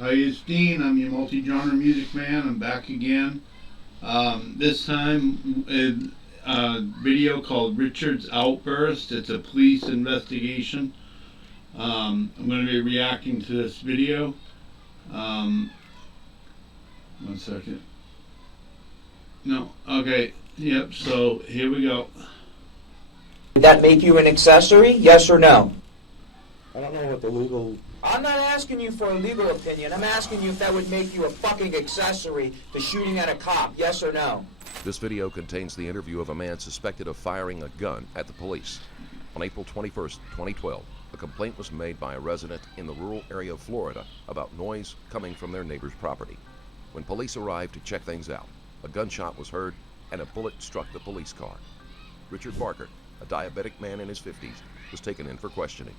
Hi, it's Dean. I'm your multi-genre music man. I'm back again. This time, a video called Richard's Outburst. It's a police investigation. I'm going to be reacting to this video. Um, 1 second. No. Okay. Yep. So here we go. Would that make you an accessory? Yes or no? I don't know what the legal... I'm not asking you for a legal opinion. I'm asking you if that would make you a fucking accessory to shooting at a cop. Yes or no? This video contains the interview of a man suspected of firing a gun at the police. On April 21st, 2012, a complaint was made by a resident in the rural area of Florida about noise coming from their neighbor's property. When police arrived to check things out, a gunshot was heard and a bullet struck the police car. Richard Barker, a diabetic man in his 50s, was taken in for questioning.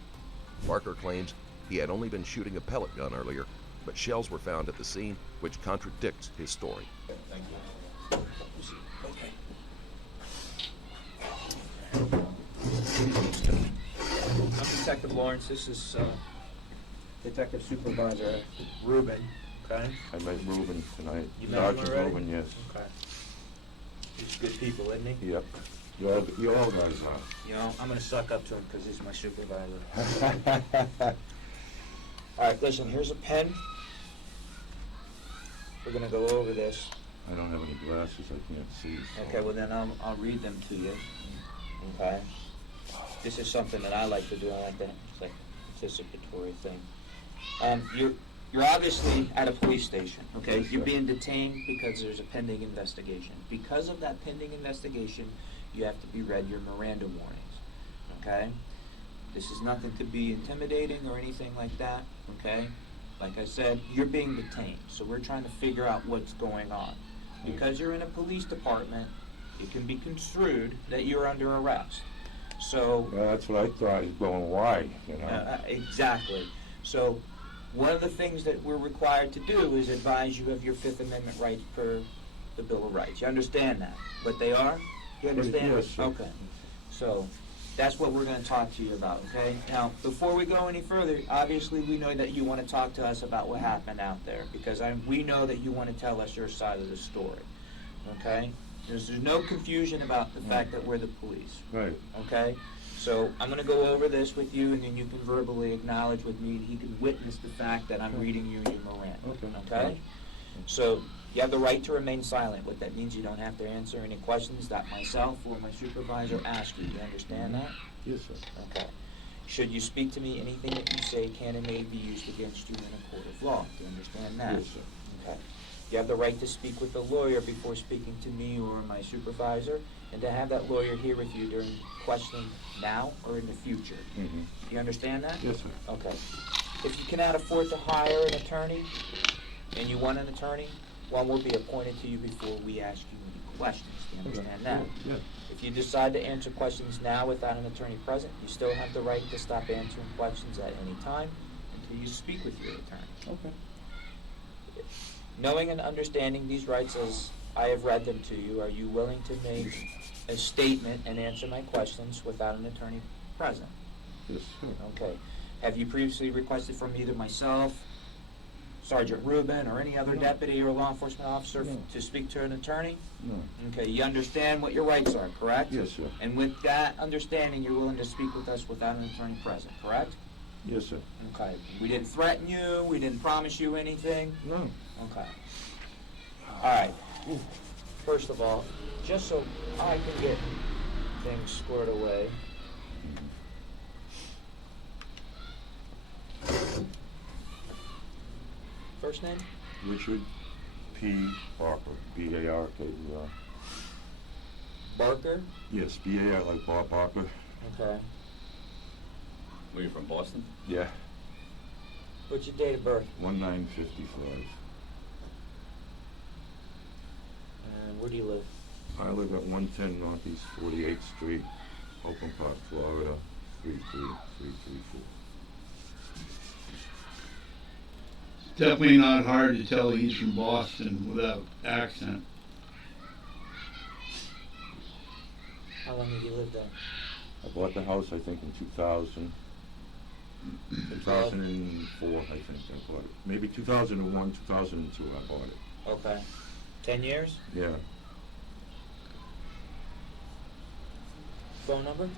Barker claims he had only been shooting a pellet gun earlier, but shells were found at the scene, which contradicts his story. Thank you. Okay. I'm Detective Lawrence. This is Detective Supervisor Ruben. Okay. I met Ruben tonight. You met him Sergeant already? Ruben, yes. Okay. He's good people, isn't he? Yep. You all guys are. You know, I'm gonna suck up to him because he's my supervisor. All right, listen. Here's a pen. We're gonna go over this. I don't have any glasses, I can't see. So. Okay. Well, then I'll read them to you. Okay. This is something that I like to do. I like that. It's like a participatory thing. You're obviously at a police station. Okay. Yes, You're sir. being detained because there's a pending investigation. Because of that pending investigation, you have to be read your Miranda warnings. Okay. This is nothing to be intimidating or anything like that. Okay. Like I said, you're being detained, so we're trying to figure out what's going on. Because you're in a police department, it can be construed that you're under arrest. So Well, that's what I thought. He's going, why? You know? exactly. So one of the things that we're required to do is advise you of your Fifth Amendment rights per the Bill of Rights. You understand that? What they are? You understand? Yes, sir. Okay. So that's what we're going to talk to you about, okay? Now, before we go any further, obviously we know that you want to talk to us about what happened out there because we know that you want to tell us your side of the story, okay? There's no confusion about the fact that we're the police, Right. okay? So I'm going to go over this with you, and then you can verbally acknowledge with me, and he can witness the fact that I'm reading you your Miranda, okay? So you have the right to remain silent. What that means, you don't have to answer any questions that myself or my supervisor ask you. You understand that? Yes, sir. Okay. Should you speak to me, anything that you say can and may be used against you in a court of law. Do you understand that? Yes, sir. Okay. You have the right to speak with a lawyer before speaking to me or my supervisor, and to have that lawyer here with you during questioning now or in the future. Mm-hmm. You understand that? Yes, sir. Okay. If you cannot afford to hire an attorney, and you want an attorney, one will be appointed to you before we ask you any questions. Do you understand that? Yeah. If you decide to answer questions now without an attorney present, you still have the right to stop answering questions at any time until you speak with your attorney. Okay. Knowing and understanding these rights as I have read them to you, are you willing to make a statement and answer my questions without an attorney present? Yes, sir. Okay. Have you previously requested from either myself, Sergeant Ruben, or any other No. deputy or law enforcement officer No. to speak to an attorney? No. Okay, you understand what your rights are, correct? Yes, sir. And with that understanding, you're willing to speak with us without an attorney present, correct? Yes, sir. Okay. We didn't threaten you, we didn't promise you anything? No. Okay. All right. First of all, just so I can get things squared away. First name? Richard P. Barker. B-A-R-K-E-R. Barker? Yes, B-A-R like Bob Barker. Okay. Were you from Boston? Yeah. What's your date of birth? 1955. And where do you live? I live at 110 Northeast 48th Street, Oakland Park, Florida, 33334. It's definitely not hard to tell he's from Boston without accent. How long have you lived there? I bought the house, I think, in 2000. 2004, I think I bought it. Maybe 2001, 2002 I bought it. Okay. 10 years? Yeah. Phone number?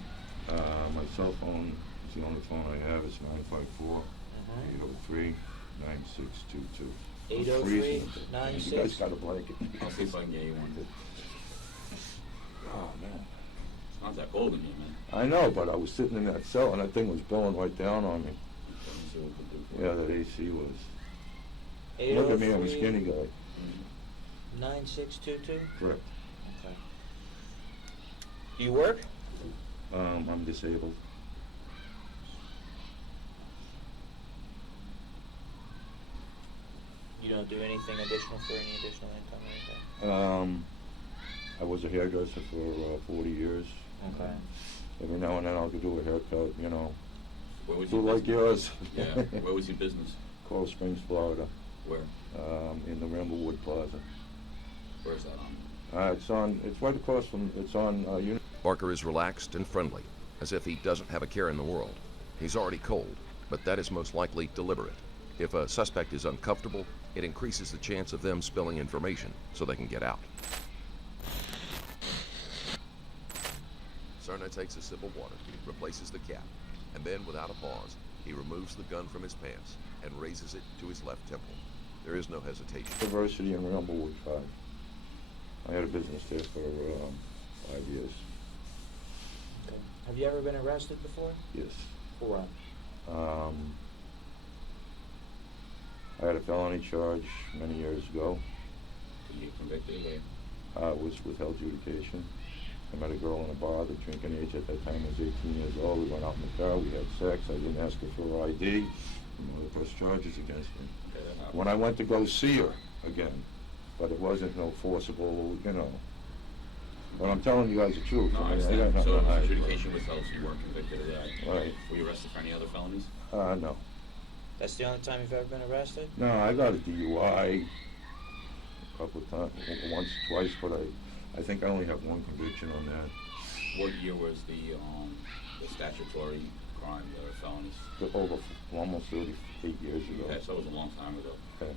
My cell phone is the only phone I have. It's 954 803 9622. 803 You guys got a blanket. I'll see if I can get you one. Oh, man. It's not that cold in here, man. I know, but I was sitting in that cell and that thing was blowing right down on me. Let me see what we can do for Yeah, you. that AC was. 803 Look at me, I'm a skinny guy. 9622? Correct. Okay. Do you work? I'm disabled. You don't do anything additional for any additional income or anything? I was a hairdresser for 40 years. Okay. Every now and then I'll do a haircut, you know. Where was Do your like business? yours. Yeah. Where was your business? Coral Springs, Florida. Where? In the Ramblewood Plaza. Where's that on? It's right across from, it's on, Barker is relaxed and friendly, as if he doesn't have a care in the world. He's already cold, but that is most likely deliberate. If a suspect is uncomfortable, it increases the chance of them spilling information so they can get out. Cerna takes a sip of water, replaces the cap, and then, without a pause, he removes the gun from his pants and raises it to his left temple. There is no hesitation. University in Ramblewood 5. I had a business there for 5 years. Okay. Have you ever been arrested before? Yes. For what? I had a felony charge many years ago. Did you get convicted? It was withheld adjudication. I met a girl in a bar. The drinking age at that time was 18 years old. We went out in the car. We had sex. I didn't ask her for her ID. You know, they pressed charges against me. Okay, that happened. When I went to go see her again, but it wasn't no forcible, you know. But I'm telling you guys the truth. No, I got understand. nothing So to it was hide. adjudication withheld, so you weren't convicted of that. Right. Were you arrested for any other felonies? No. That's the only time you've ever been arrested? No, I got a DUI a couple of times, once, twice, but I think I only have one conviction on that. What year was the statutory crime, the felonies? Over almost 38 years ago. Okay, so it was a long time ago. Okay.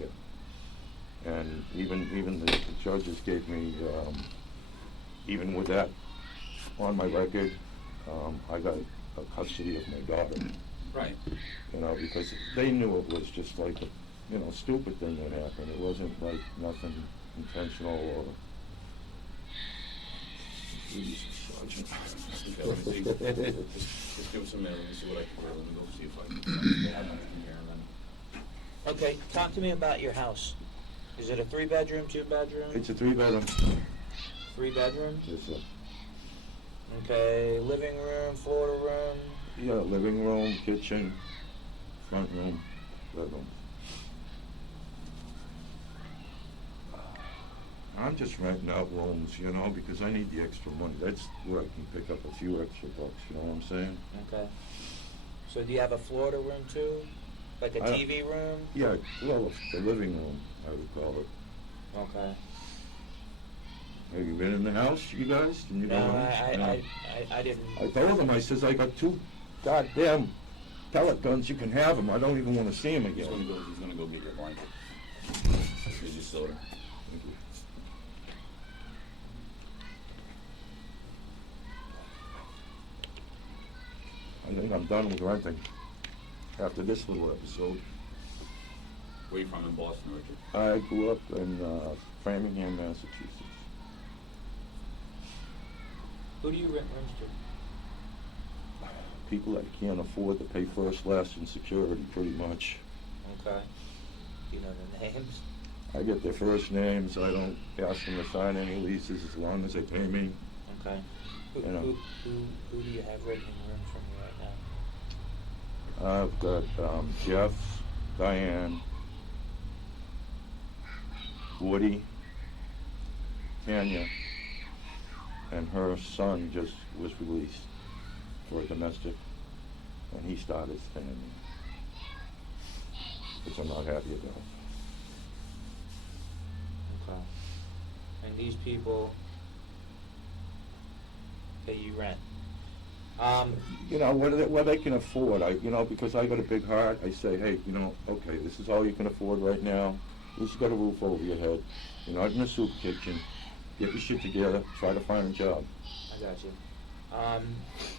Yeah. And even the judges gave me, even with that on my record, I got a custody of my daughter. Right. You know, because they knew it was just like a, you know, stupid thing that happened. It wasn't like nothing intentional or. Sergeant. Okay, let me see. Just give us a minute. Let me see what I can do. Let me go see if I can have anything here and then. Okay, talk to me about your house. Is it a 3-bedroom, 2-bedroom? It's a 3-bedroom. 3 bedrooms? Yes, sir. Okay, living room, floor room. Yeah, living room, kitchen, front room, bedroom. I'm just renting out rooms, you know, because I need the extra money. That's where I can pick up a few extra bucks, you know what I'm saying? Okay. So do you have a floor room too? Like a TV room? Yeah, well, the living room, I would call it. Okay. Have you been in the house, you guys? Can you No, go in? I didn't. I told him, I says, I got 2 goddamn pellet guns, you can have them. I don't even want to see them He's again. gonna go get your blanket. Here's your soda. Thank you. I think I'm done with renting after this little episode. Where you from in Boston, Richard? I grew up in Framingham, Massachusetts. Who do you rent rooms to? People that can't afford to pay first, last, and security, pretty much. Okay. Do you know the names? I get their first names. I don't ask them to sign any leases as long as they pay me. Okay. Who, You know. who do you have renting rooms from you right now? I've got Jeff, Diane, Woody, Tanya, and her son just was released for a domestic, and he started staying there, which I'm not happy about. Okay. And these people pay you rent? You know, what I can afford, because I got a big heart, I say, hey, okay, this is all you can afford right now. At least you got a roof over your head. You're not in a soup kitchen. Get your shit together, try to find a job. I got you.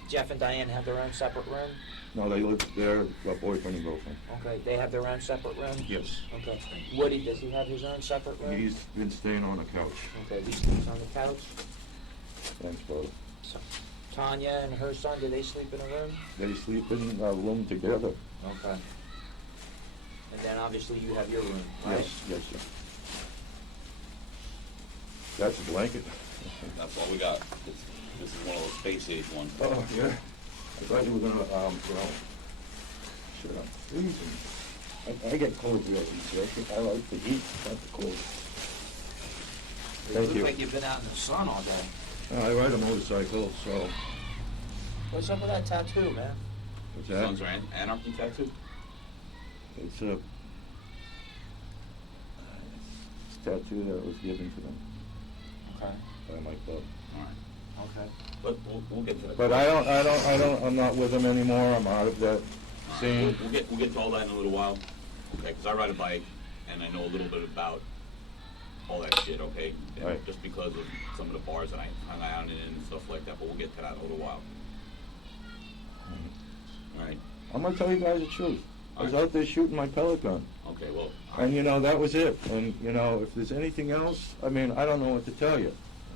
Jeff and Diane have their own separate room? No, they live there, boyfriend and girlfriend. Okay, they have their own separate room? Yes. Okay. Woody, does he have his own separate room? He's been staying on the couch. Okay, he sleeps on the couch. Thanks, brother. So, Tanya and her son, do they sleep in a room? They sleep in a room together. Okay. And then obviously you have your room, right? Yes, sir. That's a blanket. That's all we got. This is one of those space age ones. Oh, yeah. I thought you were gonna, shit, I'm freezing. I get cold real easy. I like the heat, not the cold. Thank You you. look like you've been out in the sun all day. I ride a motorcycle, so, What's up with that tattoo, man? what's Sons that? are anarchy tattoo? It's a tattoo that was given to them Okay. by my club. All right. Okay. But we'll get to that. But I'm not with them anymore. I'm out of that scene. We'll get to all that in a little while. Okay, because I ride a bike and I know a little bit about all that shit, okay? And Right. Just because of some of the bars that I hung out in and stuff like that, but we'll get to that in a little while. All right. I'm gonna tell you guys the truth. I was out there shooting my pellet gun. Okay, well, And, that was it. And, if there's anything else, I don't know what to tell you.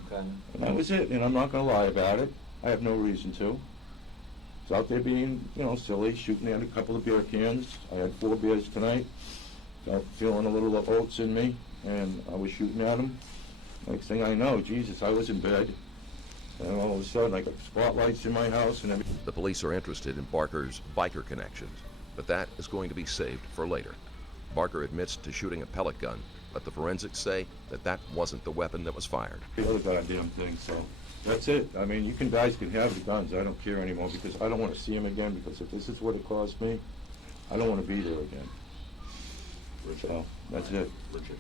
Okay. And that was it. And I'm not going to lie about it. I have no reason to. I was out there being, silly, shooting at a couple of beer cans. I had 4 beers tonight. Felt feeling a little oats in me. And I was shooting at them. Next thing I know, Jesus, I was in bed. And all of a sudden, I got spotlights in my house and everything. The police are interested in Barker's biker connections, but that is going to be saved for later. Barker admits to shooting a pellet gun, but the forensics say that wasn't the weapon that was fired. The other goddamn thing, so that's it. You guys can have the guns. I don't care anymore because I don't want to see them again because if this is what it cost me, I don't want to be there again. Richard. So that's it. Richard,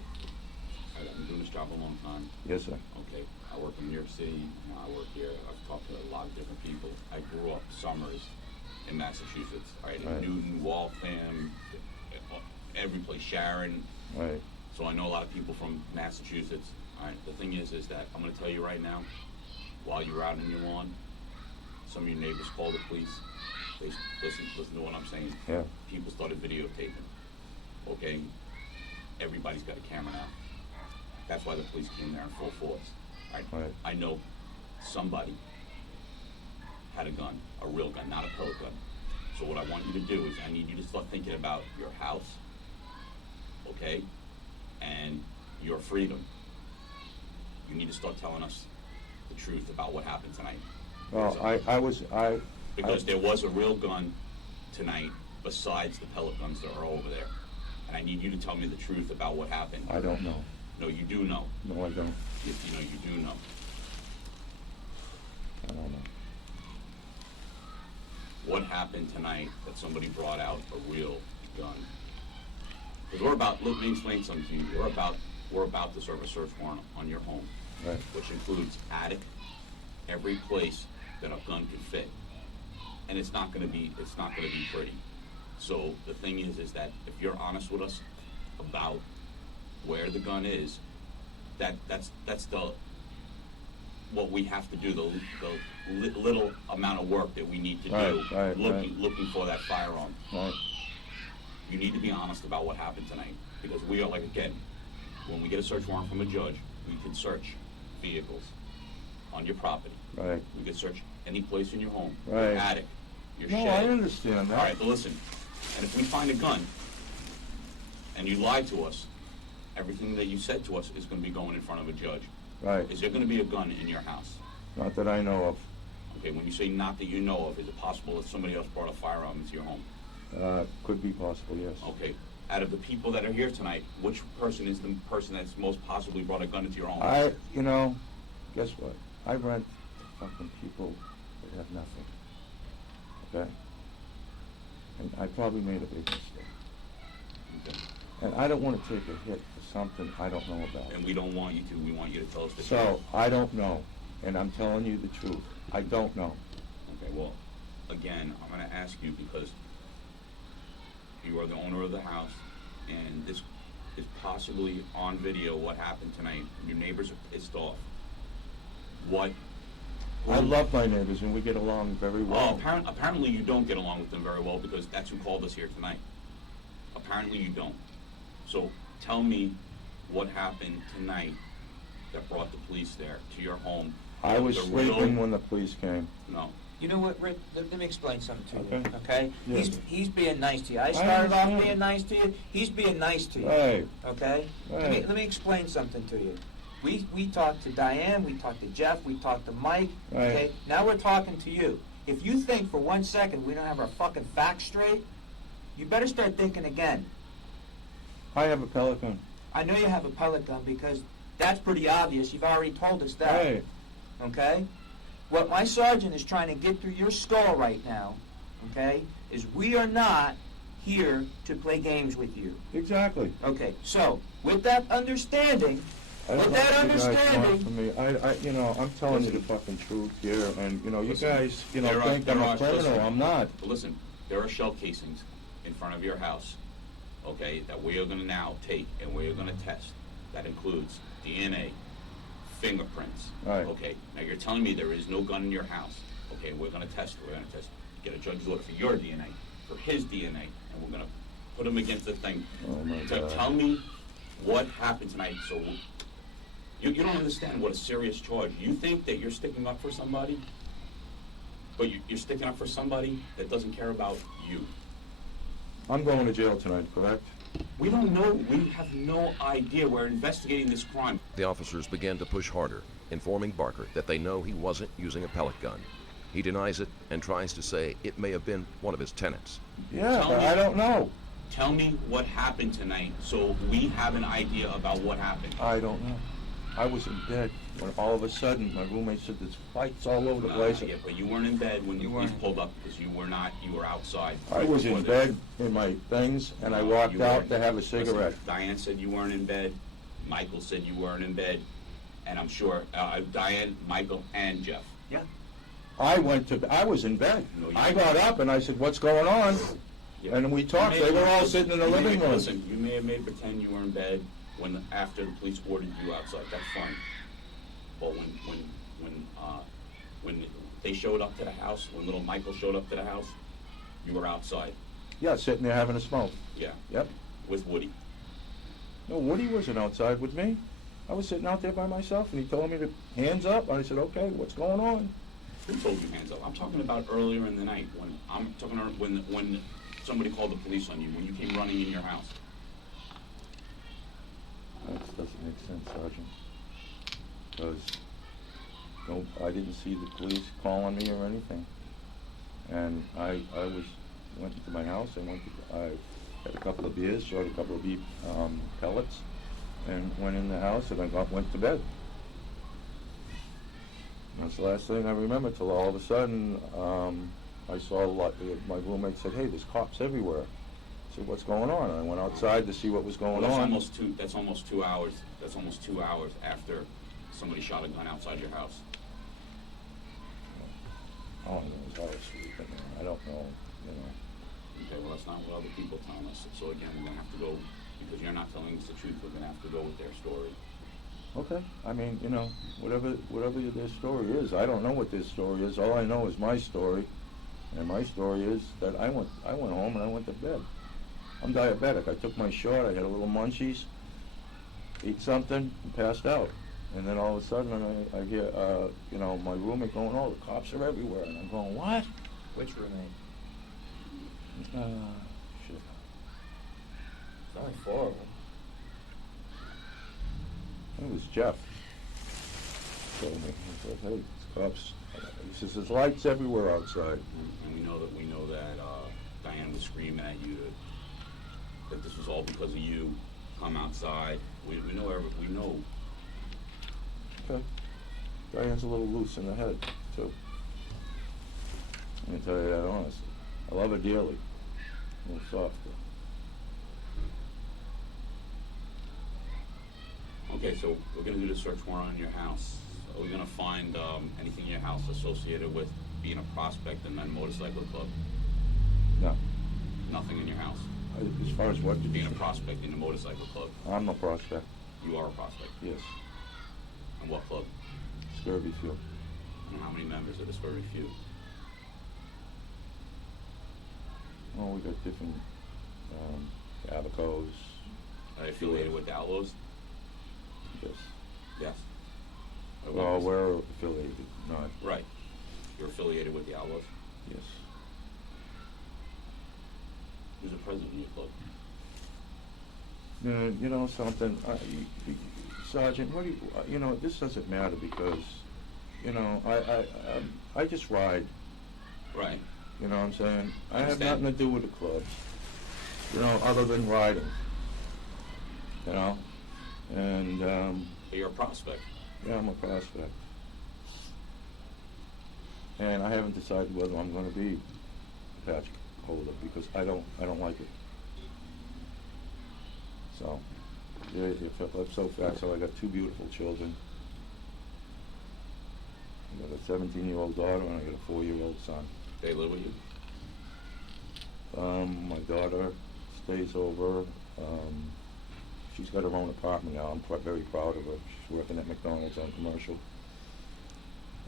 I've been doing this job a long time. Yes, sir. Okay, I work in New York City, I work here, I've talked to a lot of different people. I grew up summers in Massachusetts, right, in Right. Newton, Waltham, every place, Sharon. Right. So I know a lot of people from Massachusetts. All right, the thing is that I'm gonna tell you right now, while you're out on your lawn, some of your neighbors call the police. They listen to what I'm saying. Yeah. People started videotaping. Okay, everybody's got a camera now. That's why the police came there in full force. Right? Right. I know somebody had a gun, a real gun, not a pellet gun. So what I want you to do is I need you to start thinking about your house, okay, and your freedom. You need to start telling us the truth about what happened tonight. Well, Because there was a real gun tonight besides the pellet guns that are over there. And I need you to tell me the truth about what happened. I don't know. No, you do know. No, I don't. You do know. I don't know. What happened tonight that somebody brought out a real gun? Because let me explain something to you. We're about to serve a search warrant on your home, Right. which includes attic, every place that a gun could fit. And it's not gonna be pretty. So the thing is that if you're honest with us about where the gun is, that's what we have to do, the little amount of work that we need to do, Right. looking for that firearm. Right. You need to be honest about what happened tonight, because we are, like, again, when we get a search warrant from a judge, we can search vehicles on your property. Right. We can search any place in your home, Right. your attic, your No, shed. I understand that. All right, but listen, and if we find a gun, and you lied to us, everything that you said to us is gonna be going in front of a judge. Right. Is there gonna be a gun in your house? Not that I know of. Okay, when you say not that you know of, is it possible that somebody else brought a firearm into your home? Could be possible, yes. Okay, out of the people that are here tonight, which person is the person that's most possibly brought a gun into your home? Guess what? I rent to fucking people that have nothing. Okay? And I probably made a big mistake. Okay. And I don't want to take a hit for something I don't know about. And we don't want you to, we want you to tell us the truth. So, I don't know. And I'm telling you the truth. I don't know. Okay, well, again, I'm gonna ask you because you are the owner of the house, and this is possibly on video what happened tonight. Your neighbors are pissed off. What? I love my neighbors and we get along very well. Apparently you don't get along with them very well because that's who called us here tonight. Apparently you don't. So tell me what happened tonight that brought the police there to your home. I was The sleeping real- when the police came. No. You know what, Rick? Let me explain something to Okay. you, okay? Yeah. He's being nice to you. I started off understand. being nice to you. He's being nice to you. Right. Okay? Right. Let me explain something to you. We talked to Diane, we talked to Jeff, we talked to Mike, okay? Right. Now we're talking to you. If you think for 1 second we don't have our fucking facts straight, you better start thinking again. I have a pellet gun. I know you have a pellet gun because that's pretty obvious. You've already told us that. Right. Okay? What my sergeant is trying to get through your skull right now, okay, is we are not here to play games with you. Exactly. Okay, so with that understanding, I don't with know that what you guys want understanding, from me. I'm telling you the fucking truth here, and, you Listen, guys, there are- think I'm there a are- criminal. listen. I'm not. But listen, there are shell casings in front of your house, okay, that we are gonna now take and we are gonna test. That includes DNA, fingerprints. Right. Okay, now you're telling me there is no gun in your house. Okay, we're gonna test it. We're gonna test, get a judge's order for your DNA, for his DNA, and we're gonna put him against the thing. Oh, my So God. tell me what happened tonight, so you don't understand what a serious charge. You think that you're sticking up for somebody, but you're sticking up for somebody that doesn't care about you. I'm going to jail tonight, correct? We don't know, we have no idea. We're investigating this crime. The officers began to push harder, informing Barker that they know he wasn't using a pellet gun. He denies it and tries to say it may have been one of his tenants. Yeah, Tell but me- I don't know. Tell me what happened tonight so we have an idea about what happened. I don't know. I was in bed when all of a sudden my roommate said there's fights all over the place. Yeah, but you weren't in bed when the You police weren't. pulled up because you were outside. I was in Before bed in my things and I No, walked you out weren't. to have a Listen, cigarette. Diane said you weren't in bed. Michael said you weren't in bed. And I'm sure Diane, Michael, and Jeff. yeah. I was in bed. No, you I weren't. got up and I said, what's going on? Yeah. And we talked. You may They were have- all sitting in the you may- living room. Listen, you may have made pretend you were in bed after the police ordered you outside. That's fine. But when they showed up to the house, when little Michael showed up to the house, you were outside. Yeah, sitting there having a smoke. Yeah, Yep. with Woody. No, Woody wasn't outside with me. I was sitting out there by myself, and he told me to hands up. And I said, okay, what's going on? Who told you hands up? I'm talking about earlier in the night when somebody called the police on you, when you came running in your house. That doesn't make sense, Sergeant. Because I didn't see the police calling me or anything. And I went into my house. I had a couple of beers, shot a couple of pellets, and went in the house, and I went to bed. That's the last thing I remember till all of a sudden I saw my roommate said, "Hey, there's cops everywhere." I said, "What's going on?" And I went outside to see what was going Well, on. that's almost 2 hours. That's almost 2 hours after somebody shot a gun outside your house. Oh, it was all sleeping. I don't know, Okay, well, that's not what other people are telling us. So again, we're gonna have to go, because you're not telling us the truth, we're gonna have to go with their story. Okay, I mean, whatever their story is, I don't know what their story is. All I know is my story, and my story is that I went home and I went to bed. I'm diabetic. I took my shot. I had a little munchies, ate something, and passed out. And then all of a sudden, I hear, my roommate going, "Oh, the cops are everywhere," and I'm going, "What?" Which roommate? Shit. There's only 4 of them. It was Jeff. Told me. He said, "Hey, it's cops." He says, "There's lights everywhere outside." And we know that Diane was screaming at you that this was all because of you. Come outside. We know. Okay. Diane's a little loose in the head, too. Let me tell you that honestly. I love her dearly. A little softer. Okay, so we're gonna do the search warrant on your house. Are we gonna find anything in your house associated with being a prospect in that motorcycle club? No. Nothing in your house? As far as what? Being a prospect in the motorcycle club? I'm a prospect. You are a prospect? Yes. And what club? Scurvy Field. And how many members of the Scurvy Feud? Well, we got different Abacos. Are they affiliated with the Outlaws? Yes. Yes. Or Well, what? we're affiliated, not. Right. You're affiliated with the Outlaws? Yes. Who's the president of your club? You know something, Sergeant? What do you know? This doesn't matter because, you know, I just ride. Right. You know what I'm saying? I have Understand. nothing to do with the clubs. You know, other than riding. You know, and But you're a prospect. yeah, I'm a prospect, and I haven't decided whether I'm going to be a patch holder because I don't like it. So, yeah, if so fast. So I got two beautiful children. I got a 17-year-old daughter and I got a 4-year-old son. They live with you? My daughter stays over. She's got her own apartment now. I'm very proud of her. She's working at McDonald's on commercial.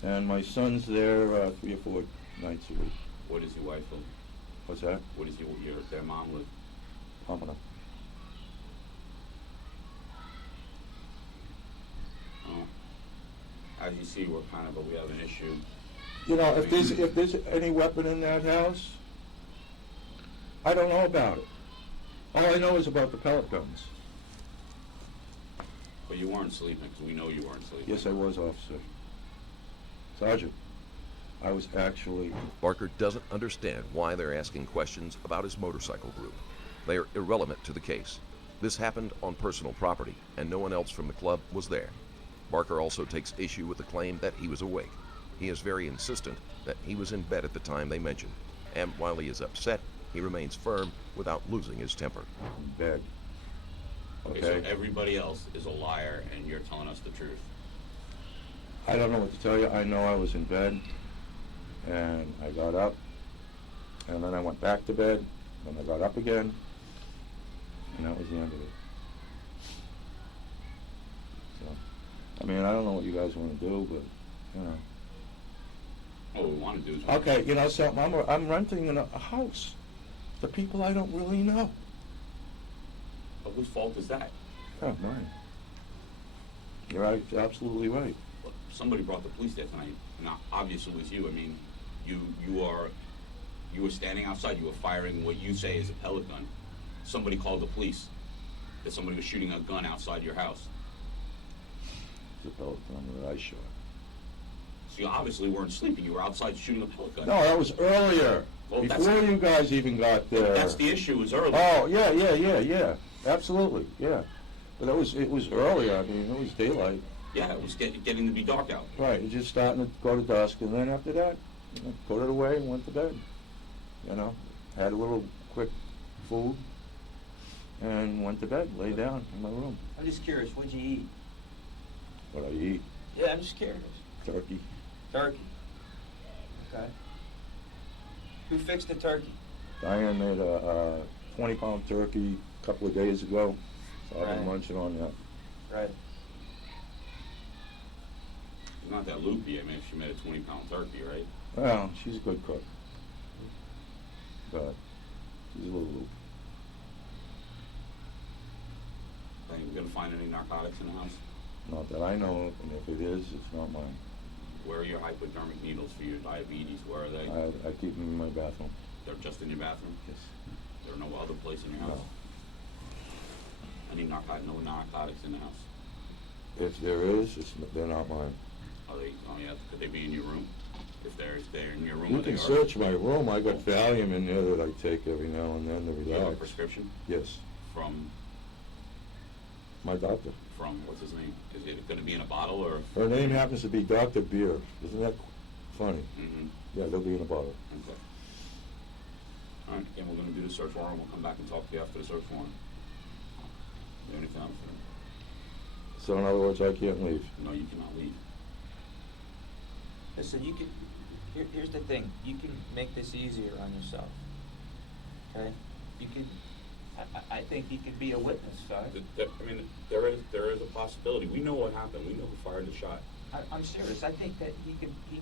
And my son's there 3 or 4 nights a week. Where does your wife live? What's that? Where does their mom live? Pomona. Oh. As you see, we have an issue. You know, if there's any weapon in that house, I don't know about it. All I know is about the pellet guns. But you weren't sleeping, because we know you weren't sleeping. Yes, I was, officer. Sergeant, I was actually... Barker doesn't understand why they're asking questions about his motorcycle group. They are irrelevant to the case. This happened on personal property, and no one else from the club was there. Barker also takes issue with the claim that he was awake. He is very insistent that he was in bed at the time they mentioned, and while he is upset, he remains firm without losing his temper. in bed. Okay, Okay? so everybody else is a liar, and you're telling us the truth. I don't know what to tell you. I know I was in bed, and I got up, and then I went back to bed, and I got up again, and that was the end of it. So, I mean, I don't know what you guys want to do, but, you know. What we want to do is... Okay, you know something, I'm renting in a house. The people I don't really know. But whose fault is that? Oh, mine. You're right, absolutely right. Look, somebody brought the police there tonight, and obviously it was you. I mean, you were standing outside, you were firing what you say is a pellet gun. Somebody called the police that somebody was shooting a gun outside your house. It's a pellet gun that I shot. So you obviously weren't sleeping, you were outside shooting a pellet gun. No, that was earlier. Well, Before you guys even got there. That's the issue, is early. Oh, yeah. Absolutely, yeah. But it was earlier. I mean, it was daylight. Yeah, it was getting to be dark out. Right, it was just starting to go to dusk, and then after that, you know, put it away and went to bed. You know, had a little quick food, and went to bed, lay down in my room. I'm just curious, what'd you eat? What I eat? Yeah, I'm just curious. Turkey. Turkey. Okay. Who fixed the turkey? Diane made a 20-pound turkey a couple of days ago, so I've been Right. munching on that. Right. She's not that loopy. I mean, she made a 20-pound turkey, right? Well, she's a good cook, but she's a little loopy. Are you gonna find any narcotics in the house? Not that I know of, and if it is, it's not mine. Where are your hypodermic needles for your diabetes? Where are they? I keep them in my bathroom. They're just in your bathroom? Yes. There are no other place in your No. house? No narcotics in the house? If there is, they're not mine. Are they, could they be in your room? If they're in your room, You are they can are? search my room. I got Valium in there that I take every now and then to Do you have a relax. prescription Yes, from, my doctor. what's his name? Is it gonna be in a bottle or? Her name happens to be Dr. Beer. Isn't that funny? Mm-hmm, Yeah, they'll be in a bottle. okay. All right, again, we're gonna do the search warrant. We'll come back and talk to you after the search warrant. Do anything else for them? So in other words, I can't leave. No, you cannot leave. Listen, you Here's the thing, you can make this easier on yourself, okay? You can, I think he could be a witness, sorry. I mean, there is a possibility. We know what happened. We know who fired the shot. I'm serious, I think that he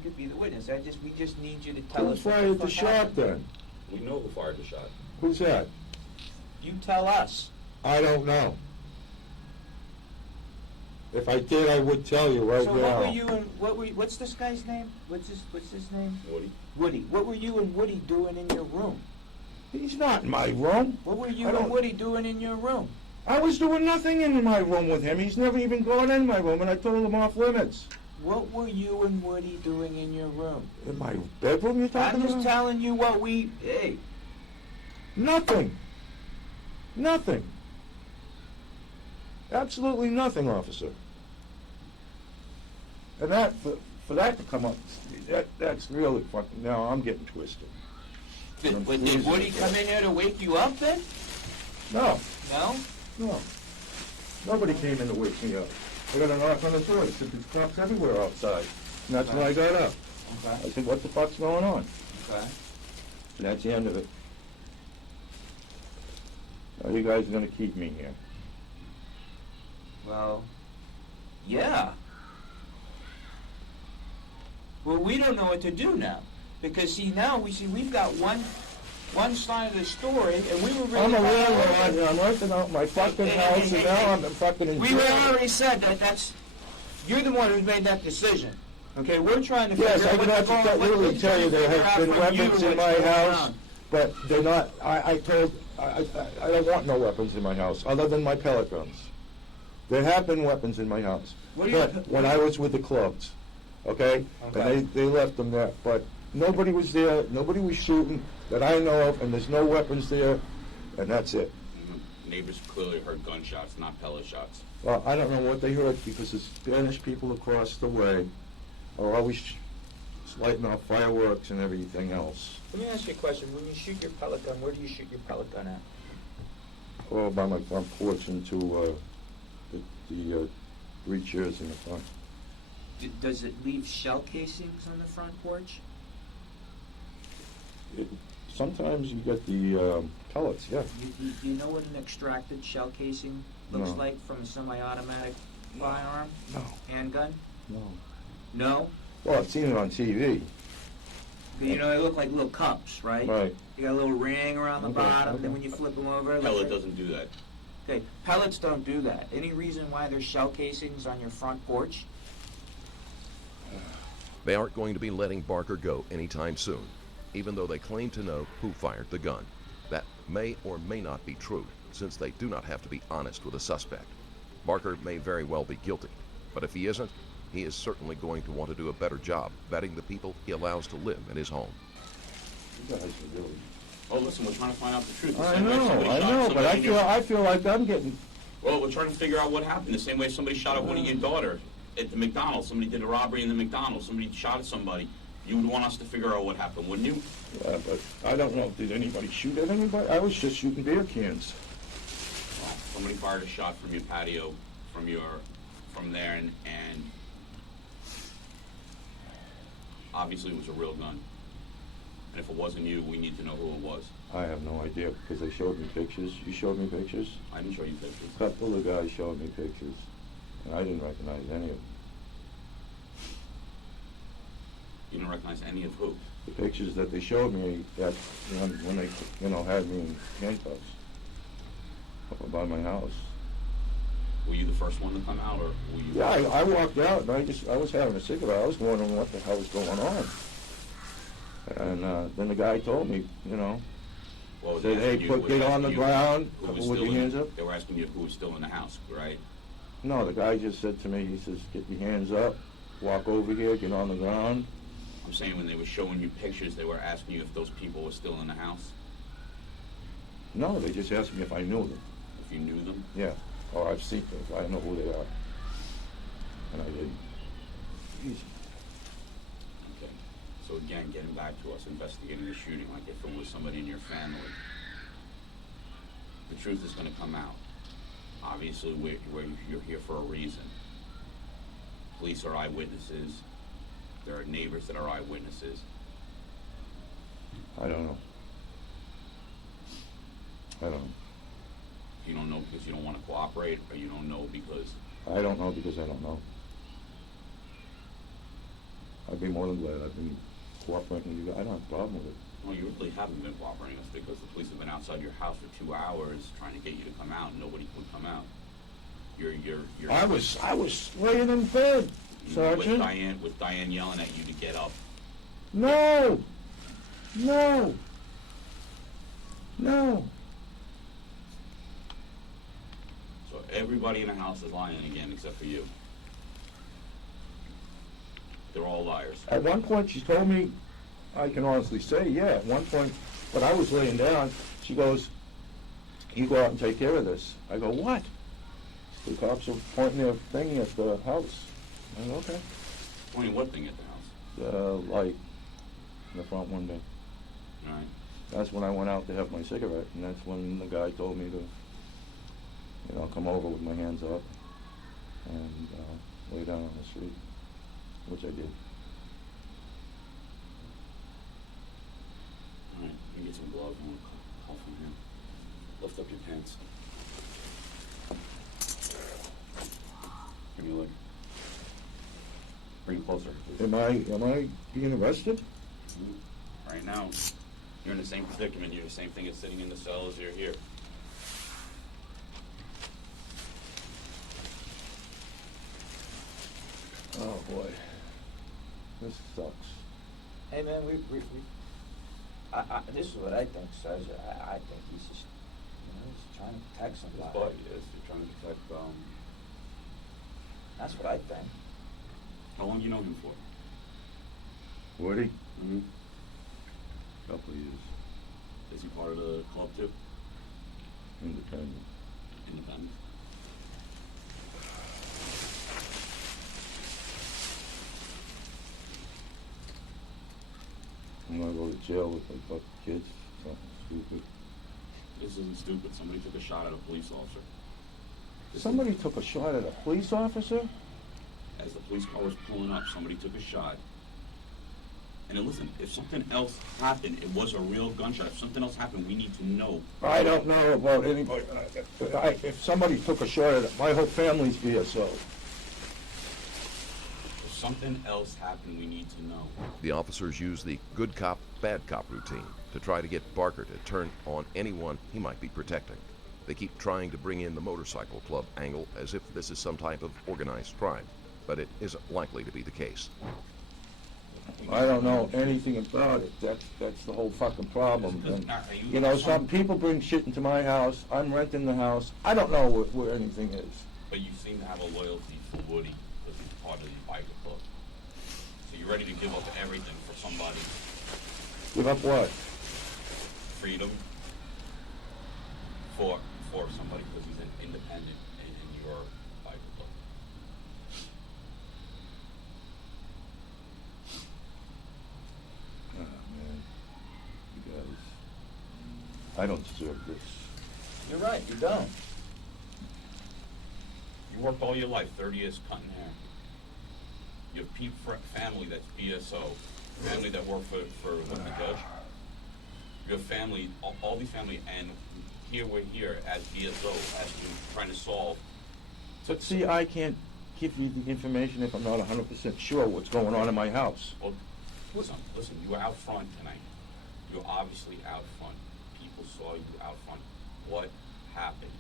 could be the witness, we just need you to tell Who us what fired the fuck shot happened. then? We know who fired the shot. Who's that? You tell us. I don't know. If I did, I would tell you right So now. what were you, what's this guy's name? What's his name? Woody? Woody. What were you and Woody doing in your room? He's not in my room. What were you I and don't- Woody doing in your room? I was doing nothing in my room with him. He's never even gone in my room, and I told him off limits. What were you and Woody doing in your room? In my bedroom, you're talking I'm just about? telling you what hey. Nothing. Nothing. Absolutely nothing, officer. And that, for that to come up, that's really fucking, now I'm getting twisted. Did Woody come in here to wake you up then? No, No? no. Nobody came in to wake me up. I got a knock on the door. It said there's cops everywhere outside. And that's when I got up. I Okay. said, what the fuck's going on? Okay. And that's the end of it. Now you guys are gonna keep me here. Well, yeah. Well, we don't know what to do now. Because now we've got one side of the story, and we were really... I'm a landlord, I'm renting out my fucking house, and now I'm fucking in We jail. already said that's... You're the one who's made that decision. Okay, we're trying to figure Yes, out I can what's have going to on. really tell you there have been weapons in my house, but they're not, I don't want no weapons in my house, other than my pellet guns. There have been weapons in my house, What do you- but when I was with the clubs, okay? Okay. And they left them there, but nobody was there, nobody was shooting that I know of, and there's no weapons there, and that's it. Neighbors clearly heard gunshots, not pellet shots. Well, I don't know what they heard, because the Spanish people across the way are always lighting off fireworks and everything else. Let me ask you a question. When you shoot your pellet gun, where do you shoot your pellet gun at? Oh, by my front porch into the 3 chairs in the front. Does it leave shell casings on the front porch? Sometimes you get the pellets, yeah. Do you know what an extracted shell casing looks No. like from a semi-automatic firearm? No. Handgun? No. No? Well, I've seen it on TV. You know, they look like little cups, right? Right. You got a little ring around the Okay, bottom, okay. then when you flip them over... Pellet doesn't do that. Okay, pellets don't do that. Any reason why there's shell casings on your front porch? They aren't going to be letting Barker go anytime soon, even though they claim to know who fired the gun. That may or may not be true, since they do not have to be honest with a suspect. Barker may very well be guilty, but if he isn't, he is certainly going to want to do a better job vetting the people he allows to live in his home. You guys are really... Oh, listen, we're trying to find out the truth. The I same way somebody shot know, but somebody in your- I feel like I'm getting... Well, we're trying to figure out what happened. The same way somebody shot at one of your daughter at the McDonald's. Somebody did a robbery in the McDonald's. Somebody shot at somebody. You would want us to figure out what happened, wouldn't you? Yeah, but I don't know, did anybody shoot at anybody? I was just shooting beer cans. Well, somebody fired a shot from your patio, from there, and obviously it was a real gun. And if it wasn't you, we need to know who it was. I have no idea, because they showed me pictures. You showed me pictures? I didn't show you pictures. A couple of guys showed me pictures, and I didn't recognize any of them. You didn't recognize any of who? The pictures that they showed me, that when they, had me in handcuffs over by my house. Were you the first one to come out, or were you? Yeah, I walked out, and I was having a cigarette. I was wondering what the hell was going on. And then the guy told me, Well, said, hey, get on the ground with your hands up. They were asking you who was still in the house, right? No, the guy just said to me, he says, get your hands up, walk over here, get on the ground. I'm saying when they were showing you pictures, they were asking you if those people were still in the house, No, they just asked me if I knew them. if you knew them. Yeah, or I've seen them, I know who they are. And I didn't. Easy. Okay. So again, getting back to us investigating the shooting, like if it was somebody in your family, the truth is going to come out. Obviously, you're here for a reason. Police are eyewitnesses. There are neighbors that are eyewitnesses. I don't know. I don't know. You don't know because you don't want to cooperate, or you don't know because... I don't know because I don't know. I'd be more than glad. I've been cooperating with you. I don't have a problem with it. Well, you really haven't been cooperating with us because the police have been outside your house for 2 hours trying to get you to come out, and nobody would come out. You're I was laying in bed, Sergeant. with Diane yelling at you to get up. No! No! No! So everybody in the house is lying again except for you. They're all liars. At one point, she told me, I can honestly say, yeah, at one point, when I was laying down, she goes, you go out and take care of this. I go, what? The cops are pointing their thing at the house. I go, okay. Pointing what thing at the house? The light in the front window. All right. That's when I went out to have my cigarette, and that's when the guy told me to, come over with my hands up and lay down on the street, which I did. All right, you get some gloves and call from him. Lift up your pants. Give me a look. Bring it closer. Am I being arrested? Right now, you're in the same predicament. You're the same thing as sitting in the cell as you're here. Oh boy, this sucks. Hey man, this is what I think, Sergeant. I think he's just, he's trying to protect His somebody. body is. You're trying to protect, That's what I think. how long you know him for? Woody? Mm-hmm. Couple of years. Is he part of the club too? Independent. Independent? I'm gonna go to jail with like fucking kids. Something stupid. This isn't stupid. Somebody took a shot at a police officer. Somebody took a shot at a police officer? As the police car was pulling up, somebody took a shot. And then listen, if something else happened, it was a real gunshot. If something else happened, we need to know. I don't know about anybody. If somebody took a shot at it, my whole family's BSO. If something else happened, we need to know. The officers use the good cop, bad cop routine to try to get Barker to turn on anyone he might be protecting. They keep trying to bring in the motorcycle club angle as if this is some type of organized crime, but it isn't likely to be the case. I don't know anything about it. That's the whole fucking problem. And, some people bring shit into my house. I'm renting the house. I don't know where anything is. But you seem to have a loyalty for Woody because he's part of the biker club. So you're ready to give up everything for somebody. Give up what? Freedom for somebody because he's an independent in your biker club. Oh, man. You guys. I don't deserve this. You're right, you don't. You worked all your life, 30 years cutting hair. You have family that's BSO, family that work for the judge. You have family, all these family, and here we're here as BSO, as we're trying to solve. But see, I can't give you the information if I'm not 100% sure what's going on in my house. Well, listen, you were out front tonight. You were obviously out front. People saw you out front. What happened?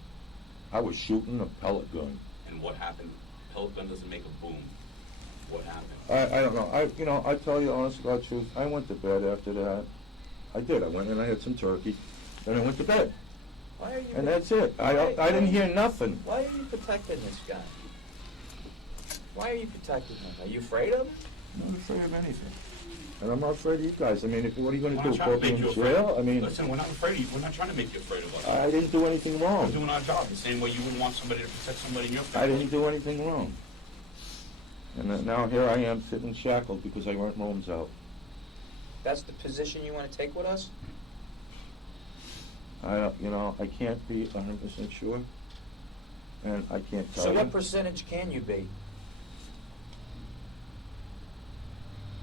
I was shooting a pellet gun. And what happened? Pellet gun doesn't make a boom. What happened? I don't know. I tell you honest to God truth, I went to bed after that. I did. I went and I had some turkey. Then I went to bed. Why are you? And that's it. I didn't hear nothing. Why are you protecting this guy? Why are you protecting him? Are you afraid of him? I'm not afraid of anything. And I'm not afraid of you guys. I mean, what are you going We're to not do? trying to Put me make in you afraid. jail? I mean, Listen, we're not afraid of you. We're not trying to make you afraid of us. I didn't do anything We're wrong. doing our job the same way you wouldn't want somebody to protect somebody in your family. I didn't do anything wrong. And now here I am sitting shackled because I rent homes out. That's the position you want to take with us? I can't be 100% sure. And I can't tell So you. what percentage can you be?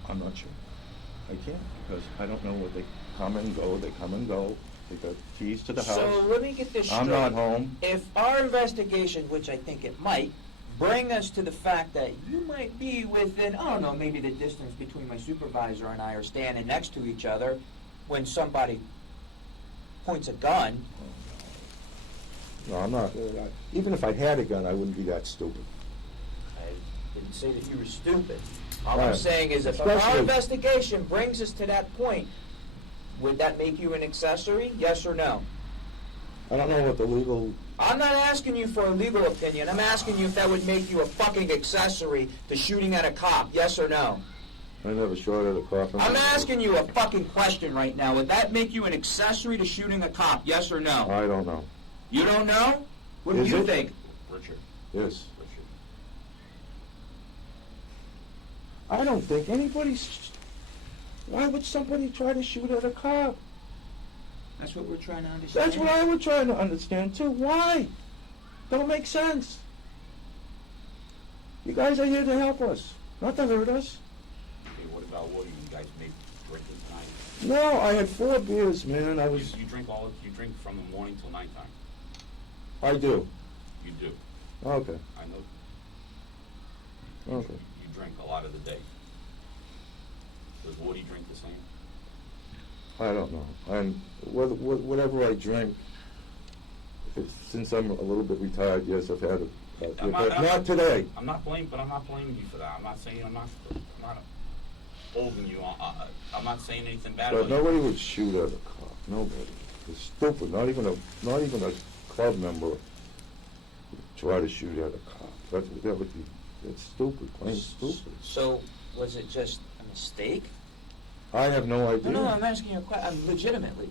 I'm not sure. I can't because I don't know what they come and go, they come and go. They got keys to the house. So let me get this straight. I'm not home. If our investigation, which I think it might, bring us to the fact that you might be within, I don't know, maybe the distance between my supervisor and I are standing next to each other when somebody points a gun. No, I'm not. Even if I had a gun, I wouldn't be that stupid. I didn't say that you were stupid. All I'm Right. saying is if our Especially- investigation brings us to that point, would that make you an accessory? Yes or no? I don't know what the legal. I'm not asking you for a legal opinion. I'm asking you if that would make you a fucking accessory to shooting at a cop. Yes or no? I never shot at a cop. I'm asking you a fucking question right now. Would that make you an accessory to shooting a cop? Yes or no? I don't know. You don't know? What do Is you it? think? Richard, Yes. Richard. I don't think anybody's. Why would somebody try to shoot at a cop? That's what we're trying to understand. That's what I was trying to understand too. Why? Don't make sense. You guys are here to help us, not to hurt us. Okay, what about water? You guys may be drinking tonight. No, I had 4 beers, man. You drink from the morning till nighttime. I do. You do. Okay. I know. Okay. You drink a lot of the day. Does Woody drink the same? I don't know. And whatever I drink, since I'm a little bit retired, yes, I've had it. But not today. I'm not blaming you for that. I'm not holding you on. I'm not saying anything bad But about you. nobody would shoot at a cop. Nobody. It's stupid. Not even a club member would try to shoot at a cop. That would be. It's stupid. Plain stupid. So, was it just a mistake? I have no idea. No, I'm asking you a question. Legitimately.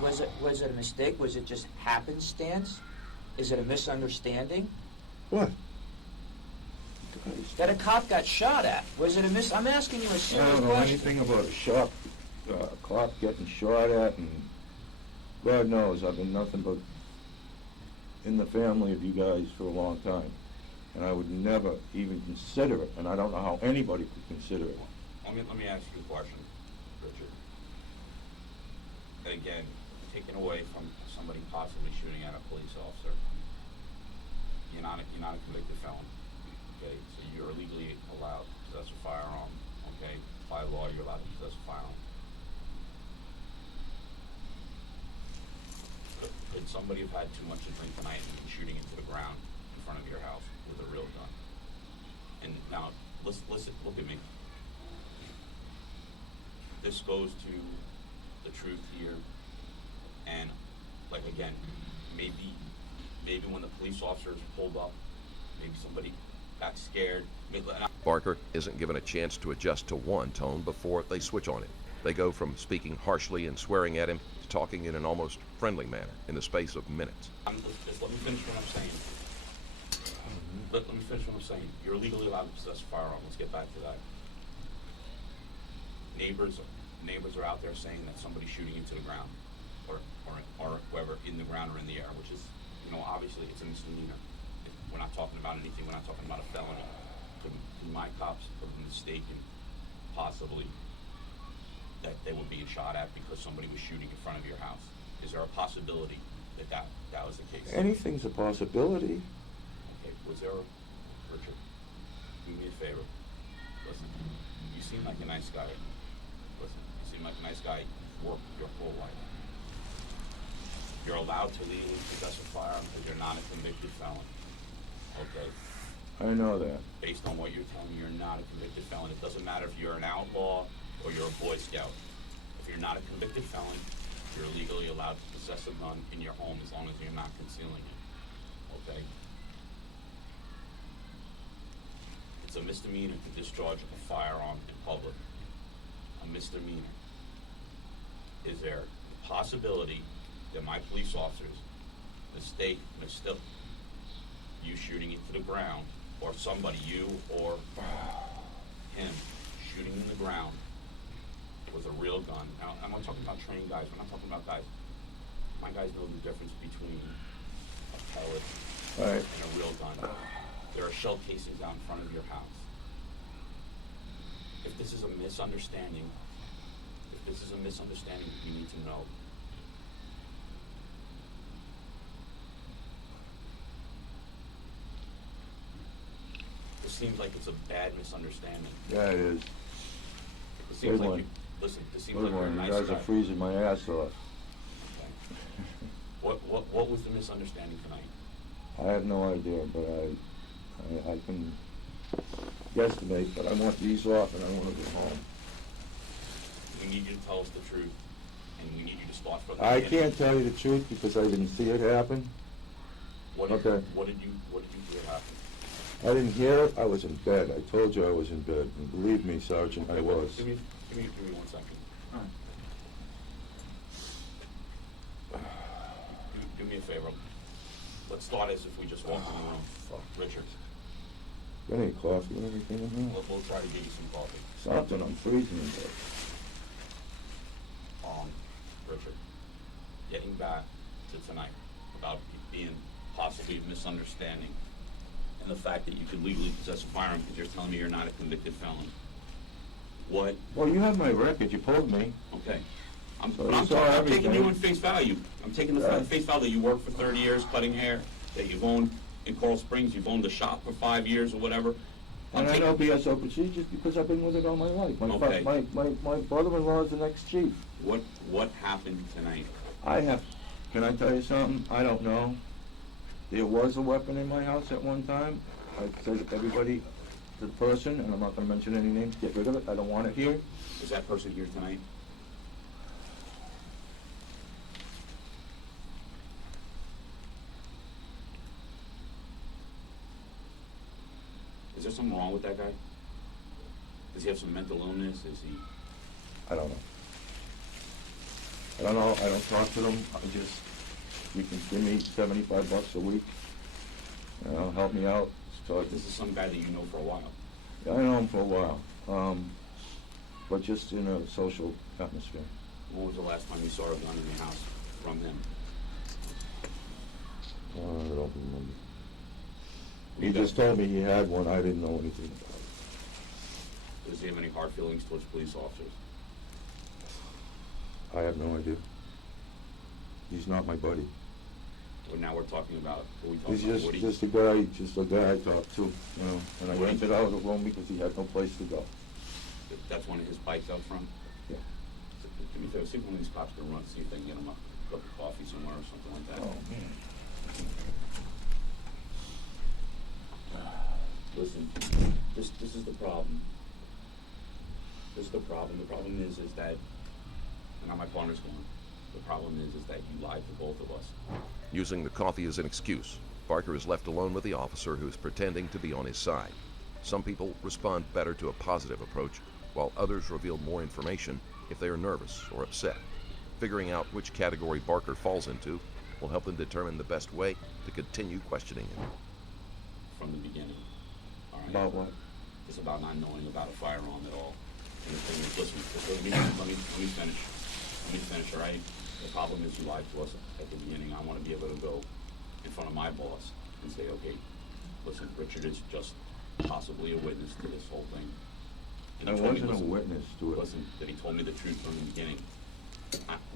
Was it a mistake? Was it just happenstance? Is it a misunderstanding? What? That a cop got shot at. Was it a I'm asking you a I serious don't know question. anything about a cop getting shot at, and God knows I've been nothing but in the family of you guys for a long time, and I would never even consider it, and I don't know how anybody could consider it. Let me ask you a question, Richard. And again, taken away from somebody possibly shooting at a police officer, you're not a convicted felon. Okay, so you're legally allowed to possess a firearm. Okay, by law you're allowed to possess a firearm. Could somebody have had too much to drink tonight and be shooting into the ground in front of your house with a real gun? And now, listen, look at me. This goes to the truth here, and like again, maybe when the police officers pulled up, maybe somebody got scared. Barker isn't given a chance to adjust to one tone before they switch on it. They go from speaking harshly and swearing at him to talking in an almost friendly manner in the space of minutes. Just let me finish what I'm saying. Let me finish what I'm saying. You're legally allowed to possess a firearm. Let's get back to that. Neighbors are out there saying that somebody's shooting into the ground, or whoever, in the ground or in the air, which is, obviously it's a misdemeanor. We're not talking about anything. We're not talking about a felony. Could my cops have been mistaken, possibly, that they were being shot at because somebody was shooting in front of your house? Is there a possibility that was the case? Anything's a possibility. Okay, was there Richard, do me a favor. Listen, you seem like a nice guy. Listen, you seem like a nice guy. You've worked your whole life. You're allowed to legally possess a firearm because you're not a convicted felon. Okay? I know that. Based on what you're telling me, you're not a convicted felon. It doesn't matter if you're an outlaw or you're a Boy Scout. If you're not a convicted felon, you're legally allowed to possess a gun in your home as long as you're not concealing it. Okay? It's a misdemeanor to discharge a firearm in public. A misdemeanor. Is there a possibility that my police officers mistook you shooting into the ground, or somebody, you or him, shooting in the ground with a real gun? Now, I'm not talking about trained guys. We're not talking about guys. My guys know the difference between a pellet Right. and a real gun. There are shell casings out in front of your house. If this is a misunderstanding, if this is a misunderstanding that you need to know. This seems like it's a bad misunderstanding. Yeah, it is. It seems Good like one. you, listen, this seems Good like you're a one. You nice guys guy. are freezing my ass off. Okay. What was the misunderstanding tonight? I have no idea, but I can guesstimate, but I want these off and I want to go home. We need you to tell us the truth, and we need you to start from the I beginning. can't tell you the truth because I didn't see it happen. What did, Okay. what did you hear happen? I didn't hear it. I was in bed. I told you I was in bed. And believe me, Sergeant, I Okay, was. Give me 1 second. Do me a favor. Let's start as if we just walked in the room. Richard, Got any coffee or anything in here? we'll try to get you some coffee. Something. I'm freezing in bed. Richard, getting back to tonight about it being possibly a misunderstanding and the fact that you could legally possess a firearm because you're telling me you're not a convicted felon. What? Well, you have my record. You pulled me. Okay. I'm So you saw I'm taking you everything. on face value. I'm taking the Yeah. face value that you worked for 30 years cutting hair, that you've owned in Coral Springs, you've owned the shop for 5 years or whatever. I'm And I taking- know BSO procedures because I've been with it all my life. Okay. My brother-in-law is the next chief. What happened tonight? Can I tell you something? I don't know. There was a weapon in my house at one time. I said to everybody, the person, and I'm not gonna mention any names, get rid of it. I don't want it here. Is that person here tonight? Is there something wrong with that guy? Does he have some mental illness? Is he? I don't know. I don't know. I don't talk to them. You can give me $75 a week. Help me out. So This is some guy that you know for a while. I know him for a while. But just in a social atmosphere. When was the last time you saw a gun in your house from him? I don't remember. He You just don't- told me he had one. I didn't know anything about it. Does he have any hard feelings towards police officers? I have no idea. He's not my buddy. Or now we're talking about, what are we talking He's about? Woody? just a guy I talked to, and I rented out of the room because he had no place to go. That's one of his bikes out front? Yeah. Do me a favor, see if one of these cops can run, see if they can get him a cup of coffee somewhere or something like that. Oh, man. Listen, this is the problem. This is the problem. The problem is that, and now my partner's gone. The problem is that you lied to both of us. Using the coffee as an excuse, Barker is left alone with the officer who's pretending to be on his side. Some people respond better to a positive approach, while others reveal more information if they are nervous or upset. Figuring out which category Barker falls into will help them determine the best way to continue questioning him. From the beginning. All right? About what? It's about not knowing about a firearm at all. And the thing is, listen, let me finish. Let me finish, all right? The problem is you lied to us at the beginning. I want to be able to go in front of my boss and say, okay, listen, Richard is just possibly a witness to this whole thing. And I he told me, wasn't a listen, witness to it. Listen, that he told me the truth from the beginning.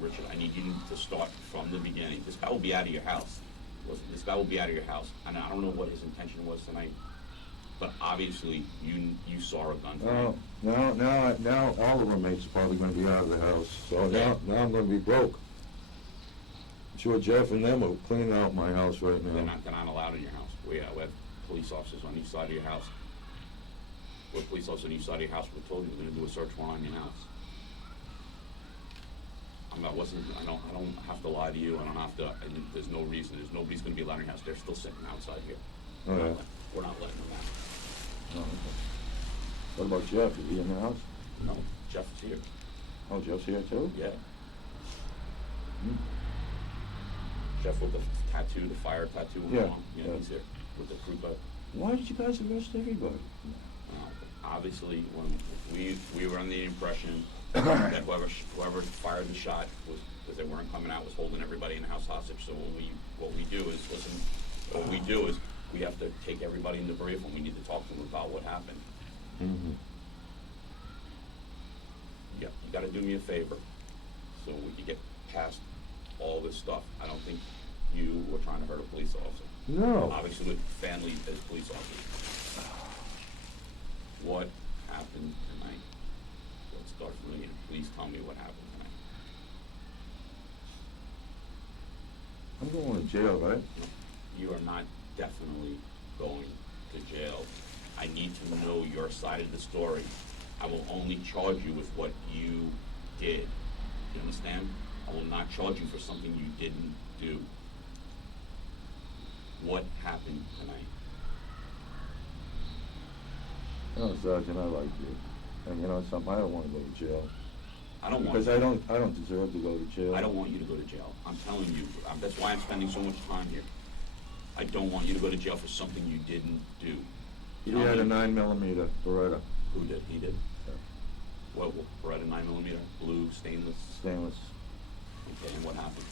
Richard, I need you to start from the beginning. This guy will be out of your house. Listen, this guy will be out of your house. And I don't know what his intention was tonight, but obviously you saw a gun tonight. Now all the roommates are probably gonna be out of the house, so Yeah. now I'm gonna be broke. I'm sure Jeff and them are cleaning out my house right They're now. not allowed in your house. We have police officers on each side of your house. We're police officers on each side of your house. We told you we're gonna do a search warrant on your house. I don't have to lie to you. I don't have to, and there's no reason. Nobody's gonna be allowed in your house. They're still sitting outside here. Oh, yeah. We're not letting them out. Oh, okay. What about Jeff? Is he in the house? No, Jeff is here. Oh, Jeff's here too? Yeah. Hmm. Jeff with the tattoo, the fire tattoo on Yeah, his arm. Yeah, yeah. he's here with the crew cut. Why did you guys arrest everybody? Obviously, when we were under the impression that whoever fired the shot was, because they weren't coming out, was holding everybody in the house hostage. So what we do is we have to take everybody in debrief and we need to talk to them about what happened. Mm-hmm. Yeah, gotta do me a favor, so we can get past all this stuff. I don't think you were trying to hurt a police officer. No. Obviously with family as police officers. What happened tonight? Let's start from the beginning. Please tell me what happened tonight. I'm going to jail, right? You are not definitely going to jail. I need to know your side of the story. I will only charge you with what you did. You understand? I will not charge you for something you didn't do. What happened tonight? No, Sergeant, I like you. And you know something, I don't want to go to jail. I don't want Because you. I don't deserve to go to jail. I don't want you to go to jail. I'm telling you. That's why I'm spending so much time here. I don't want you to go to jail for something you didn't do. He Tell had me- a 9mm Beretta, Who did? He did? Yeah. What, Beretta 9mm? Blue, stainless? stainless. Okay, and what happened?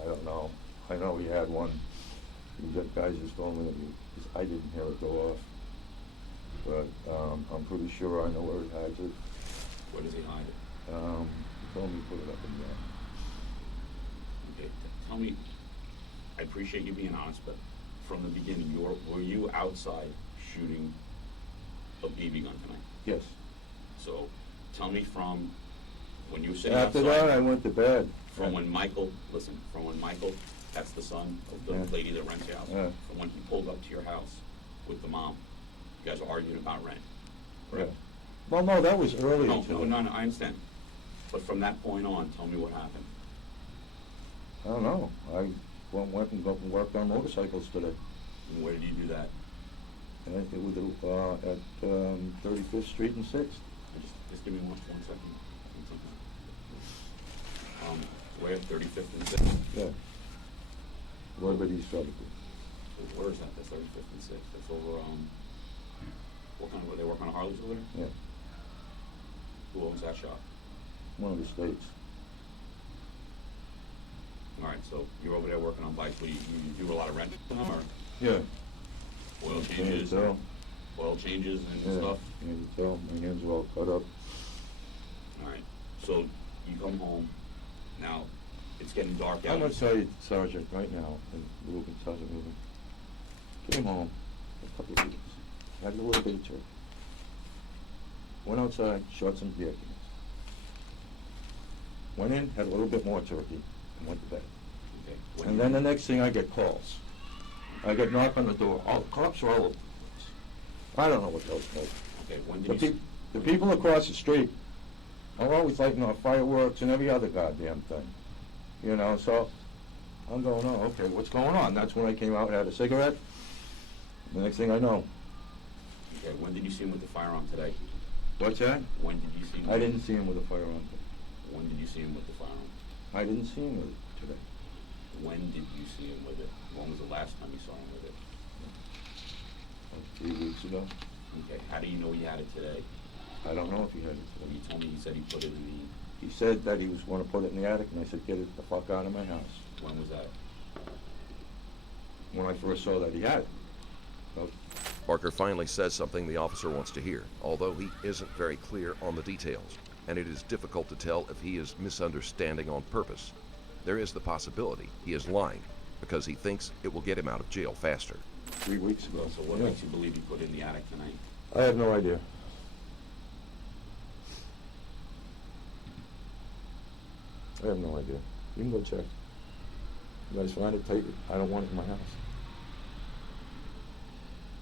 I don't know. I know he had one. You got guys just told me that I didn't hear it go off. But I'm pretty sure I know where he hides it. Where does he hide it? He told me to put it up in there. Okay, tell me, I appreciate you being honest, but from the beginning, were you outside shooting a BB gun tonight? Yes. So, tell me from when you were sitting After outside. that, I went to bed. From when Michael, that's the son of the Yeah. lady that rents your house. Yeah. From when he pulled up to your house with the mom, you guys were arguing about rent, Yeah. correct? Well, no, that was earlier. No, today. no, I understand. But from that point on, tell me what happened. I don't know. I went and worked on motorcycles today. And where did you do that? And it was at 35th Street and 6th. Just give me one second. Where, 35th and 6th? Yeah. Liberty's Fabric. Where is that? That's 35th and 6th. That's over, were they working on Harleys over there? Yeah. Who owns that shop? One of the states. Alright, so you're over there working on bikes. You do a lot of rent for them, or Yeah. oil Can you changes? tell? Oil changes and Yeah. stuff? Can you tell? My hands are all cut up. Alright, so you come home. Now, it's getting dark out. I'm gonna tell you, Sergeant, right now, and Ruben, Sergeant Ruben, came home a couple of weeks, had a little bit of turkey. Went outside, shot some deer cans. Went in, had a little bit more turkey, and went to bed. Okay. when And you- then the next thing, I get calls. I get knocked on the door. All the cops are all over the place. I don't know what those are. Okay, when The, did you? the people across the street are always lighting off fireworks and every other goddamn thing. You know, so I'm going, oh, okay, what's going on? That's when I came out and had a cigarette. The next thing I know, Okay, when did you see him with the firearm today? what's that? When did you see him? I didn't see him with a firearm. When did you see him with the firearm? I didn't see him with it today. When did you see him with it? When was the last time you saw him with it? Like 3 weeks ago. Okay, how do you know he had it today? I don't know if he had it Well, today. you told me he said he put it in He said that he was going to put it in the attic, and I said, get it the fuck out of my house. when was that? When I first saw that he had it. So, Barker finally says something the officer wants to hear, although he isn't very clear on the details, and it is difficult to tell if he is misunderstanding on purpose. There is the possibility he is lying because he thinks it will get him out of jail faster. 3 weeks ago. So what Yeah. makes you believe he put it in the attic tonight? I have no idea. I have no idea. You can go check. You guys find it, take it. I don't want it in my house.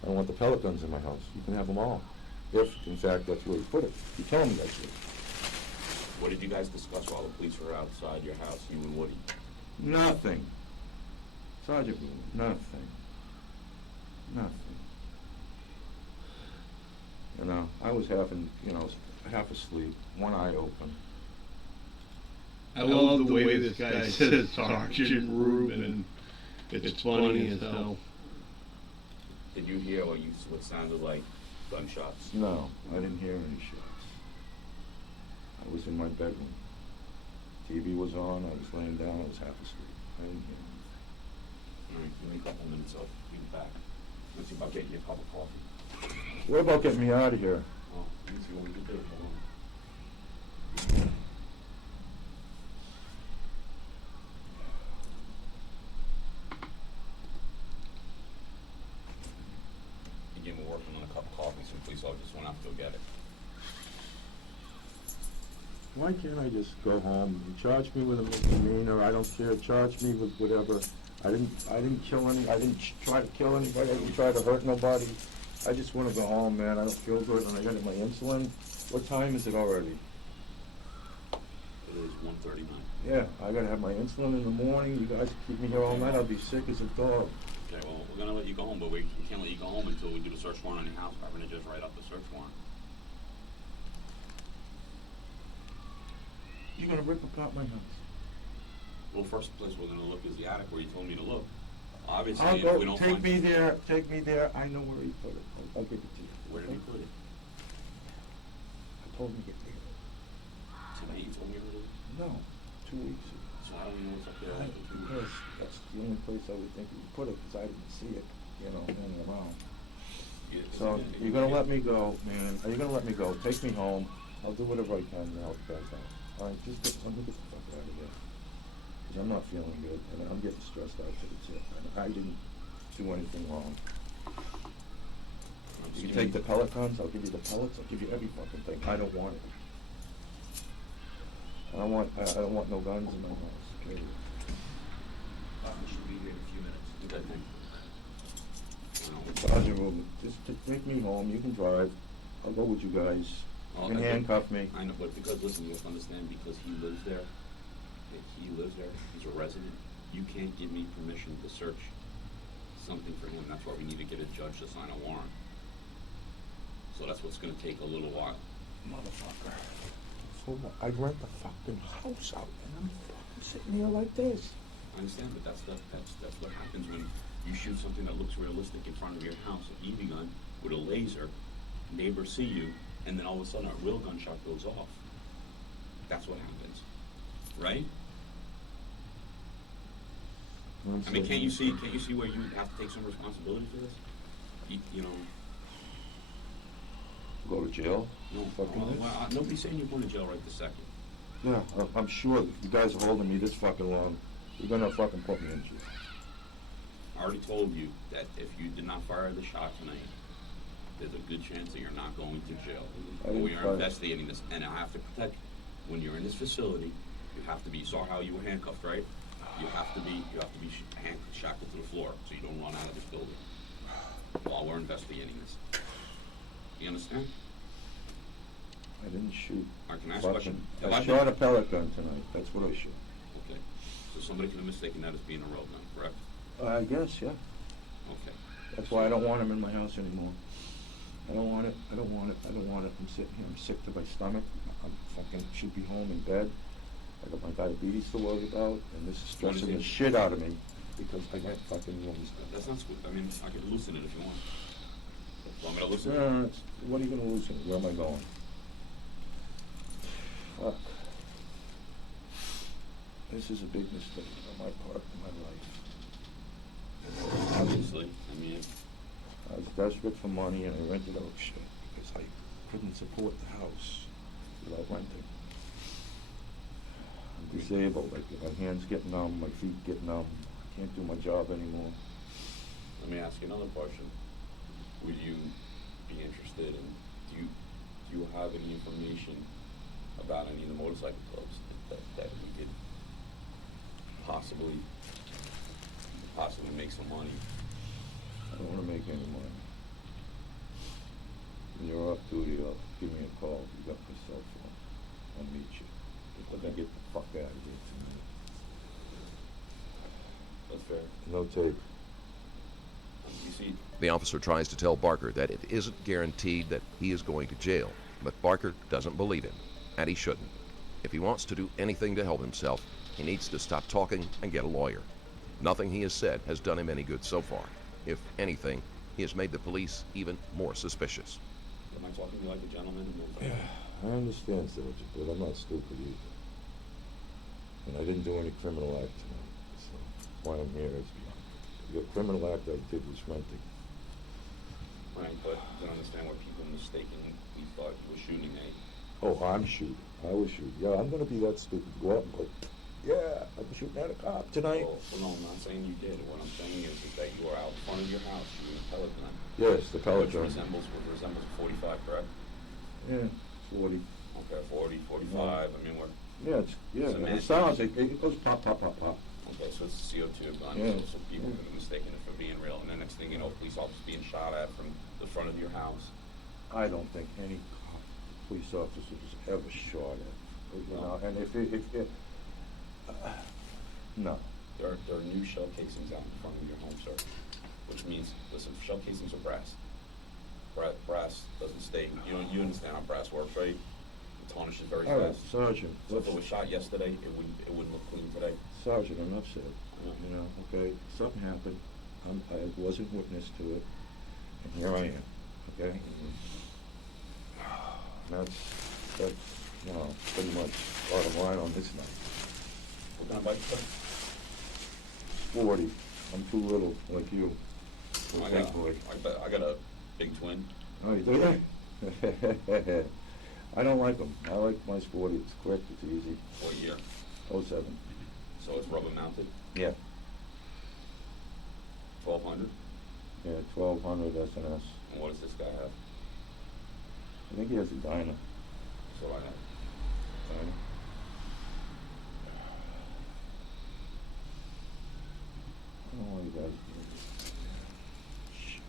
I don't want the pellet guns in my house. You can have them all. If, in fact, that's where you put it. You tell me that's where. What did you guys discuss while the police were outside your house, you and Woody? Nothing. Sergeant Boone, nothing. Nothing. You know, I was half asleep, one eye open. I love the way this guy says Sergeant Reuben. It's funny as hell. Did you hear what sounded like gunshots? No, I didn't hear any shots. I was in my bedroom. TV was on, I was laying down, I was half asleep. I didn't hear anything. All right, give me a couple minutes, I'll be back. Let's see about getting you a cup of coffee. What about getting me out of here? Oh, let me see what we can do. Hold on. some police officers went out to go get it. Why can't I just go home? You charge me with a misdemeanor, I don't care, charge me with whatever. I didn't kill any, I didn't try to kill anybody, I didn't try to hurt nobody. I just wanna go home, man, I don't feel good, and I gotta get my insulin. What time is it already? It is 1:39. Yeah, I gotta have my insulin in the morning, you guys keep me here all night, I'll be sick as a dog. Okay, well, we're gonna let you go home, but we can't let you go home until we do the search warrant on your house. We're gonna just write up the search warrant. You're gonna rip apart my house. Well, first place we're gonna look is the attic where you told me to look. Obviously, I'll if go, we don't take find... me there, I know where he put it, I'll give it to you. Where did he put it? I told him to get there. Tonight you told me to look? No, 2 weeks ago. So I don't even know what's up there after 2 Because weeks. that's the only place I would think he would put it, because I didn't see it, hanging around. Yeah, So, isn't it- you're gonna let me go, man, you're gonna let me go, take me home, I'll do whatever I can to help you guys out. Alright, let me get the fuck out of here. Because I'm not feeling good, and I'm getting stressed out to the tip, and I didn't do anything wrong. I'm You just take the giving- Pelotons, I'll give you the pellets, I'll give you every fucking thing, I don't want it. I don't want no guns in my house, period. Should be here in a few minutes. Okay, thank you. I know. Sergeant will, just take me home, you can drive, I'll go with you guys, you Well, can I think- handcuff me. I know, but because, listen, you have to understand, because he lives there, he's a resident, you can't give me permission to search something for him, that's why we need to get a judge to sign a warrant. So that's what's gonna take a little while. Motherfucker. So what? I rent the fucking house out, and I'm fucking sitting here like this. I understand, but that's what happens when you shoot something that looks realistic in front of your house, a BB gun with a laser, neighbors see you, and then all of a sudden a real gunshot goes off. That's what happens, right? I mean, can't you see where you have to take some responsibility for this? You know, Go to jail? no, Fucking nobody's saying you're going to jail right this second. Yeah, I'm sure if you guys are holding me this fucking long, you're gonna fucking put me in jail. I already told you that if you did not fire the shot tonight, there's a good chance that you're not going to jail. I didn't We are fire. investigating this, and I have to protect you. When you're in this facility, you have to be, you saw how you were handcuffed, right? You have to be shackled to the floor, so you don't run out of this building while we're investigating this. You understand? I didn't shoot. All right, can I ask a question? Have I I shot been- a pellet gun tonight, that's what I shot. Okay, so somebody could have mistaken that as being a real gun, correct? I guess, yeah. Okay. That's why I don't want him in my house anymore. I don't want it, I don't want it, I don't want it. I'm sitting here, I'm sick to my stomach. I'm fucking, should be home in bed. I got my diabetes to worry about, and this is stressing the shit out of me because I got fucking wounds. That's not sweet. I mean, I could loosen it if you want. Want me to loosen it? No, what are you gonna loosen? Where am I going? Fuck. This is a big mistake on my part in my life. Obviously, I mean, I was desperate for money and I rented out shit because I couldn't support the house without renting. I'm disabled, like my hands get numb, my feet get numb, I can't do my job anymore. let me ask you another question. Would you be interested in, do you have any information about any of the motorcycle clubs that we could possibly make some money? I don't wanna make any money. When you're off duty, give me a call, you got my cell phone, I'll meet you. Let me get the fuck out of here tonight. That's fair. No tape. You see, The officer tries to tell Barker that it isn't guaranteed that he is going to jail, but Barker doesn't believe him, and he shouldn't. If he wants to do anything to help himself, he needs to stop talking and get a lawyer. Nothing he has said has done him any good so far. If anything, he has made the police even more suspicious. am I talking to you like a gentleman? Yeah, I understand, Sergeant, but I'm not stupid either. And I didn't do any criminal act tonight, so why I'm here is beyond. The criminal act I did was renting. Right, but you don't understand where people mistakenly thought you were shooting a... Oh, I'm shooting. I was shooting. Yeah, I'm gonna be that stupid. Go out and play. Yeah, I'm shooting at a cop tonight. Well, no, I'm not saying you did. What I'm saying is that you are out front of your house shooting a pellet gun. Yes, the pellet Which gun. resembles a 45, correct? Yeah, 40. Okay, 40, 45, I mean, Yeah, it sounds, it goes pop, pop, pop, pop. okay, so it's a CO2 gun, Yeah. so people could have mistaken it for being real, and the next thing you know, police officers being shot at from the front of your house. I don't think any cop, police officer was ever shot at, you know, and if it, no. There are new shell casings out in front of your home, sir, which means, listen, shell casings are brass. Brass doesn't stay, you understand how brass works, right? It tarnishes very All right, fast. Sergeant, So if it was shot yesterday, it wouldn't look clean today. Sergeant, enough said, Yeah. you know, okay, something happened, I wasn't witness to it, and here I am, okay? That's, you know, pretty much bottom line on this night. What kind of bike, sir? 40, I'm too little, like you. For a I big got, boy. I got a big twin. Oh, you do? I don't like them. I like my Sporty. It's quick, it's easy. What year? 07. So it's rubber mounted, Yeah. 1200. Yeah, 1200 SNS. And what does this guy have? I think he has a Dyna. So I have. Dyna. I don't know why you guys do this. Shit.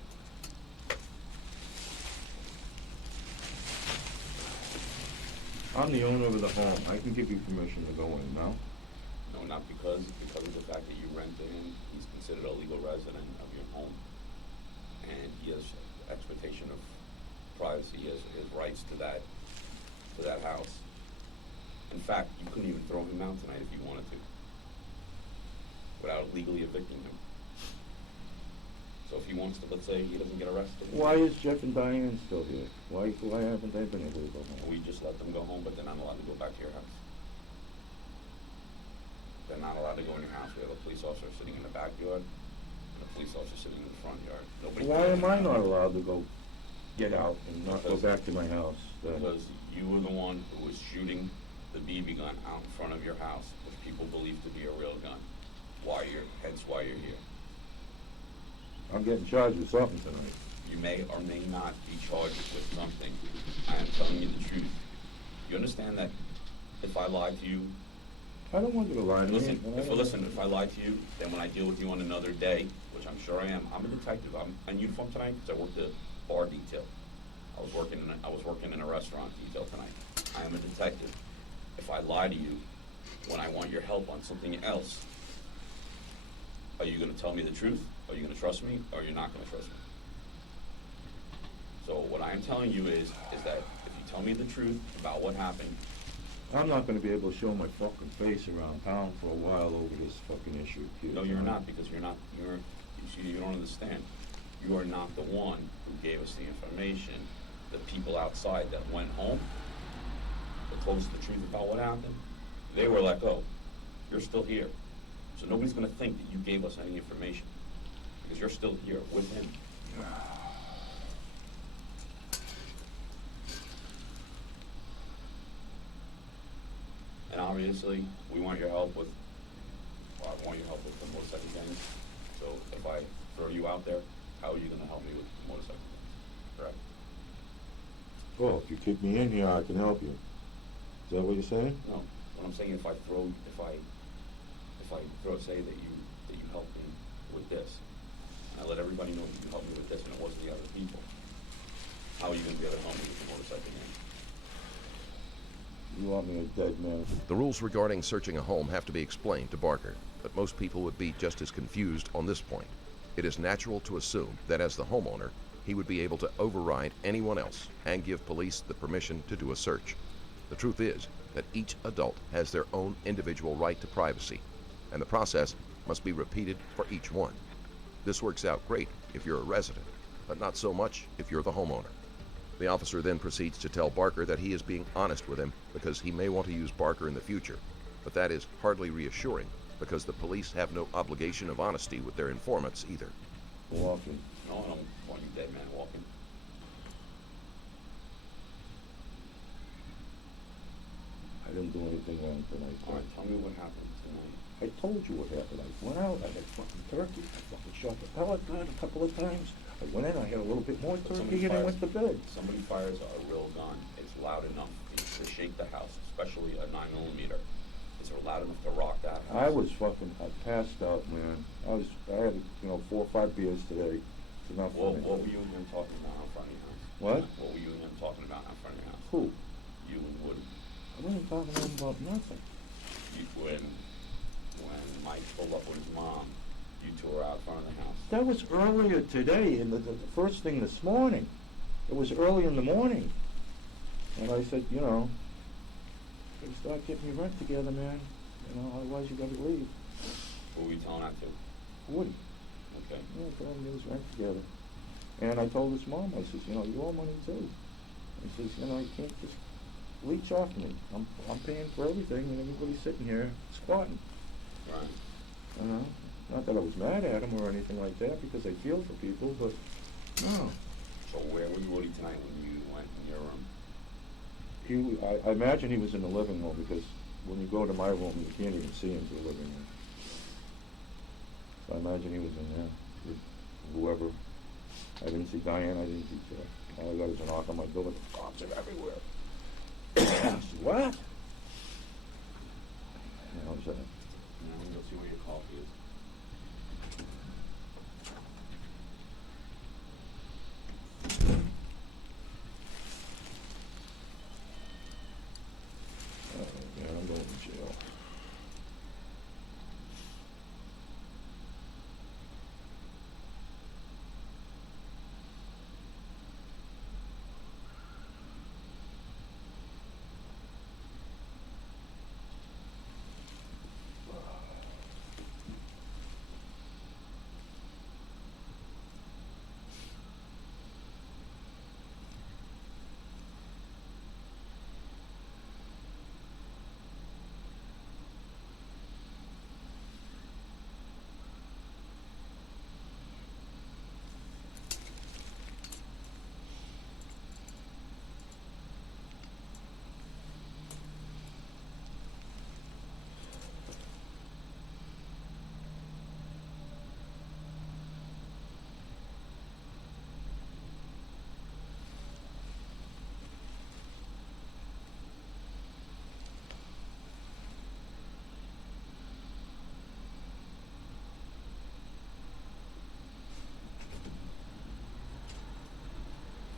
I'm the owner of the home. I can give you permission to go in now. No, not because of the fact that you rent to him. He's considered a legal resident of your home, and he has expectation of privacy. He has his rights to that house. In fact, you couldn't even throw him out tonight if you wanted to, without legally evicting him. So if he wants to, let's say he doesn't get arrested. Why is Jeff and Diane still here? Why haven't they been able to go home? We just let them go home, but they're not allowed to go back to your house. They're not allowed to go in your house. We have a police officer sitting in the backyard and a police officer sitting in the front yard. Nobody. Why am I not allowed to go get out and not go Because- back to my house? Because you were the one who was shooting the BB gun out in front of your house, which people believe to be a real gun. Hence why you're here. I'm getting charged with something tonight. You may or may not be charged with something. I am telling you the truth. You understand that if I lie to you, I don't want you to lie to me. listen, if I lie to you, then when I deal with you on another day, which I'm sure I am, I'm a detective. I'm in uniform tonight because I worked the bar detail. I was working in a restaurant detail tonight. I am a detective. If I lie to you when I want your help on something else, are you going to tell me the truth? Are you going to trust me, or you're not going to trust me? So what I am telling you is that if you tell me the truth about what happened, I'm not gonna be able to show my fucking face around town for a while over this fucking issue. Kid. no, you're not, because you see, you don't understand. You are not the one who gave us the information. The people outside that went home, that told us the truth about what happened, they were like, oh, you're still here. So nobody's gonna think that you gave us any information, because you're still here with him. And obviously, we want your help with, well, I want your help with the motorcycle gangs. So if I throw you out there, how are you gonna help me with the motorcycle gangs? Correct? Well, if you keep me in here, I can help you. Is that what you're saying? No, what I'm saying, if I say that you helped me with this, and I let everybody know that you helped me with this and it wasn't the other people, how are you gonna be able to help me with the motorcycle gang? You want me a dead man? The rules regarding searching a home have to be explained to Barker, but most people would be just as confused on this point. It is natural to assume that as the homeowner, he would be able to override anyone else and give police the permission to do a search. The truth is that each adult has their own individual right to privacy, and the process must be repeated for each one. This works out great if you're a resident, but not so much if you're the homeowner. The officer then proceeds to tell Barker that he is being honest with him because he may want to use Barker in the future, but that is hardly reassuring because the police have no obligation of honesty with their informants either. Walking. No, I don't want you dead man walking. I didn't do anything wrong tonight. Alright, tell me what happened tonight. I told you what happened. I went out, I had fucking turkey, I fucking shot the pellet gun a couple of times. I went in, I had a little bit more turkey, and I went to bed. Somebody fires a real gun, it's loud enough to shake the house, especially a 9mm. Is it loud enough to rock that house? I was fucking, I passed out, man. I had, 4 or 5 beers today. It's enough for me. What were you and him talking about in front of your house? What? What were you and him talking about in front of your house? Who? You and Woody. I wasn't talking to him about nothing. When Mike pulled up with his mom, you two were out in front of the house. That was earlier today, and the first thing this morning. It was early in the morning. And I said, you start getting your rent together, man. Otherwise you gotta leave. Who were you telling that to? Woody. Okay. Yeah, tell him to get his rent together. And I told his mom, I says, you owe money too. I says, you can't just leech off me. I'm paying for everything, and everybody's sitting here squatting. Right. Not that I was mad at him or anything like that, because I feel for people, but no. So where were you, Woody, tonight when you went in your room? I imagine he was in the living room, because when you go to my room, you can't even see into the living room. So I imagine he was in there with whoever. I didn't see Diane, I didn't see Jack. All I got is a knock on my door, the cops are everywhere. I said, what? How was that? Now I'm gonna go see where your coffee is. Yeah, I'm going to jail.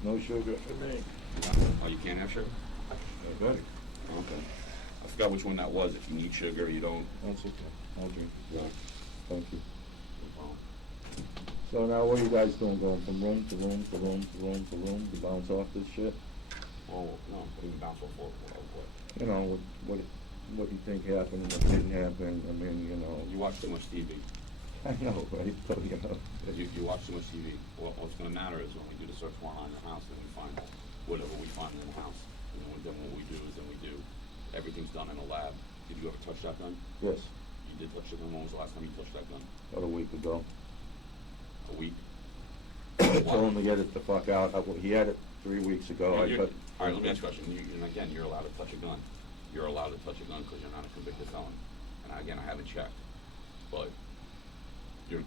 No sugar for me. Oh, you can't have sugar? Okay. Okay. I forgot which one that was. If you need sugar, you don't. That's okay. I'll drink it. Right. Thank you. No problem. So now what are you guys doing? Going from room to room to room to room to room to bounce off this shit? Oh, no, what do you bounce off for? What? What you think happened and what didn't happen. I mean, You watch too much TV. I know, right? So, You watch too much TV. What's going to matter is when we do the search warrant on the house, then we find whatever we find in the house. Then what we do is then we do. Everything's done in a lab. Did you ever touch that gun? Yes, You did touch the gun. When was the last time you touched that gun? about a week ago. A week? I told him to get it the fuck out. He had it 3 weeks ago. All right, let me ask you a question. And again, you're allowed to touch a gun. You're allowed to touch a gun because you're not a convicted felon. And again, I haven't checked. But you're...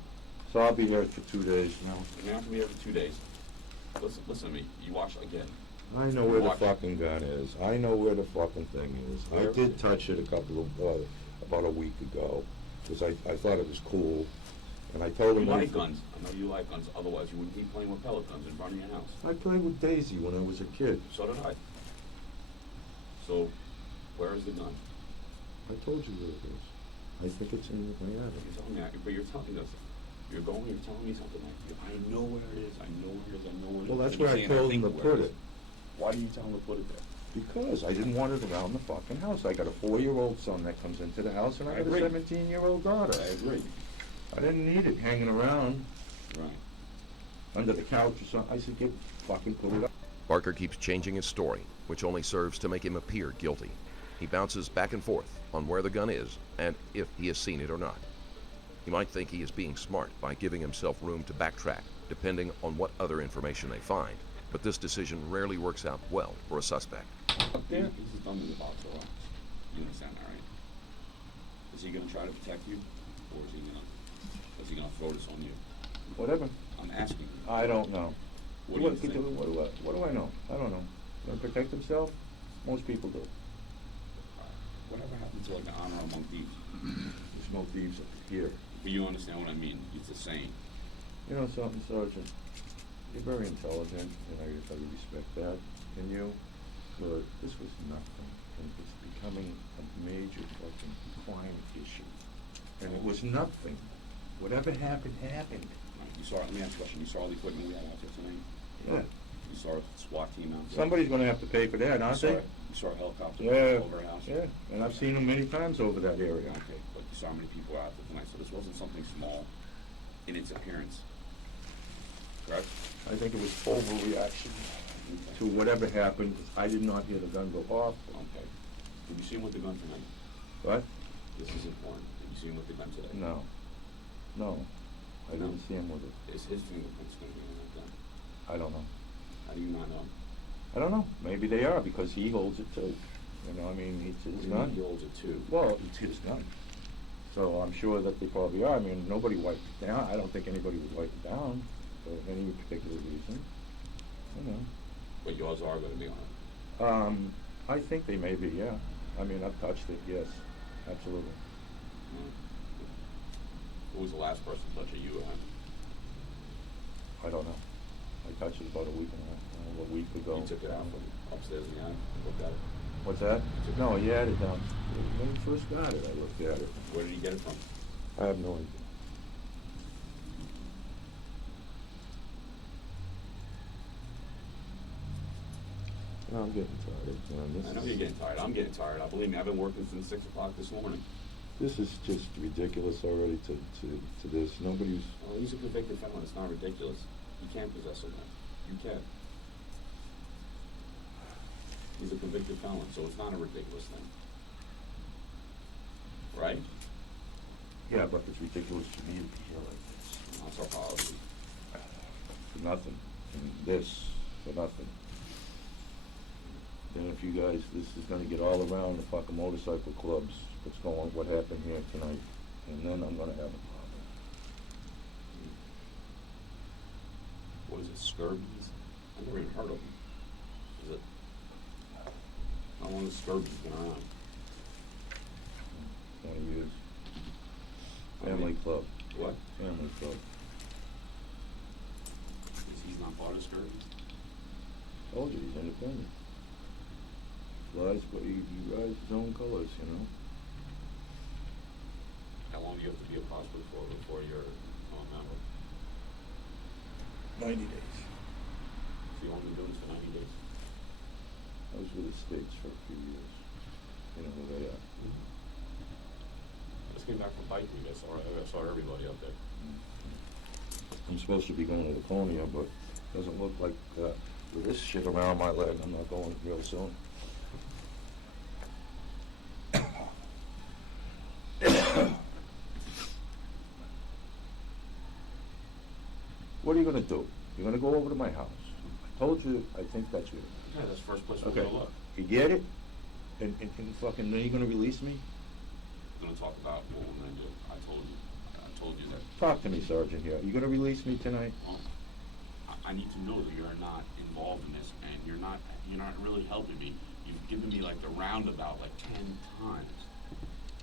So I'll be here for 2 days now. You're not going to be here for 2 days. Listen to me. You watch, again, I know where the fucking gun is. I know where the fucking thing is. I did touch it about a week ago, because I thought it was cool, and I told him... You like guns. I know you like guns. Otherwise, you wouldn't be playing with pellet guns in front of your house. I played with Daisy when I was a kid. So did I. So, where is the gun? I told you where it is. I think it's in my attic. You're telling me that, but you're telling us. You're telling me something like, I know where it is, I know where it is, I know where it is. Well, that's You're where I saying, told him think to where put is. it. Why do you tell him to put it there? Because I didn't want it around the fucking house. I got a 4-year-old son that comes into the house, and I got a agree. 17-year-old daughter. I agree. I didn't need it hanging around Right. under the couch or something. I said, fucking put it up. Barker keeps changing his story, which only serves to make him appear guilty. He bounces back and forth on where the gun is and if he has seen it or not. He might think he is being smart by giving himself room to backtrack, depending on what other information they find. But this decision rarely works out well for a suspect. Up there? This is done with the box, all right? You understand that, right? Is he gonna try to protect you, or is he gonna throw this on you? Whatever. I'm asking you. I don't know. What do you think? What do I know? I don't know. Gonna protect himself? Most people do. Whatever happened to like the honor among thieves? There's no thieves up here. But you understand what I mean? It's the same. You know something, Sergeant? You're very intelligent, and I respect that in you. But this was nothing, and it's becoming a major fucking crime issue. And it was nothing. Whatever happened, happened. Right, you saw, let me ask you a question. You saw all the equipment we had out there tonight? Yeah. You saw a SWAT team out there? Somebody's gonna have to pay for that, aren't they? You saw a helicopter Yeah, over our house? yeah, and I've seen them many times over that area. Okay, but you saw how many people were out there tonight, so this wasn't something small in its appearance, correct? I think it was overreaction to whatever happened. I did not hear the gun go off. Okay. Did you see him with the gun tonight? What? This is important. Did you see him with the gun today? No. No. I No? didn't see him with it. Is his fingerprints going to be on that gun? I don't know. How do you not know? I don't know. Maybe they are, because he holds it too. You know, I mean, it's his He gun. holds it too. Well, it's his gun. So I'm sure that they probably are. I mean, nobody wiped it down. I don't think anybody would wipe it down for any particular reason. You know. But yours are going to be on it. I think they may be, yeah. I mean, I've touched it, yes. Absolutely. Who was the last person to touch it, you or him? I don't know. I touched it about a week ago. You took it out from upstairs in the attic, looked at it. What's that? No, he had it down. When he first got it, I looked at it. Where did he get it from? I have no idea. No, I'm getting tired. I know you're getting tired. I'm getting tired. Believe me, I've been working since 6 o'clock this morning. This is just ridiculous already to this. Nobody's... Well, he's a convicted felon. It's not ridiculous. You can't possess a gun. You can't. He's a convicted felon, so it's not a ridiculous thing. Right? Yeah, but it's ridiculous to me to be here like this. That's our policy. For nothing. And this, for nothing. Then if you guys, this is gonna get all around the fucking motorcycle clubs, what happened here tonight, and then I'm gonna have a problem. What is it, scabies? I've never even heard of them. Is it? How long has scabies been around? 20 years. Family club. What? Family club. He's not part of scabies? Told you, he's independent. Flies, but he rides his own colors, you know. How long do you have to be a prospect for before you're a member? 90 days. So you only been doing this for 90 days? I was with the States for a few years. You know who they are. I just came back from bike week. I saw everybody up there. I'm supposed to be going to Laconia, but doesn't look like with this shit around my leg, I'm not going real soon. What are you gonna do? You're gonna go over to my house. I told you, I think that's good. Yeah, that's the first place we're Okay. gonna look. You get it? And fucking, then you're gonna release me? We're gonna talk about what we're gonna do. I told you that. Talk to me, Sergeant, here. You gonna release me tonight? Well, I need to know that you're not involved in this, and you're not really helping me. You've given me like the roundabout like 10 times.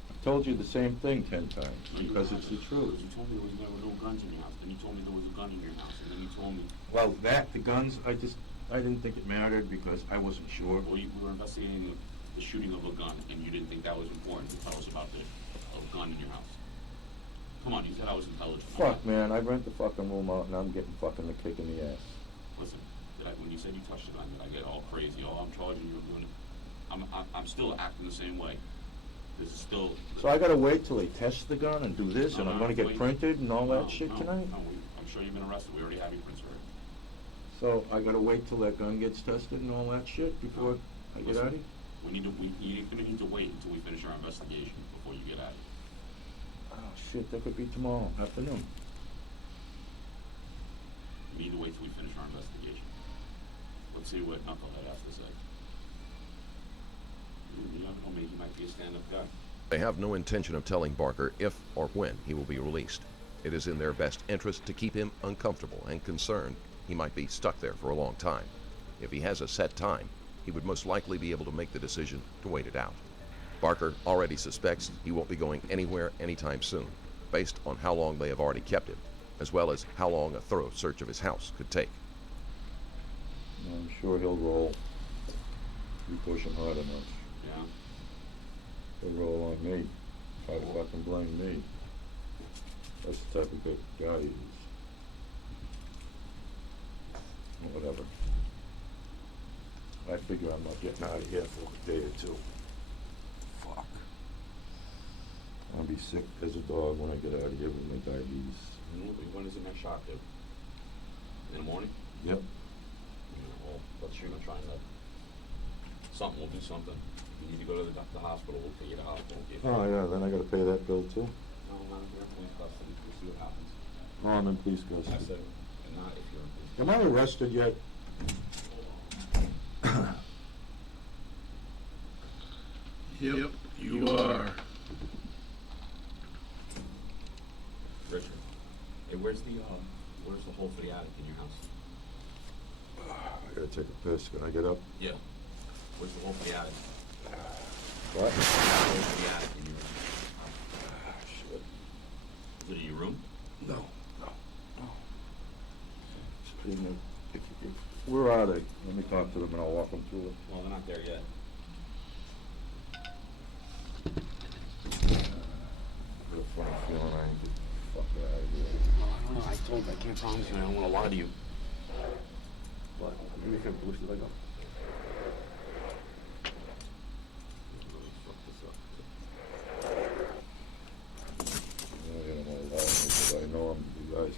I told you the same thing 10 times, No, you because it's the haven't. truth. You told me there was no guns in your house. Then you told me there was a gun in your house, and then you told me. Well, the guns, I didn't think it mattered because I wasn't sure. Well, we were investigating the shooting of a gun, and you didn't think that was important to tell us about a gun in your house. Come on, you said I was intelligent. Fuck, man, I rent the fucking room out and I'm getting fucking the kick in the ass. Listen, when you said you touched the gun, did I get all crazy? Oh, I'm charging you of doing it. I'm still acting the same way. This is still. So I gotta wait till they test the gun and do this, and I'm gonna get wait. printed and all No, that shit no, tonight? No, I'm sure you've been arrested. We already have your prints already. So I gotta wait till that gun gets tested and all that shit before I get Listen, out of here? you're gonna need to wait until we finish our investigation before you get out of here. Oh shit, that could be tomorrow afternoon. You need to wait till we finish our investigation. Let's see what Knucklehead has to say. You never know, maybe he might be a stand-up guy. They have no intention of telling Barker if or when he will be released. It is in their best interest to keep him uncomfortable and concerned he might be stuck there for a long time. If he has a set time, he would most likely be able to make the decision to wait it out. Barker already suspects he won't be going anywhere anytime soon, based on how long they have already kept him, as well as how long a thorough search of his house could take. I'm sure he'll roll. You push him hard enough. Yeah. He'll roll on me. Try to fucking blame me. That's the type of good guy he is. Whatever. I figure I'm not getting out of here for a day or two. Fuck. I'll be sick as a dog when I get out of here with my diabetes. When is the next shot due? In the morning? Yep. Well, let's shoot him trying to. Something will do something. You need to go to the hospital. We'll take you to the hospital. Oh yeah, then I gotta pay that bill too. No, not if you're in police custody. We'll see what happens. Oh, I'm in police I custody. said, and not if you're in police Am I arrested yet? Yep, you are. Richard. Hey, where's the hole for the attic in your house? I gotta take a piss. Can I get up? Yeah. Where's the hole for the attic? What? The hole for the attic in your room. Shit. Is it in your room? No. Where are they? Let me talk to them and I'll walk them through it. Well, they're not there yet. I got a funny feeling I ain't get the fuck out of here. Well, I don't know. I can't promise you. I don't want to lie to you. But maybe I can boost it like up. I know I'm you guys.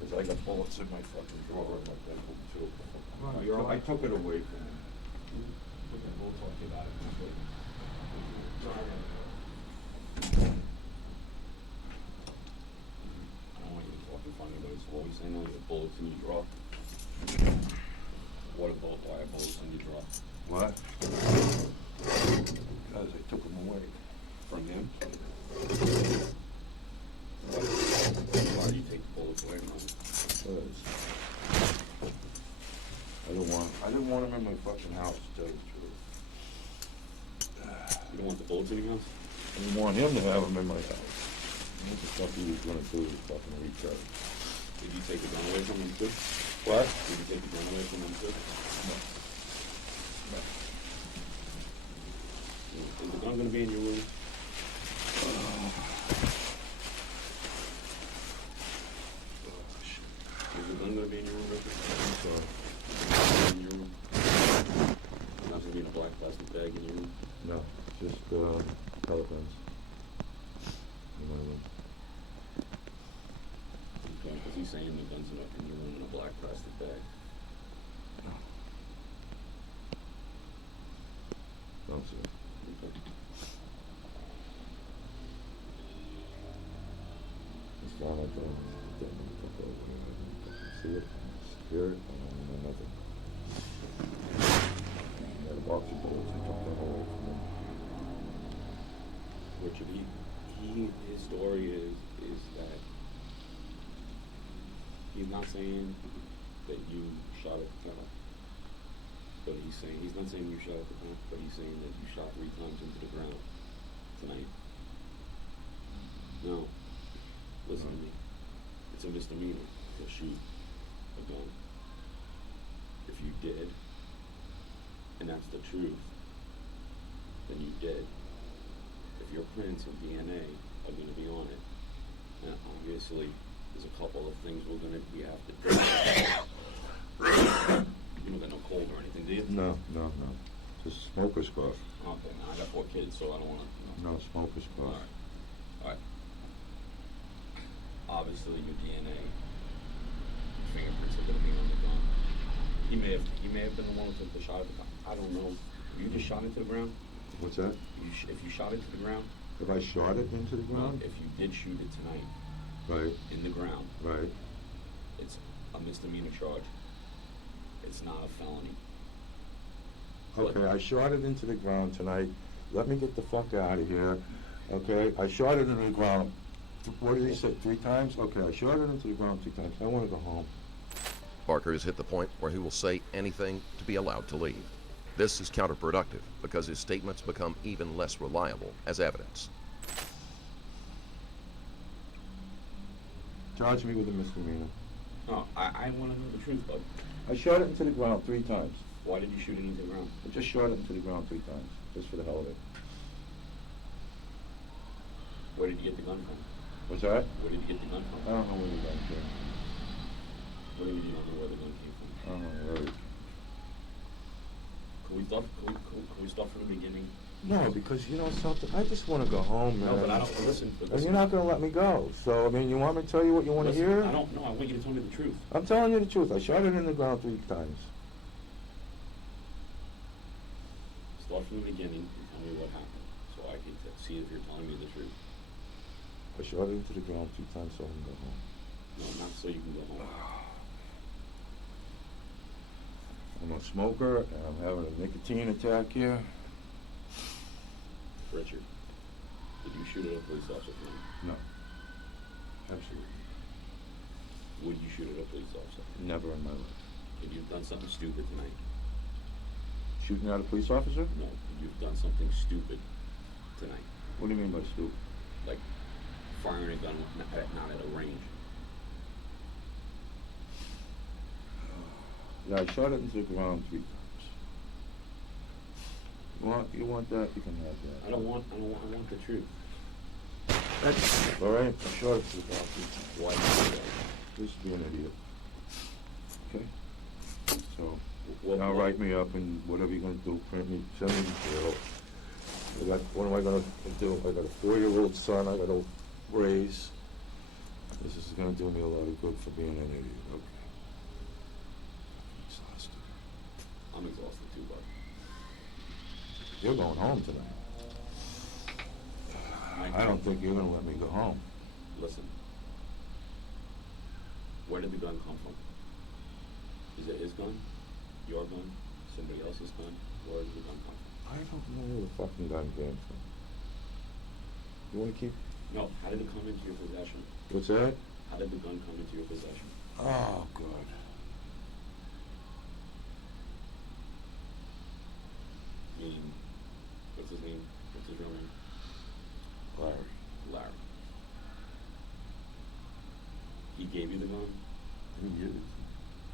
Because I got bullets in my fucking drawer in my bedroom too. I took it away from him. We'll talk to you about it. I don't want you to talk in funny, but it's always saying that you have bullets in your drawer. Why are bullets in your drawer? What? Because I took them away. From him? Why do you take the bullets away from him? Because I didn't want them in my fucking house, to tell you the truth. You don't want the bullets in your house? I didn't want him to have them in my house. What the fuck he was gonna do, fucking retard. Did you take the gun away from him too? What? Did you take the gun away from him too? No. Is the gun gonna be in your room? Is the gun gonna be in your room, Richard? So, In your room? It's not gonna be in a black plastic bag in your room? no, just, telephones. In my room. Okay, because he's saying the gun's in your room in a black plastic bag. No, sir. Okay. As long as I don't fuck over it, I don't fucking see it, hear it, I don't know nothing. I had a box of bullets, I took them away from him. Richard, his story is that he's not saying that you shot at the cop, but he's not saying you shot at the cop, but he's saying that you shot 3 times into the ground tonight. No, listen to me. It's a misdemeanor to shoot a gun. If you did, and that's the truth, then you did. If your prints and DNA are going to be on it, now obviously there's a couple of things we have to do. You don't got no cold or anything, do you? No. Just smoker's cough. Okay, now I got 4 kids, so I don't want to. No, smoker's cough. Alright. Obviously your DNA, fingerprints are going to be on the gun. He may have been the one who took the shot at the gun. I don't know. You just shot into the ground? What's that? If you shot into the ground? If I shot it into the ground? If you did shoot it tonight, Right, in the ground, right. it's a misdemeanor charge. It's not a felony. Okay, I shot it into the ground tonight. Let me get the fuck out of here. Okay, I shot it into the ground. What did he say? 3 times? Okay, I shot it into the ground 3 times. I want to go home. Barker has hit the point where he will say anything to be allowed to leave. This is counterproductive because his statements become even less reliable as evidence. Charge me with a misdemeanor. No, I want to know the truth, bud. I shot it into the ground 3 times. Why did you shoot it into the ground? I just shot it into the ground 3 times, just for the hell of it. Where did you get the gun from? What's that? Where did you get the gun I from? don't know where the gun came. What do you mean you don't know where the gun came from? I don't know where it. Can we start from the beginning? No, because you know something. I just want to go home, man. No, but I don't listen. And you're not going to let me go. So I mean, you want me to tell you what you want to hear? I don't know. I want you to tell me the truth. I'm telling you the truth. I shot it in the ground 3 times. Start from the beginning and tell me what happened, so I can see if you're telling me the truth. I shot it into the ground 2 times so I can go home. No, not so you can go home. I'm a smoker and I'm having a nicotine attack here. Richard, did you shoot at a police officer tonight? No. Absolutely. Would you shoot at a police officer? Never in my life. If you've done something stupid tonight? Shooting at a police officer? No, you've done something stupid tonight. What do you mean by stupid? Like firing a gun not at a range. Yeah, I shot it into the ground 3 times. You want that? You can have that. I want the truth. That's all right. I shot it to the ground 3 times. Why did you do that? Just be an idiot. Okay. So What- now what- write me up and whatever you're gonna do, print me, send me to jail. What am I gonna do? I got a 4-year-old son I gotta raise. This is gonna do me a lot of good for being an idiot. Okay. I'm exhausted. I'm exhausted too, bud. You're going home tonight. I don't think you're gonna let me go home. Listen. Where did the gun come from? Is it his gun? Your gun? Somebody else's gun? Where did the gun come from? I don't know where the fucking gun came from. You wanna keep? No, how did it come into your possession? What's that? How did the gun come into your possession? Oh, God. Meaning, what's his name? What's his real name? Larry. Larry. He gave you the gun? He did it.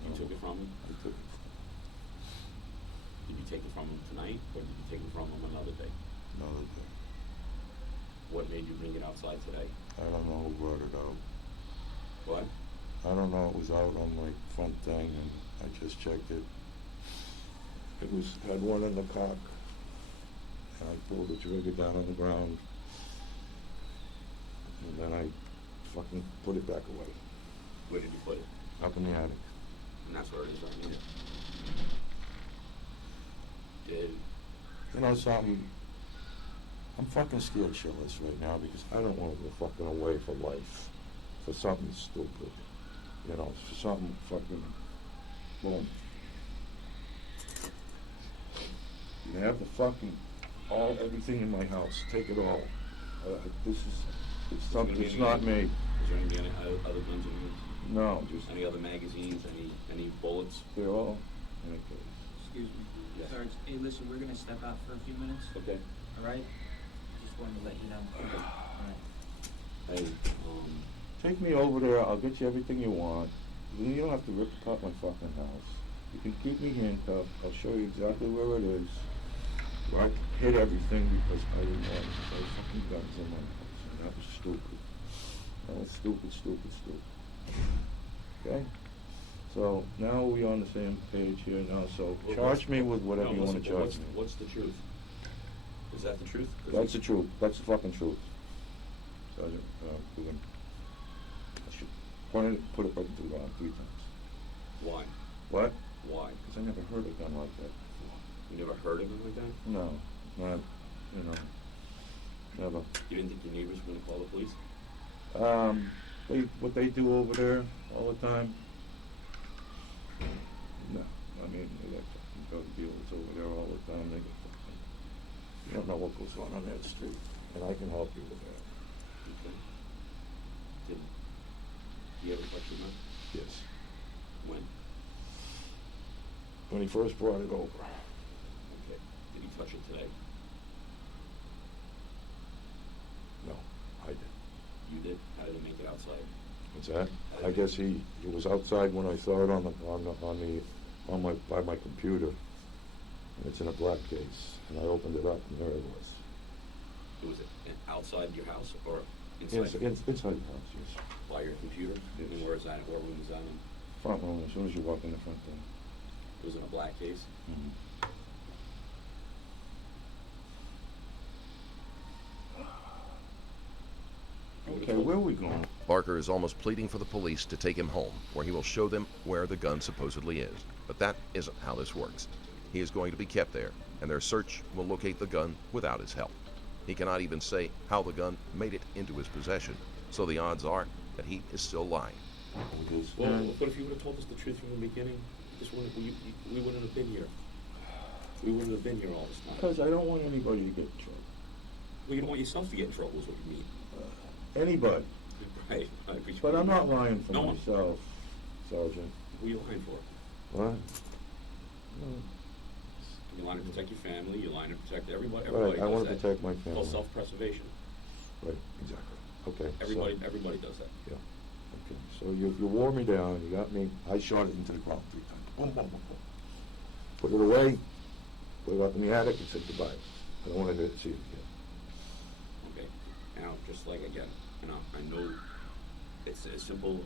You took it from him? I took it. Did you take it from him tonight, or did you take it from him another day? Another day. What made you bring it outside today? I don't know who brought it out. What? I don't know. It was out on my front thing, and I just checked it. It had one in the cock, and I pulled the trigger down on the ground, and then I fucking put it back away, Where did you put it? up in the attic. And that's where it is right now. Did You know something? I'm fucking scared shitless right now because I don't want to go fucking away from life for something stupid. You know, for something fucking boom. You have the fucking everything in my house. Take it all. It's something. It's not me. Is there any other guns in here? No, just Any other magazines? Any bullets? they're all in a case. Excuse me. Yes. Sarge, hey, listen, we're gonna step out for a few minutes, Okay. all right? Just wanted to let you know. All right. Hey, Take me over there. I'll get you everything you want. You don't have to rip apart my fucking house. You can keep me handcuffed. I'll show you exactly where it is. I hid everything because I didn't want those fucking guns in my house. And that was stupid. That was stupid. Okay? So now we on the same page here now. So charge me with whatever you want to charge me. What's the truth? Is that the truth? 'Cause That's the truth. That's the fucking truth. Sergeant, Coogan. I should put it right into the ground 3 times. Why? What? Why? Because I never heard a gun like that before. You never heard of it like that? No, not, never. You didn't think your neighbors were gonna call the police? What they do over there all the time? No, I mean, they got fucking drug dealers over there all the time. what goes on that street, and I can help you with that. Okay. Did he ever touch your gun? Yes. When? When he first brought it over. Okay. Did he touch it today? No, I did. You did? How did it make it outside? What's that? I guess he was outside when I saw it by my computer. And it's in a black case. And I opened it up and there it was. Was it outside your house or inside? Inside the house, yes. By your computer? Yes. And where is that? What room is that in? Front room, as soon as you walk in the front door. It was in a black case? Mm-hmm. Okay, where are we going? Barker is almost pleading for the police to take him home, where he will show them where the gun supposedly is. But that isn't how this works. He is going to be kept there, and their search will locate the gun without his help. He cannot even say how the gun made it into his possession, so the odds are that he is still lying. Well, what if you would have told us the truth from the beginning? We wouldn't have been here. We wouldn't have been here all this time. Because I don't want anybody to get in trouble. Well, you don't want yourself to get in trouble is what you mean. Anybody. Right. I appreciate But I'm you. not lying for No one. myself, Sergeant. Who are you lying for? What? You're lying to protect your family. You're lying to protect everybody. Right, I want to does that. protect my It's called family. self-preservation. Right, exactly. Okay. Everybody does that. Yeah. Okay. So you wore me down. You got me. I shot it into the ground 3 times. Boom, boom, boom, boom. Put it away. Put it up in the attic and said goodbye. I don't want to see it again. Okay. Now, just like again, I know it's as simple.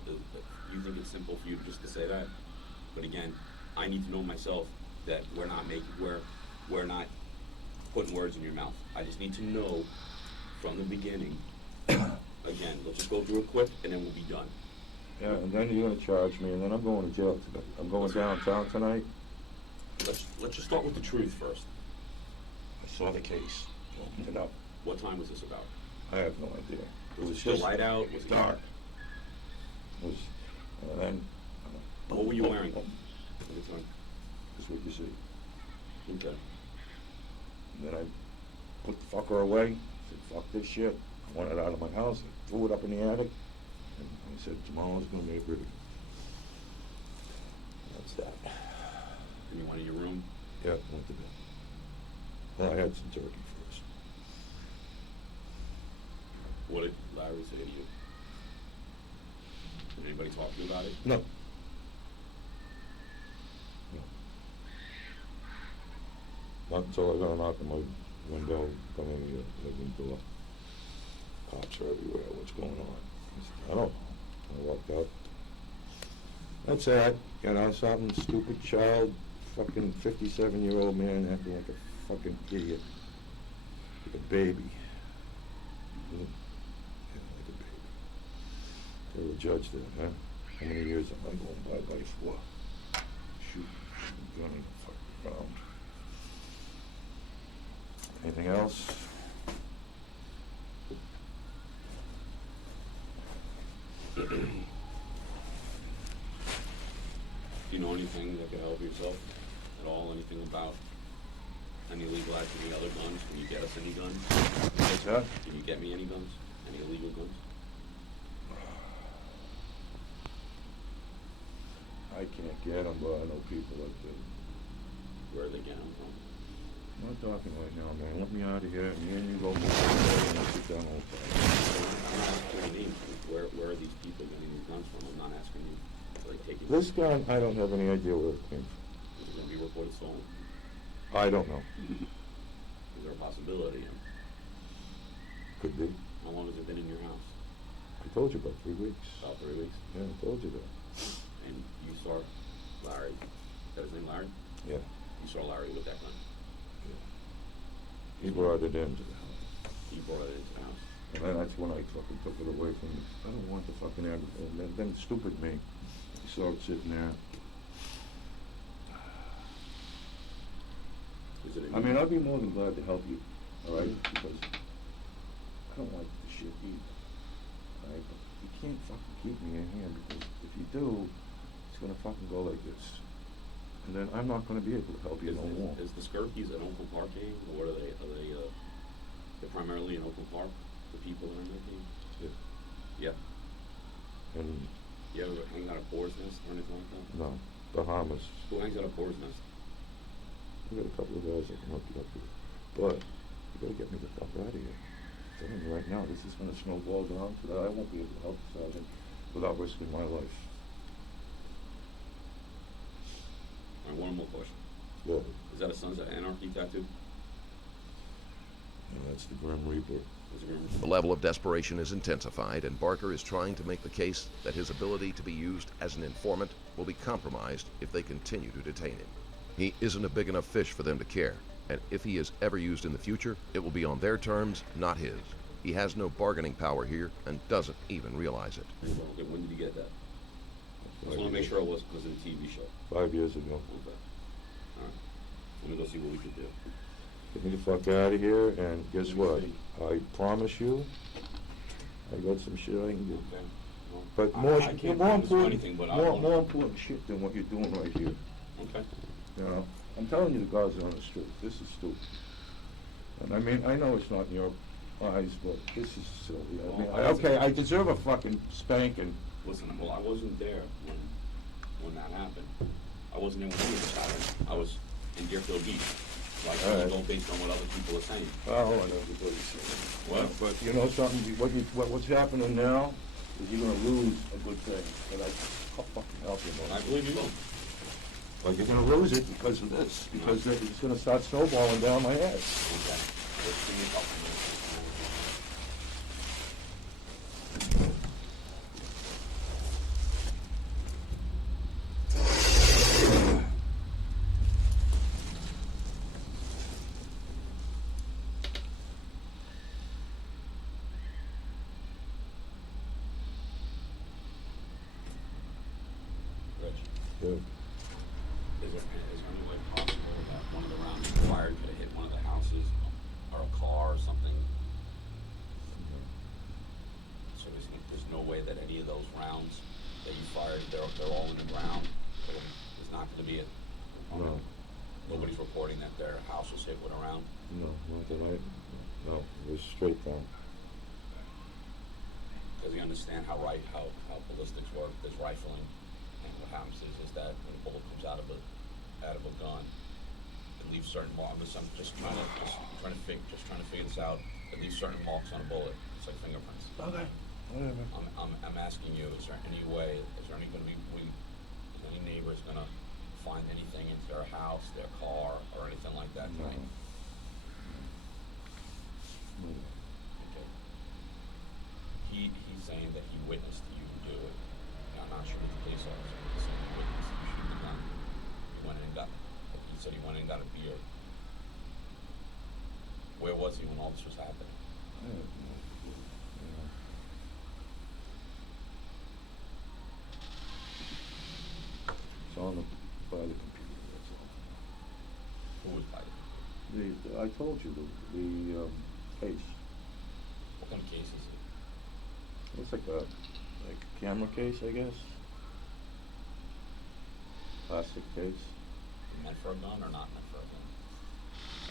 You think it's simple for you just to say that, but again, I need to know myself that we're not putting words in your mouth. I just need to know from the beginning. Again, let's just go through it quick, and then we'll be done. Yeah, and then you're going to charge me, and then I'm going to jail today. I'm going downtown tonight. Let's just start with the truth first. I saw the case. Opened it up. What time was this about? I have no idea. Was it still light out? Was it dark? It was, and then... What were you wearing at the time? That's what you see. Okay. And then I put the fucker away. Said, fuck this shit. I want it out of my house. I threw it up in the attic. And I said, tomorrow's going to be a pretty. That's that. And you went in your room? Yeah, went to bed. Well, I had some turkey first. What did Larry say to you? Did anybody talk to you about it? No. Not until I got a knock on my window, come in here, living door. Cops are everywhere, what's going on? I said, I don't know. I walked out. That's that. You know, some stupid child, fucking 57-year-old man acting like a fucking idiot. Like a baby. Yeah, like a baby. They were judged that, huh? How many years am I going by for? Shoot, gun in the fucking ground. Anything else? Do you know anything that could help yourself at all? Anything about any legal action, any other guns? Can you get us any guns? What's that? Can you get me any guns? Any illegal guns? I can't get them, but I know people that do. Where are they getting them from? I'm not talking right now, man. Let me out of here. Me and you go move away and let's sit down all the time. I'm not asking your names. Where are these people getting these guns from? I'm not asking you. Are they taking This gun, I don't have any idea where it came from. Is it going to be reported stolen? I don't know. Is there a possibility? Could be. How long has it been in your house? I told you about 3 weeks. About 3 weeks. Yeah, I told you that. And you saw Larry. Is that his name, Larry? Yeah. You saw Larry with that gun. He brought it into the house. He brought it into the house. And then that's when I fucking took it away from him. I don't want the fucking aggravated. Then stupid me. He saw it sitting there. Is it I mean, I'd be more than glad to help you, all right? Because I don't like the shit either, all right? But you can't fucking keep me in here because if you do, it's gonna fucking go like this. And then I'm not gonna be able to help you no more. Is the Skirkies at Uncle Parking, or what are they? They're primarily in Oakland Park, the people that are in that game? Yeah. Yeah. And, You ever hang out a boar's nest or anything like that? no, Bahamas. Who hangs out a boar's nest? We got a couple of guys that can hook you up with. But, you gotta get me the fuck out of here. I'm telling you right now, this is gonna snowball down to that. I won't be able to help the sergeant without risking my life. All right, one more question. Yeah. Is that a Sons of Anarchy tattoo? And that's the Grim Reaper. Is it Grim? The level of desperation is intensified, and Barker is trying to make the case that his ability to be used as an informant will be compromised if they continue to detain him. He isn't a big enough fish for them to care, and if he is ever used in the future, it will be on their terms, not his. He has no bargaining power here and doesn't even realize it. Okay, when did you get that? I just want to make sure it was in a TV show. 5 years ago. Okay. All right. Let me go see what we can do. Get me the fuck out of here, and guess what? I promise you, I got some shit I can do. Okay. Well, But I more can't more promise you important, anything, but I more, want- more important shit than what you're doing right here. Okay. You know, I'm telling you, the guards are on the street. This is stupid. And I mean, I know it's not in your eyes, but this is silly. I mean, Well, okay, I deserve a fucking spanking. Listen, well, I wasn't there when that happened. I wasn't there when he was happened. I was in Deerfield Beach. So I can All only right. go based on what other people are saying. Well, and everybody's saying. What? But you know something? What's happening now is you're gonna lose a good thing. And I'll fucking help you, I man. believe you will. But you're gonna lose it because of this, because it's gonna start snowballing down my head. Okay. Let's give me a couple minutes. Rich, Good. is there any way possible that one of the rounds fired could have hit one of the houses or a car or something? So there's no way that any of those rounds that you fired, they're all in the ground? There's not gonna be a... No. Nobody's reporting that their house was hit with a round? No, not tonight. No, it was straight down. Because you understand how ballistics work, there's rifling, and what happens is that when a bullet comes out of a gun, it leaves certain marks. I'm just trying to figure this out. It leaves certain marks on a bullet. It's like fingerprints. Okay. Whatever. I'm asking you, is there any way, is there any neighbors gonna find anything in their house, their car, or anything like that No. tonight? No. Okay. He's saying that he witnessed you do it. And I'm not sure he's a police officer. He's saying he witnessed you shoot the gun. He went in and got. He said he went in and got a beer. Where was he when all this was happening? I don't know. Yeah. It's on by the computer, that's all. Who was by it? I told you, the case. What kind of case is it? It's like a camera case, I guess. Plastic case. Meant for a gun or not meant for a gun?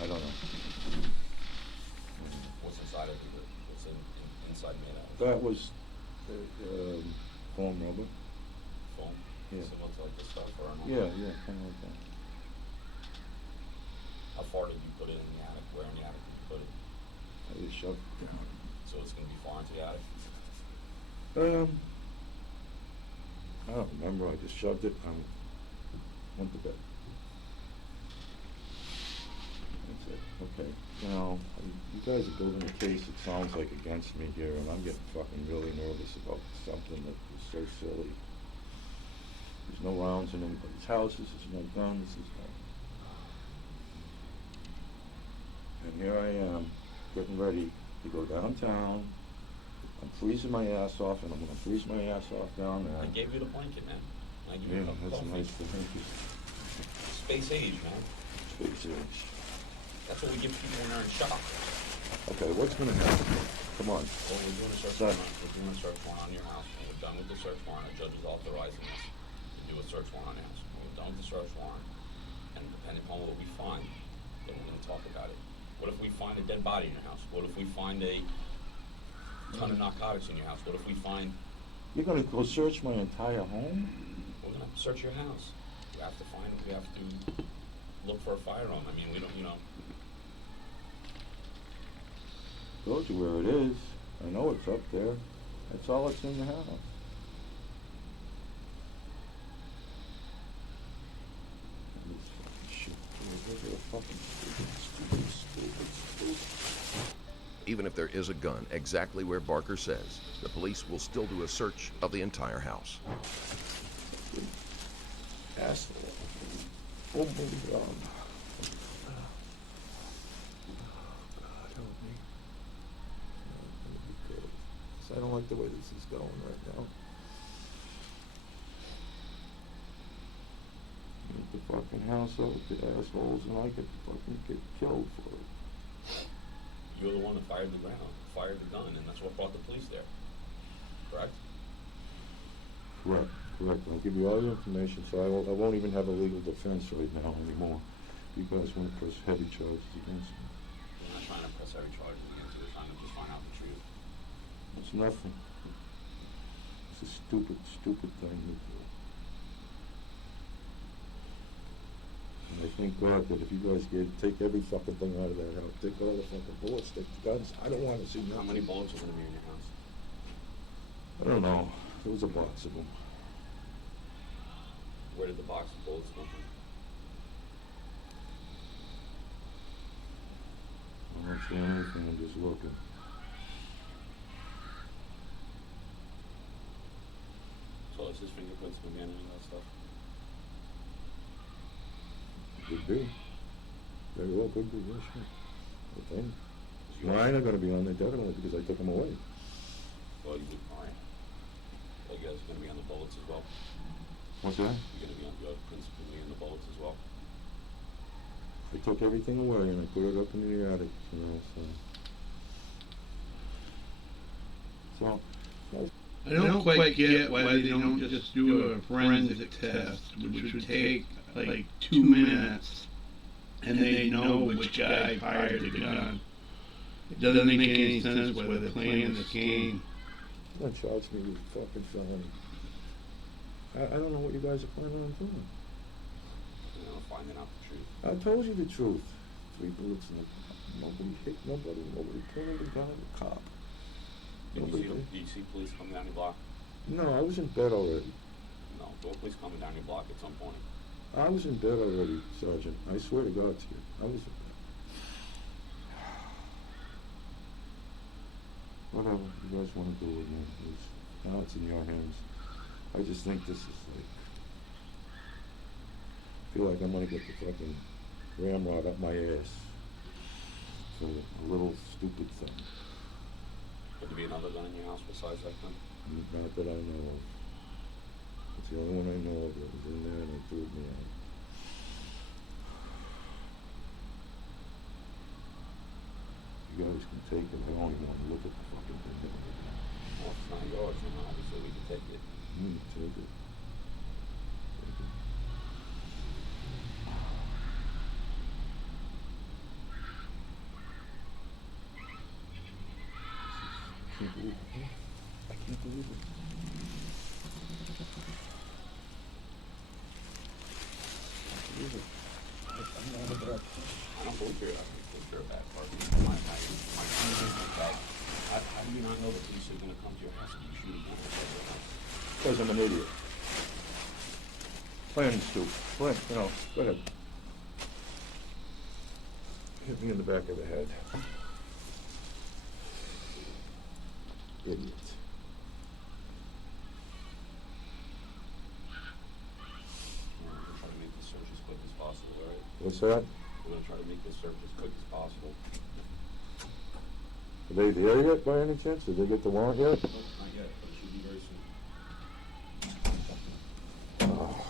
I don't know. What's inside of it? What's inside made out of? That was foam rubber. Foam? Yeah. Similar to like this stuff or not? Yeah, kind of like that. How far did you put it in the attic? Where in the attic did you put it? I just shoved it down. So it's gonna be far into the attic? I don't remember. I just shoved it. Went to bed. That's it. Okay. Now, you guys are building a case that sounds like against me here, and I'm getting fucking really nervous about something that is so silly. There's no rounds in anybody's houses. There's no guns. There's no. And here I am, getting ready to go downtown. I'm freezing my ass off, and I'm gonna freeze my ass off down there. I gave you the blanket, man. I gave you Yeah, a cup of that's a nice coffee. thing. Thank you. Space age, man. Space age. That's what we give people when they're in shock. Okay, what's gonna happen? Come on. Well, we're doing a search Son. warrant. We're doing a search warrant on your house. When we're done with the search warrant, a judge is authorizing us to do a search warrant on your house. When we're done with the search warrant, and depending upon what we find, then we're gonna talk about it. What if we find a dead body in your house? What if we find a ton of narcotics in your house? What if we find... You're gonna go search my entire home? We're gonna search your house. We have to find, we have to look for a firearm. I mean, we don't, you know. Told you where it is. I know it's up there. That's all that's in the house. This fucking shit. Look at the fucking stupid. Even if there is a gun exactly where Barker says, the police will still do a search of the entire house. Asshole. Oh my God. God, help me. Let me be good. 'Cause I don't like the way this is going right now. Make the fucking house up with the assholes and I could fucking get killed for it. You're the one that fired the gun, and that's what brought the police there. Correct? Correct. I'll give you all the information, so I won't even have a legal defense right now anymore. You guys want to press heavy charges against me. We're not trying to press heavy charges against you. We're trying to just find out the truth. It's nothing. It's a stupid thing to do. And I thank God that if you guys take every fucking thing out of that house, take all the fucking bullets, take the guns, I don't want to see nothing. How many bullets are going to be in your house? I don't know. There was a box of them. Where did the box of bullets come from? I'm not saying anything, I'm just looking. So is his fingerprints going to be on any of that stuff? Could be. Very well could be, yeah, sure. I think. Mine are going to be on there definitely because I took them away. Well, you would, alright. Well, you guys are going to be on the bullets as well? What's that? You're going to be on your prints going to be in the bullets as well? I took everything away and I put it up in the attic, you know, so. I don't quite get why they don't just do a forensic test, which would take like 2 minutes, and they know which guy fired the gun. It doesn't make any sense why they're playing this game. Don't charge me with fucking felony. I don't know what you guys are planning on doing. You know, finding out the truth. I told you the truth. 3 bullets, nobody hit nobody pointed a gun at a cop. Did Nobody you see police coming down your block? No, I was in bed already. No, there were police coming down your block at some point. I was in bed already, Sergeant. I swear to God to you. I was in bed. Whatever you guys want to do with me, now it's in your hands. I just think this is like, I feel like I'm gonna get the fucking ramrod up my ass for a little stupid thing. Could there be another gun in your house besides that gun? Not that I know of. It's the only one I know of that was in there and they threw me out. You guys can take it. I don't even want to look at the fucking thing. Well, if it's not yours, then obviously we can take it. Take it. Take it. I can't believe it. I can't believe it. I'm not a bad person. I don't believe you're a bad person. My point is that how do you not know the police are going to come to your house and you shoot a gun at your house? Because I'm an idiot. Plain stupid. Plain, you know, go ahead. Hit me in the back of the head. Idiot. We're going to try to make this search as quick as possible, all right? What's that? We're going to try to make this search as quick as possible. Are they there yet by any chance? Did they get the warrant yet? Nope, not yet, but it should be very soon. Oh.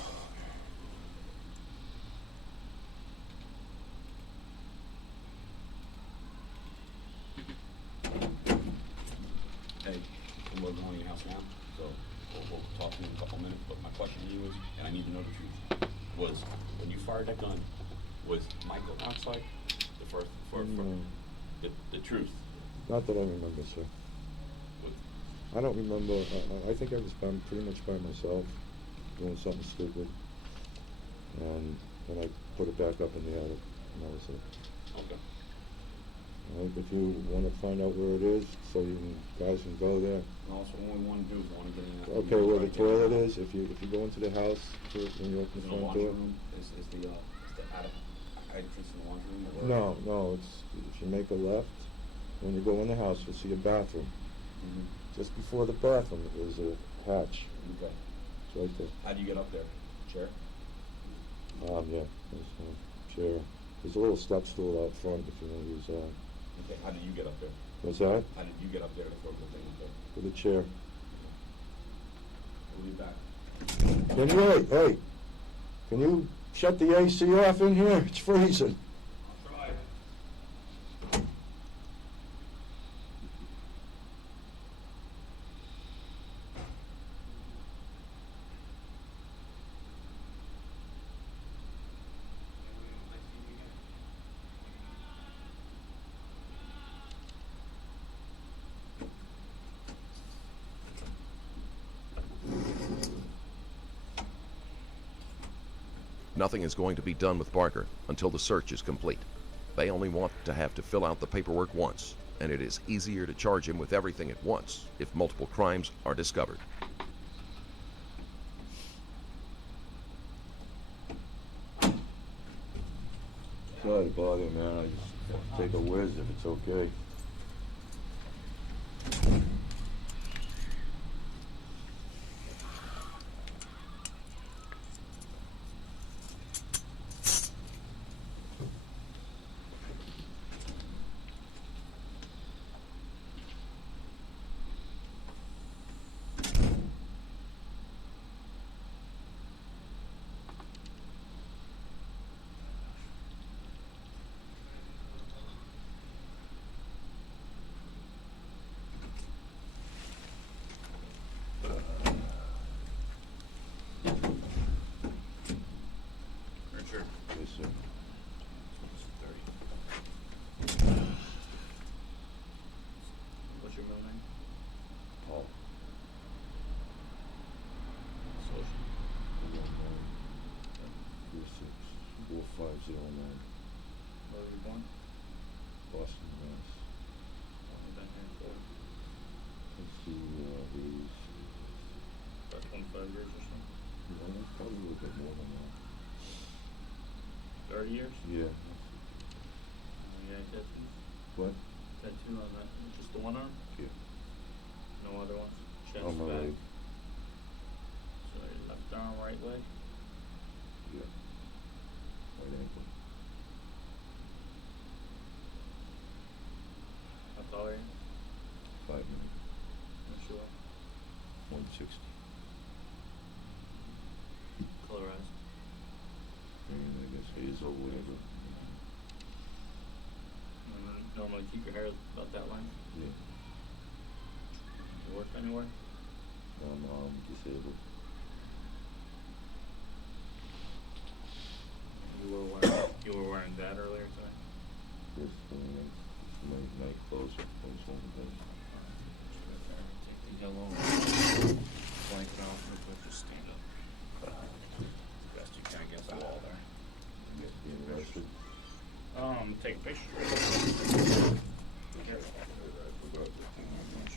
Hey, I'm going to your house now, so we'll talk to you in a couple minutes, but my question to you is, and I need to know the truth, was when you fired that gun, was Michael outside? The for the truth. Not that I remember, sir. I don't remember. I think I was pretty much by myself, doing something stupid, and I put it back up in the attic, and that was it. Okay. If you want to find out where it is, so guys can go there. And also, what we want to do is want to get in. Okay, where the toilet is. If you go into the house, when you open the The front laundry door. room is the entrance in the laundry room? Or No. It's if you make a left, when you go in the house, you'll see a bathroom. Mhm. Just before the bathroom is a hatch. Okay. It's right there. How do you get up there? Chair? Yeah. There's a chair. There's a little step stool out front if you want to use that. Okay. How did you get up there? What's that? How did you get up there to throw the thing up there? With a chair. We'll be back. Hey, can you shut the AC off in here? It's freezing. I'll try. Nothing is going to be done with Barker until the search is complete. They only want to have to fill out the paperwork once, and it is easier to charge him with everything at once if multiple crimes are discovered. Sorry to bother you, man. I just take a whiz if it's okay. Richard. Yes, sir. What's your middle name? Paul. Social. 464509. Where were you born? Boston, Mass. How long you been here for? Let's see, he's About 25 years or so? probably a little bit more than that. 30 years? Yeah. You got any tattoos? What? Tattoo on that? Just the one arm? Yeah. No other ones? Chest, On my back? leg. So your left arm, right leg? Yeah. Right ankle. How tall are you? 5 minutes. What's your 160. colorized? And I guess hazel, whatever. Normally keep your hair about that length? Yeah. You work anywhere? I'm disabled. You were wearing that earlier today? This my night clothes comes home today. Take the yellow blanket off real quick, just stand up. Best you can against the wall there. Get being arrested. Take a picture.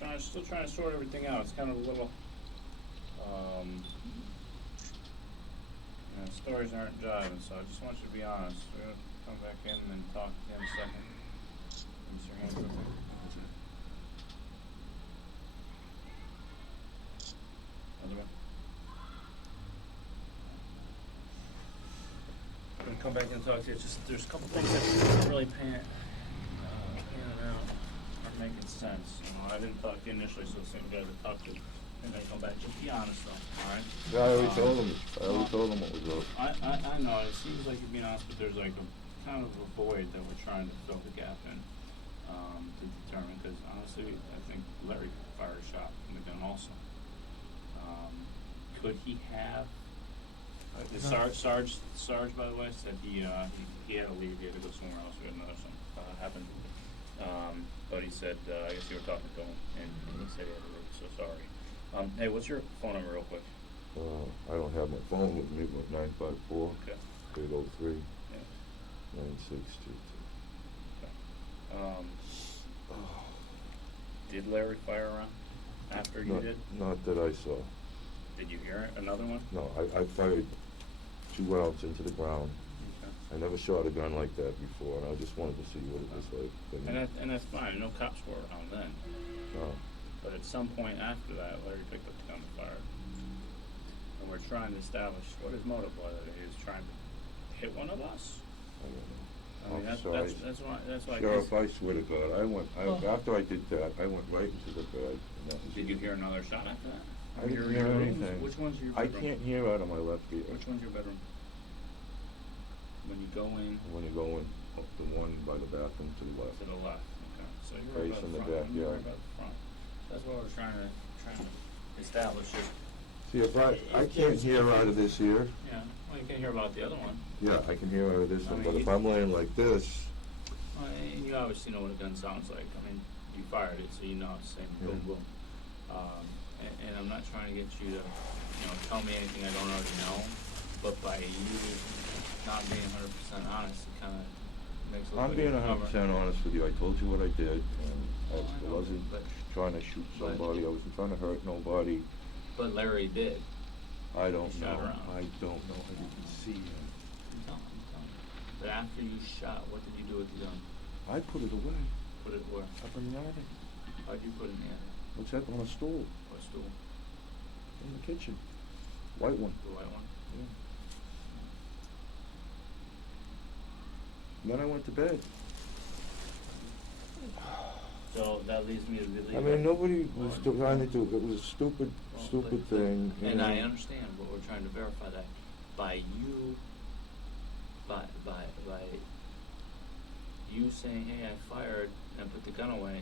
I'm still trying to sort everything out. It's kind of a little, stories aren't jiving, so I just want you to be honest. We're gonna come back in and talk to you in a second. Raise your hands up. Other one. I'm gonna come back and talk to you. It's just there's a couple things that aren't really pan out, aren't making sense. I didn't talk to you initially, so it's the same guy that talked to you. And then come back. Just be honest though, all right? Yeah, I already told him. What was up. I know. It seems like you're being honest, but there's like a kind of a void that we're trying to fill the gap in to determine. Because honestly, I think Larry fired a shot from the gun also. Could he have The Sarge, by the way, said he had to leave, he had to go somewhere else, we had another something happened. But he said, I guess you were talking to him, and he said he had to leave, so sorry. Hey, what's your phone number real quick? I don't have my phone with me, but 954 Okay. 803 Yeah. 9622. Okay. Did Larry fire around after you did? Not that I saw. Did you hear another one? No, I fired 2 rounds into the ground. Okay. I never shot a gun like that before, and I just wanted to see what it was like. And that's fine, no cops were around then. No. But at some point after that, Larry picked up the gun and fired. And we're trying to establish what his motive was. He was trying to hit one of us? I don't know. I mean, I'm sorry. that's why. Sheriff, I swear to God, after I did that, I went right into the bed. And that was Did it. you hear another shot after that? I didn't Your hear rooms? anything. Which one's your I bedroom? can't hear out of my left ear. Which one's your bedroom? When you go in When you go in, the one by the bathroom to the left. to the left, okay, so you're right Face about in the the front. You're right backyard. about the front. That's what we're trying to establish here. See, if I can't hear out of this ear, Yeah, well, you can hear about the other one. yeah, I can hear out of this I one, mean, but if you- I'm laying like this, Well, and you obviously know what a gun sounds like. I mean, you fired it, so you know it's saying boom, Yeah. boom. And I'm not trying to get you to, tell me anything I don't already know, but by you not being 100% honest, it kind of makes it look I'm like being you're covering- 100% honest with you. I told you what I did, and Well, I I know, wasn't but- trying to shoot somebody, I wasn't trying to hurt nobody. But Larry did. I don't You know. shot around. I don't know. I didn't see him. I'm telling you. But after you shot, what did you do with the gun? I put it away. Put it where? Up in the attic. How'd you put it in the attic? What's that, on a stool What stool? in the kitchen? White one. The white one? Yeah. And then I went to bed. So that leads me to believe. I mean, nobody was trying to do it. It was a stupid, stupid thing. you And know. I understand, but we're trying to verify that by you saying, hey, I fired and put the gun away,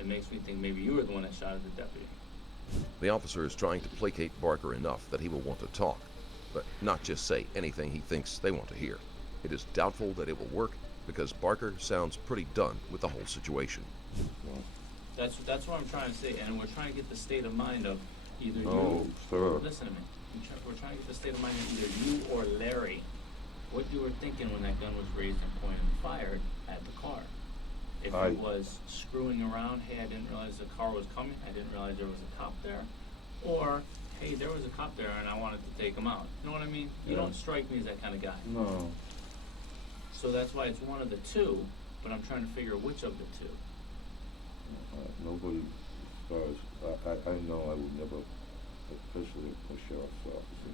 it makes me think maybe you were the one that shot at the deputy. The officer is trying to placate Barker enough that he will want to talk, but not just say anything he thinks they want to hear. It is doubtful that it will work because Barker sounds pretty done with the whole situation. No. That's what I'm trying to say, and we're trying to get the state of mind of either No, you. sir. Listen to me. We're trying to get the state of mind of either you or Larry, what you were thinking when that gun was raised and pointed and fired at the car. If it was screwing around, hey, I didn't realize the car was coming, I didn't realize there was a cop there, or hey, there was a cop there and I wanted to take him out. You know what I mean? You Yeah. don't strike me as that kind of guy. No. So that's why it's one of the two, but I'm trying to figure which of the two. Nobody, as far as, I know I would never, especially a sheriff's officer.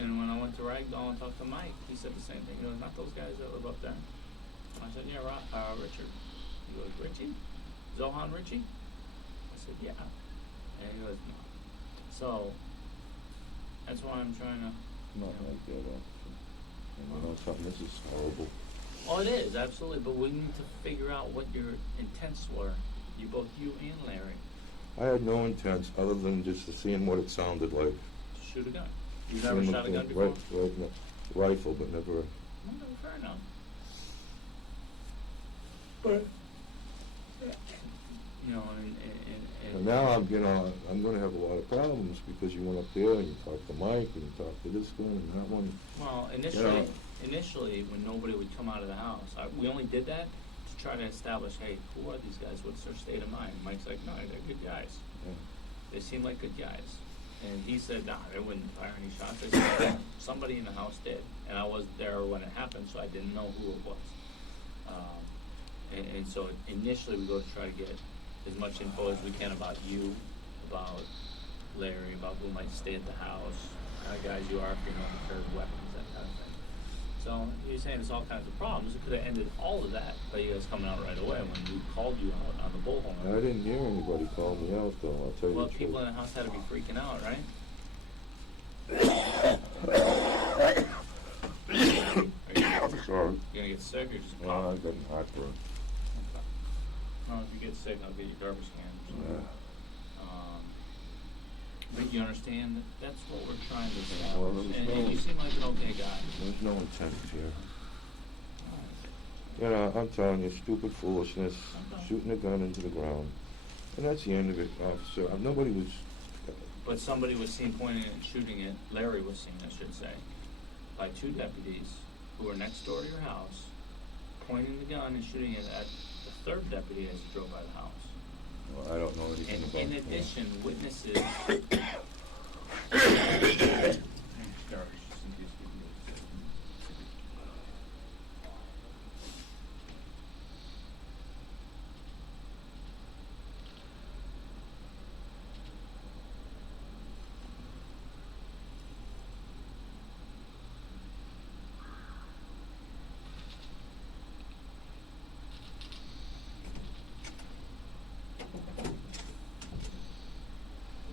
And when I went to Ragdoll and talked to Mike, he said the same thing. He goes, not those guys that live up there. And I said, yeah, Richard. He goes, Richie? Zohan Richie? I said, yeah. And he goes, no. So, that's why I'm trying to... Not like that, officer. And you know something, this is horrible. Oh, it is, absolutely. But we need to figure out what your intents were. Both you and Larry. I had no intents other than just seeing what it sounded like. To shoot a gun. You've never Seeing shot a the- gun before? Rifle, but never. No, fair enough. But, And now I'm gonna have a lot of problems because you went up there and you talked to Mike and you talked to this one and that one. well, initially, when nobody would come out of the house, we only did that to try to establish, hey, who are these guys? What's their state of mind? Mike's like, no, they're good guys. Yeah. They seem like good guys. And he said, nah, they wouldn't fire any shots. I said, somebody in the house did. And I wasn't there when it happened, so I didn't know who it was. And so initially we go to try to get as much info as we can about you, about Larry, about who might stay at the house, kind of guys you are if you're known to carry weapons, that kind of thing. So you're saying there's all kinds of problems. It could have ended all of that by you guys coming out right away when we called you out on the bullhorn. I didn't hear anybody call me out though, I'll tell you Well, the truth. people in the house had to be freaking out, right? I'm sorry. You gonna get sick or just No, cough? I've got heartburn. Well, if you get sick, I'll get you garbage can or something. Yeah. But you understand that that's what we're trying to Well, establish, there's and no- you seem like an okay guy. There's no intent here. You know, I'm telling you, stupid foolishness, Okay. shooting a gun into the ground. And that's the end of it, officer. Nobody was, But somebody was seen pointing it and shooting it, Larry was seen, I should say, by two deputies who were next door to your house, pointing the gun and shooting it at the third deputy as he drove by the house. well, I don't know anything And about in that. addition, witnesses.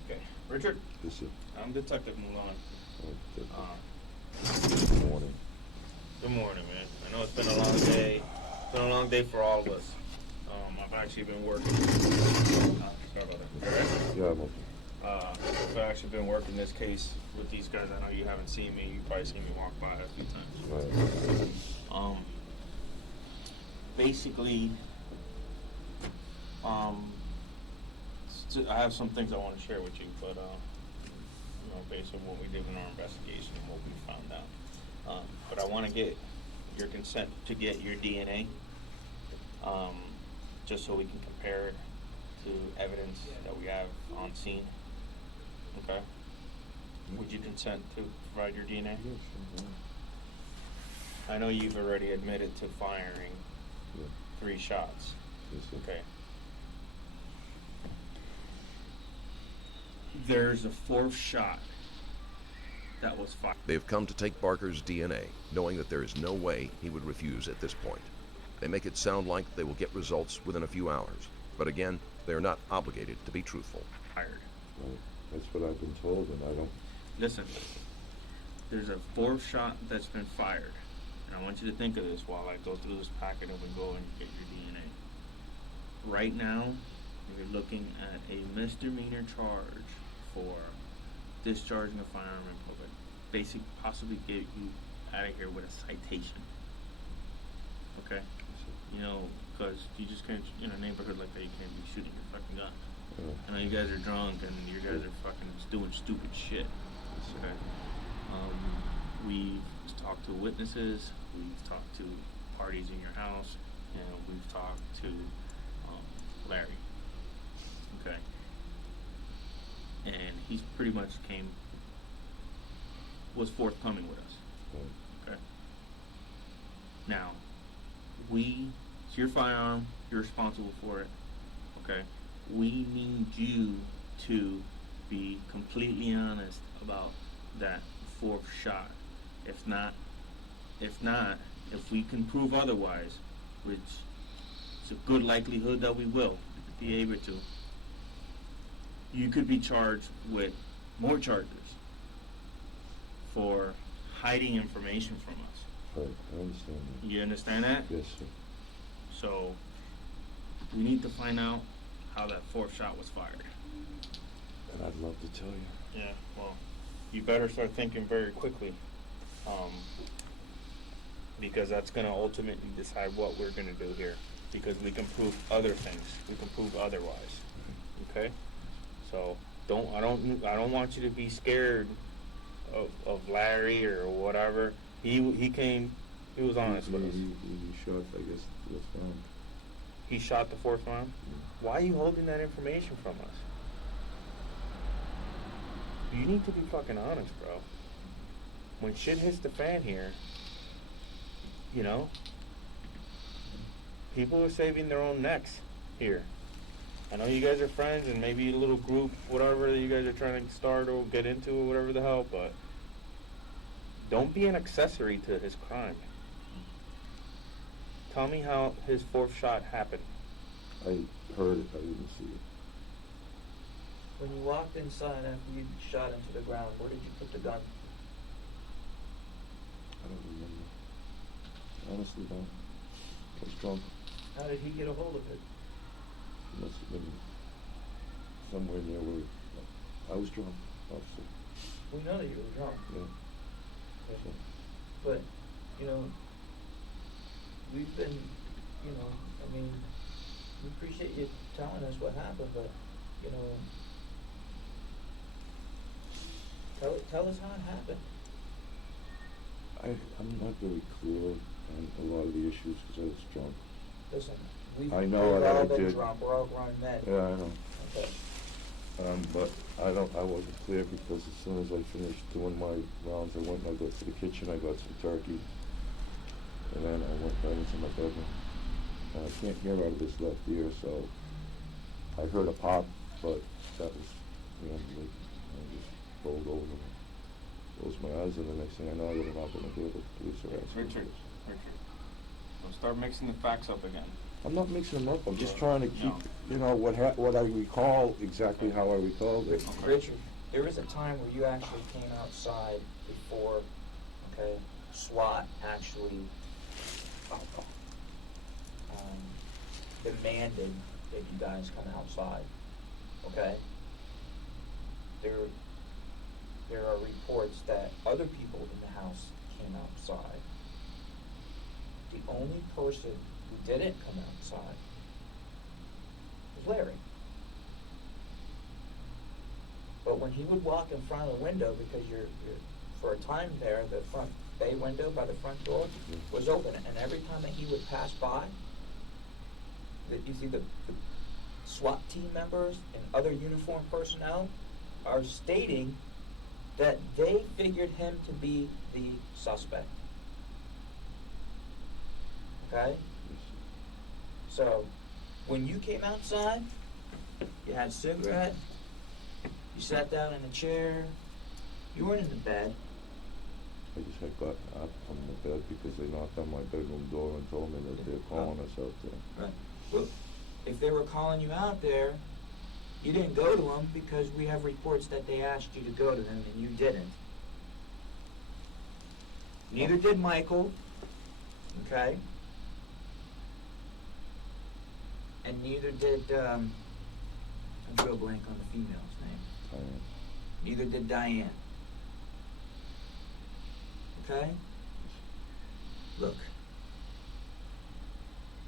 Okay, Richard, This is, I'm Detective Milan. good morning. Good morning, man. I know it's been a long day. It's been a long day for all of us. I've actually been working. Sorry about that. Yeah, well, I've actually been working this case with these guys. I know you haven't seen me. You probably seen me walk by a few times. right. Basically, I have some things I want to share with you, but you know, based on what we did in our investigation and what we found out. But I want to get your consent to get your DNA, just so we can compare it to evidence that we have on scene. Okay? Would you consent to provide your DNA? Yes, sure, I know you've already admitted to firing yeah. 3 shots. Yes, sir. Okay. There's a 4th shot that was fired. They've come to take Barker's DNA, knowing that there is no way he would refuse at this point. They make it sound like they will get results within a few hours, but again, they are not obligated to be truthful. Fired. Right. That's what I've been told, and I don't, Listen, there's a 4th shot that's been fired. And I want you to think of this while I go through this packet and we go and get your DNA. Right now, you're looking at a misdemeanor charge for discharging a firearm in public. Basically, possibly get you out of here with a citation. Okay? You know, because you just can't, in a neighborhood like that, you can't be shooting your fucking gun. I know you guys are drunk and you guys are fucking doing stupid shit. Okay? We've talked to witnesses, we've talked to parties in your house, and we've talked to Larry. Okay? And he's pretty much was forthcoming with us. right. Okay? Now, it's your firearm, you're responsible for it. Okay? We need you to be completely honest about that 4th shot. If we can prove otherwise, which it's a good likelihood that we will be able to, you could be charged with more charges for hiding information from us. Right, I understand that. You understand that? Yes, sir. So, we need to find out how that 4th shot was fired. And I'd love to tell you. Yeah, well, you better start thinking very quickly, because that's going to ultimately decide what we're going to do here. Because we can prove other things. We can prove otherwise. Okay? So I don't want you to be scared of Larry or whatever. He was honest with us. He shot, I guess, the 4th round. He shot the 4th round. Why are you holding that information from us? You need to be fucking honest, bro. When shit hits the fan here, you know, people are saving their own necks here. I know you guys are friends and maybe a little group, whatever you guys are trying to start or get into or whatever the hell, but don't be an accessory to his crime. Tell me how his 4th shot happened. I heard it, I didn't see it. When you walked inside after you shot into the ground, where did you put the gun? I don't remember. Honestly, don't. I was drunk. How did he get a hold of it? It must have been somewhere near where I was drunk, officer. We know that you were drunk. Yeah. Okay. But, you know, we've been, you know, I mean, we appreciate you telling us what happened, but, you know, tell us how it happened. I'm not very clear on a lot of the issues because I was drunk. Listen, I know we've that I all been did. drunk, we're all grown men. Yeah, I know. Okay. But I wasn't clear because as soon as I finished doing my rounds, I went and I got to the kitchen, I got some turkey, and then I went right into my bedroom. And I can't hear out of this left ear, so I heard a pop, but that was the end of it. I just rolled over, closed my eyes, and the next thing I know, I got a knock on the door, the police are asking. Richard, don't start mixing the facts up again. I'm not mixing them up, I'm just trying to keep, No. you know, what I recall, exactly how I recalled it. Okay. Richard, there was a time where you actually came outside before, okay, SWAT actually demanded that you guys come outside, okay? There are reports that other people in the house came outside. The only person who didn't come outside was Larry. But when he would walk in front of the window, because you're for a time there, the front bay window by the front door was open, and every time that he would pass by, you see the SWAT team members and other uniformed personnel are stating that they figured him to be the suspect. Okay? So, when you came outside, you had a cigarette, you sat down in a chair, you weren't in the bed. I just had gotten up from the bed because they knocked on my bedroom door and told me that they're calling us out there. Right. Well, if they were calling you out there, you didn't go to them because we have reports that they asked you to go to them and you didn't. Neither did Michael, okay? And neither did, I'm drawing a blank on the female's name. Neither did Diane. Okay? Look,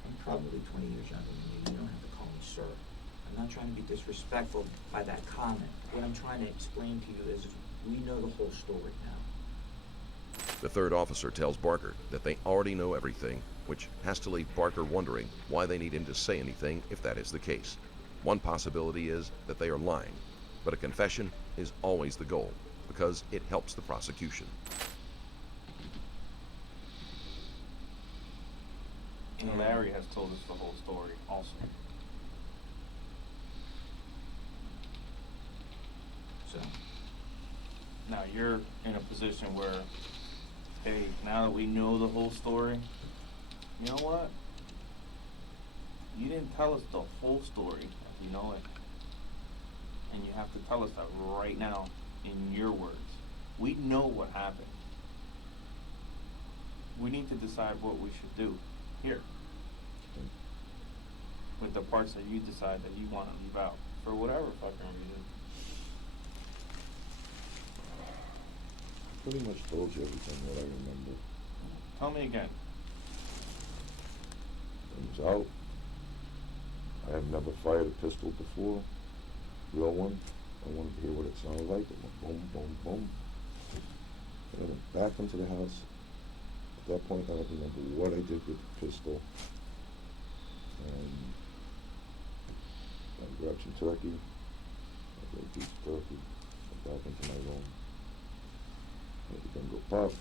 I'm probably 20 years younger than you. You don't have to call me sir. I'm not trying to be disrespectful by that comment. What I'm trying to explain to you is we know the whole story now. The third officer tells Barker that they already know everything, which has to leave Barker wondering why they need him to say anything if that is the case. One possibility is that they are lying, but a confession is always the goal because it helps the prosecution. And Larry has told us the whole story also. So, Now you're in a position where, hey, now that we know the whole story, you know what? You didn't tell us the whole story as you know it. And you have to tell us that right now in your words. We know what happened. We need to decide what we should do here. With the parts that you decide that you want to leave out for whatever fucking reason. Pretty much told you everything that I remember. Tell me again. It was out. I have never fired a pistol before. Real one. I wanted to hear what it sounded like. It went boom, boom, boom. And I went back into the house. At that point, I don't remember what I did with the pistol. And I grabbed some turkey. I got a piece of turkey. Went back into my room. Let the gun go pop.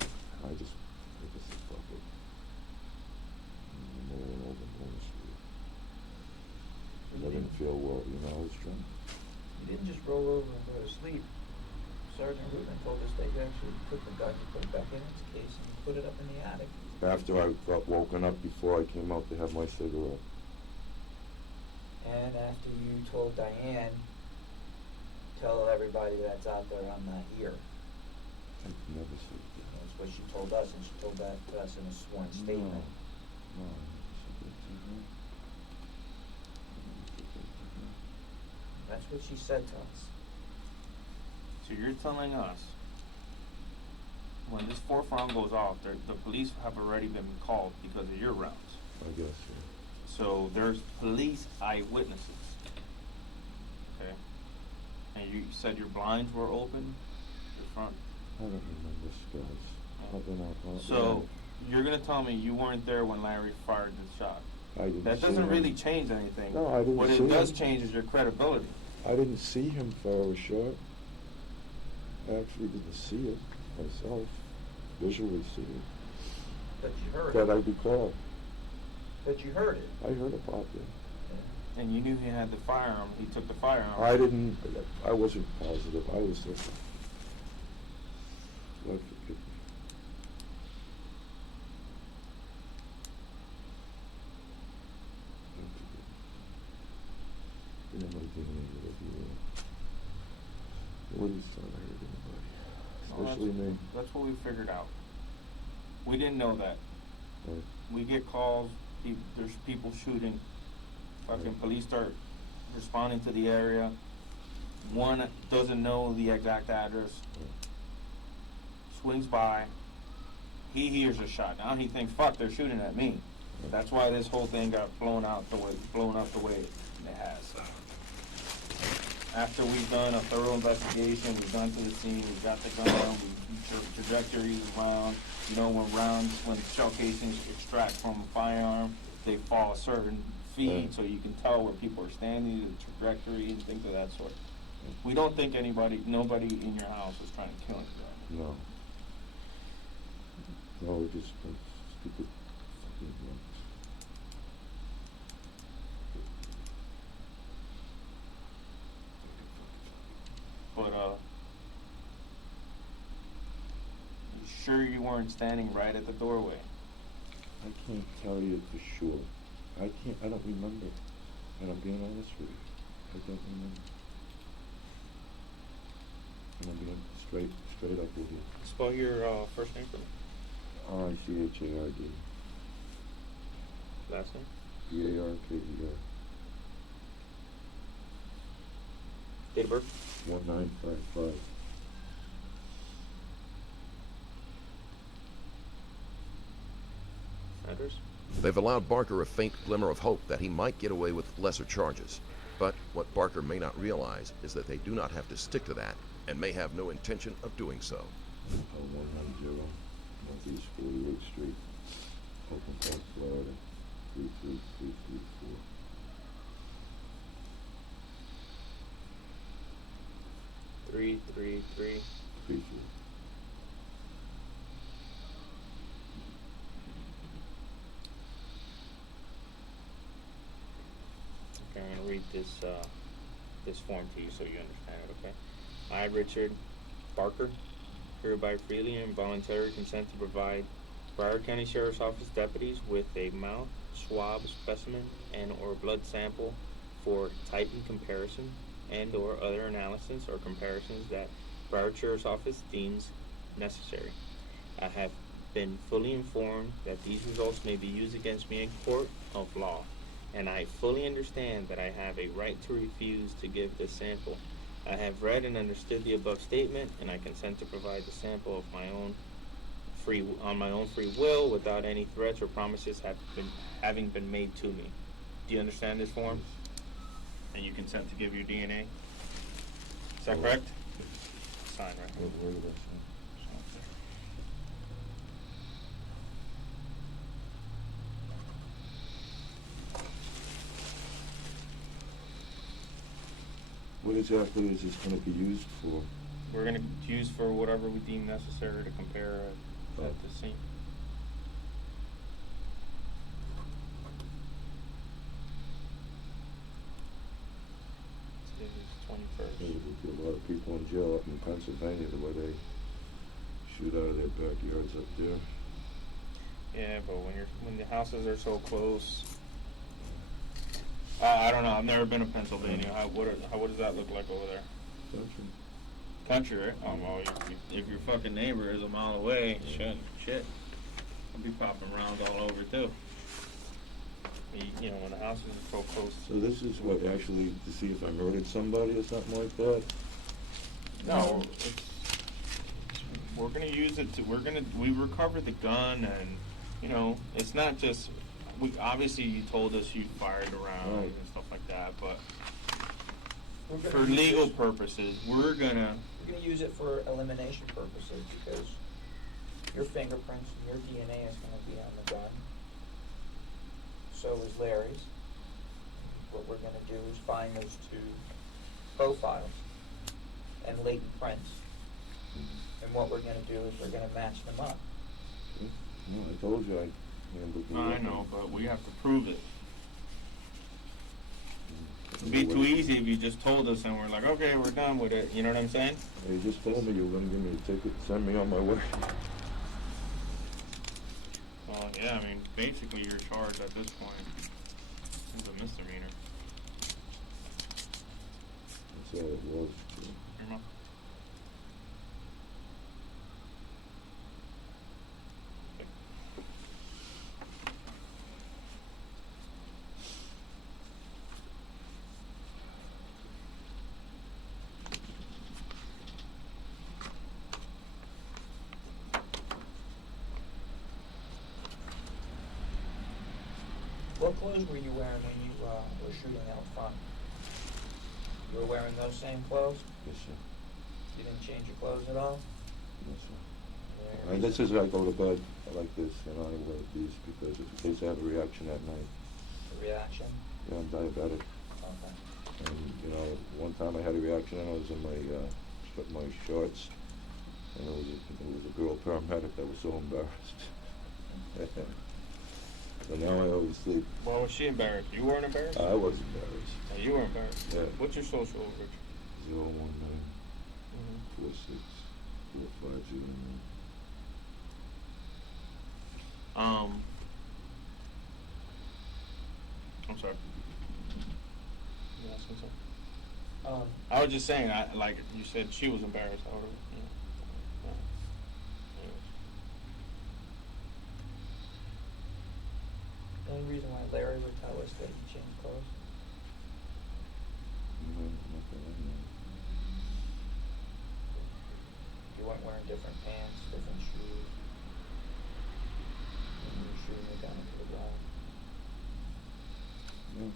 I just said, fuck it. And I'm rolling over and going to sleep. I didn't feel well, you know, I was drunk. you didn't just roll over and go to sleep. Sergeant Rubin told us that you actually took the gun, you put it back in its case, and you put it up in the attic. After I got woken up, before I came out to have my cigarette. And after you told Diane, tell everybody that's out there I'm not here. I never said that. That's what she told us, and she told that to us in a sworn statement. No, I never said that to her. That's what what she said to us. So you're telling us when this fourth round goes off, the police have already been called because of your rounds. I guess, yeah. So there's police eyewitnesses. Okay. And you said your blinds were open, your front. I don't remember, guys. I've been out. So you're gonna tell me you weren't there when Larry fired the shot? I didn't. That see doesn't him. really change anything. No, I didn't What see it does him. change is your credibility. I didn't see him fire a shot. I actually didn't see it myself. Visually see it. But you heard That I it. recall. But you heard it. I heard about it. And you knew he had the firearm. He took the firearm. I wasn't positive. I was there. Lord forgive me. Lord forgive me. You know my DNA with you. Nobody's trying to hurt Well, anybody. Especially me. That's what we figured out. We didn't know that. Right. We get calls, there's people shooting. Fucking Right. police start responding to the area. One doesn't know the exact address. Swings by. He hears a shot. Now he thinks, fuck, they're shooting at me. That's why this whole thing got blown up the way it has. After we've done a thorough investigation, we've gone to the scene, we've got the gun, we trajectories around, when shell casings extract from a firearm, they fall a certain feet, so you can tell where people are standing, the trajectory and things of that sort. We don't think nobody in your house is trying to kill you. No. No, just stupid fucking drugs. But, you sure you weren't standing right at the doorway? I can't tell you for sure. I don't remember. And I'm being honest with you. I don't remember. And I'm being straight up with you. Spell your first name for me. R-I-C-H-A-R-D. Last name? B-A-R-K-E-R. Date of birth? 1955. Address? They've allowed Barker a faint glimmer of hope that he might get away with lesser charges. But what Barker may not realize is that they do not have to stick to that and may have no intention of doing so. 190 Northeast 48th Street, Oakland Park, Florida, 33334. Three, 34. Okay, I'm gonna read this form to you so you understand it, okay? I, Richard Barker, hereby freely and voluntarily consent to provide Broward County Sheriff's Office deputies with a mouth swab specimen and or blood sample for type and comparison and or other analysis or comparisons that Broward Sheriff's Office deems necessary. I have been fully informed that these results may be used against me in court of law, and I fully understand that I have a right to refuse to give this sample. I have read and understood the above statement, and I consent to provide the sample of my own free will without any threats or promises having been made to me. Do you understand this form? And you consent to give your DNA? Is that correct? Sign right here. Where did I sign? What exactly is this going to be used for? We're going to use for whatever we deem necessary to compare at the scene. Today is 21st. There would be a lot of people in jail up in Pennsylvania the way they shoot out of their backyards up there. Yeah, but when the houses are so close, I don't know. I've never been to Pennsylvania. What does that look like over there? Country, right? Oh well, if your fucking neighbor is a mile away, shit, I'll be popping rounds all over too. You know, when the house was so close. So this is what, actually, to see if I murdered somebody or something like that? No, we're gonna use it to, we recovered the gun and, you know, it's not just, obviously you told us you fired around Right. and stuff like that, but We're gonna for use legal it- purposes, we're gonna, use it for elimination purposes because your fingerprints and your DNA is gonna be on the gun. So is Larry's. What we're gonna do is find those two profiles and latent prints. And what we're gonna do is we're gonna match them up. No, I told you I handled the... I know, but we have to prove it. It'd be too easy if you just told us and we're like, okay, we're done with it, you know what I'm saying? You just told me you were gonna give me a ticket, send me on my way. Well, yeah, I mean, basically you're charged at this point. It's a misdemeanor. That's all it was. Your mom. What clothes were you wearing when you were shooting out front? You were wearing those same clothes? Yes, sir. You didn't change your clothes at all? Yes, sir. Yeah. And this is I go to bed, I like this, you know, I wear these because in case I have a reaction at night. The reaction? Yeah, I'm diabetic. Okay. And, you know, one time I had a reaction and I was in my shorts. And it was a girl paramedic that was so embarrassed. So now I always sleep. Why was she embarrassed? You weren't embarrassed? I was embarrassed. Oh, you were embarrassed? Yeah. What's your social, Rich? 019 Mm-hmm. 46 4509. I'm sorry. You asking something? Um, I was just saying, like you said, she was embarrassed. I would've, you know, the only reason why Larry would tell us that he changed clothes? You weren't wearing different pants, different shoes. When you were shooting it down into the ground. No.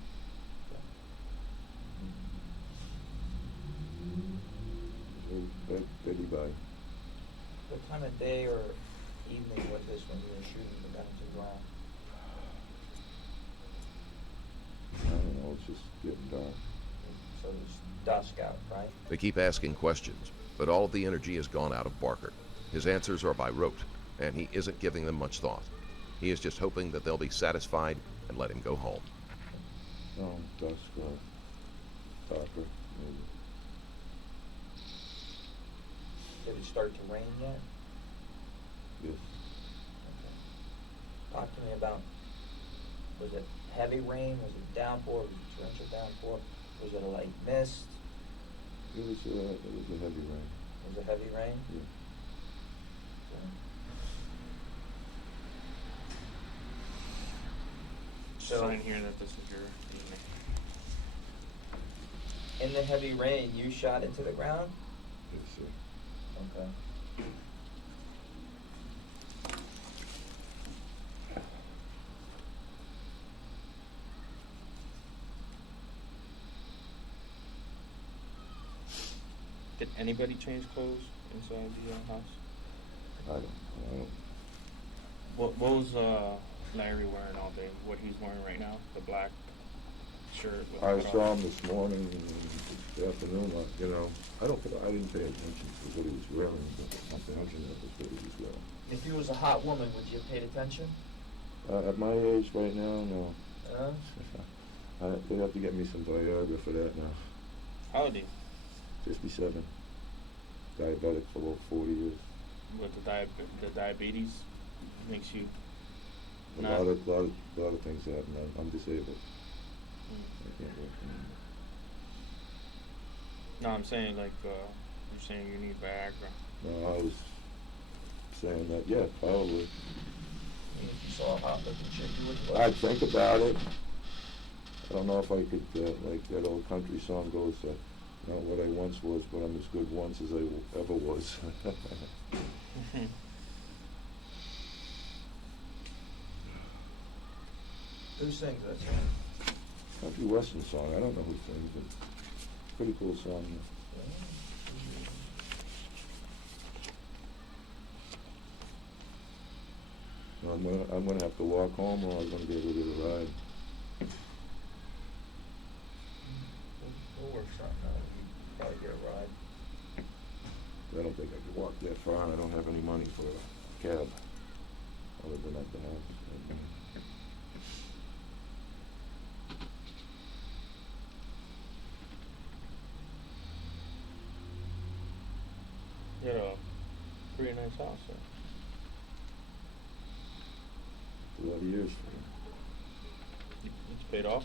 Betty bye. What time of day or evening was this when you were shooting the gun into the ground? I don't know, it's just getting dark. So it's dusk out, right? They keep asking questions, but all of the energy has gone out of Barker. His answers are by rote, and he isn't giving them much thought. He is just hoping that they'll be satisfied and let him go home. No, dusk, darker, maybe. Did it start to rain yet? Yes. Okay. Talk to me about, was it heavy rain? Was it downpour? Was it torrential downpour? Was it a light mist? It was a heavy rain. Was it heavy rain? Yeah. Okay. So, sign here that this is your evening. in the heavy rain, you shot into the ground? Yes, sir. Okay. Did anybody change clothes inside the house? I don't. What was Larry wearing all day? What he's wearing right now? The black shirt with I the cutoff? saw him this morning, this afternoon, I didn't pay attention to what he was wearing, but my attention was what he was wearing. If you was a hot woman, would you have paid attention? At my age right now, no. They'd have to get me some Viagra for that now. How old are you? 57. Diabetic for about 40 years. With the diabetes makes you A not. lot of things happen. I'm disabled. I can't work anymore. No, I'm saying like you're saying you need Viagra. No, I was saying that, yeah, probably. I mean, if you saw a hot looking chick, you wouldn't look. I'd think about it. I don't know if I could, like that old country song goes, not what I once was, but I'm as good once as I ever was. Who sings that song? Country western song, I don't know who sings it. Pretty cool song. I'm gonna have to walk home, or I'm gonna be able to get a ride. We'll work something out. You probably get a ride. I don't think I could walk that far, and I don't have any money for a cab, other than at the house. You got a pretty nice house there. A lot of years. It's paid off.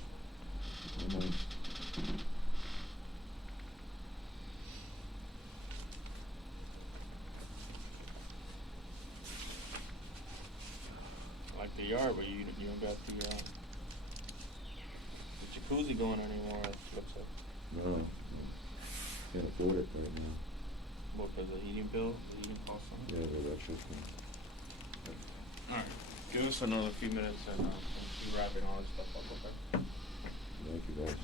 I like the yard, but you don't got the jacuzzi going anymore. It looks like. No, can't afford it right now. What, because the heating bill, the heating cost something? Yeah, the electric. All right, give us another few minutes and we'll be wrapping all this stuff up, okay? Thank you, guys.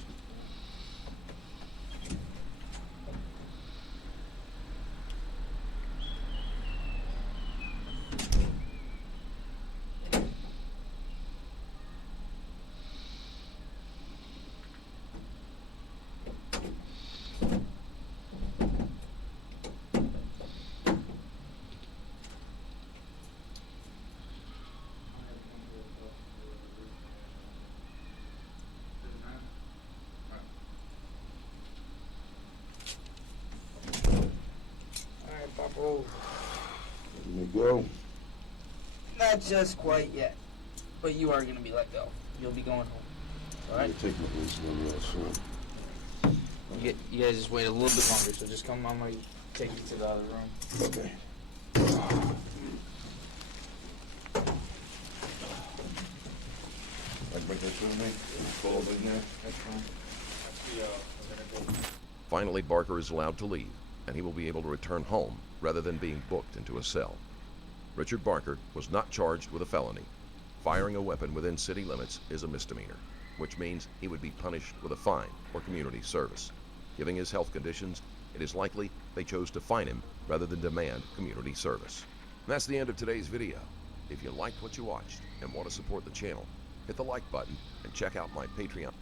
Papa. Let me go. Not just quite yet, but you are going to be let go. You'll be going home. All right? Take my boots and real soon. You guys just wait a little bit longer, so just come, Mama. Take you to the other room. Okay. I bring this with me. It's cold in there. That's fine. Finally, Barker is allowed to leave, and he will be able to return home rather than being booked into a cell. Richard Barker was not charged with a felony. Firing a weapon within city limits is a misdemeanor, which means he would be punished with a fine or community service. Given his health conditions, it is likely they chose to fine him rather than demand community service. And that's the end of today's video. If you liked what you watched and want to support the channel, hit the like button and check out my Patreon.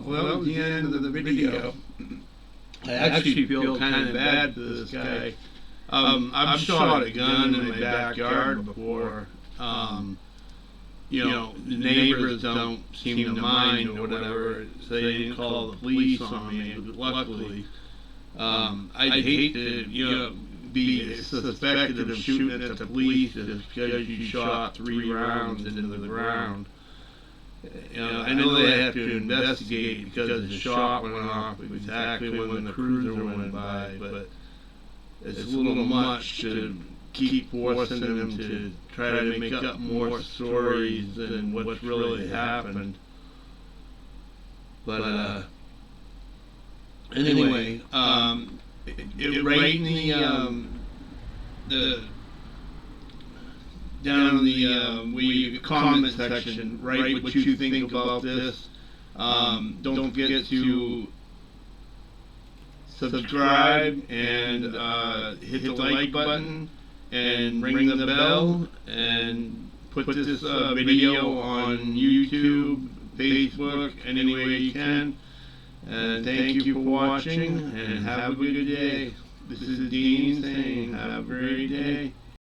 Well, that was the end of the video. I actually feel kind of bad for this guy. I've shot a gun in my backyard before. The neighbors don't seem to mind or whatever, so they didn't call the police on me. But luckily, I'd hate to, be suspected of shooting at the police just because you shot 3 rounds into the ground. I know they have to investigate because the shot went off exactly when the cruiser went by, but it's a little much to keep forcing them to try to make up more stories than what's really happened. But anyway, right in the down in the comment section, write what you think about this. Don't forget to subscribe and hit the like button and ring the bell and put this video on YouTube, Facebook, any way you can. And thank you for watching and have a good day. This is Dean saying have a great day.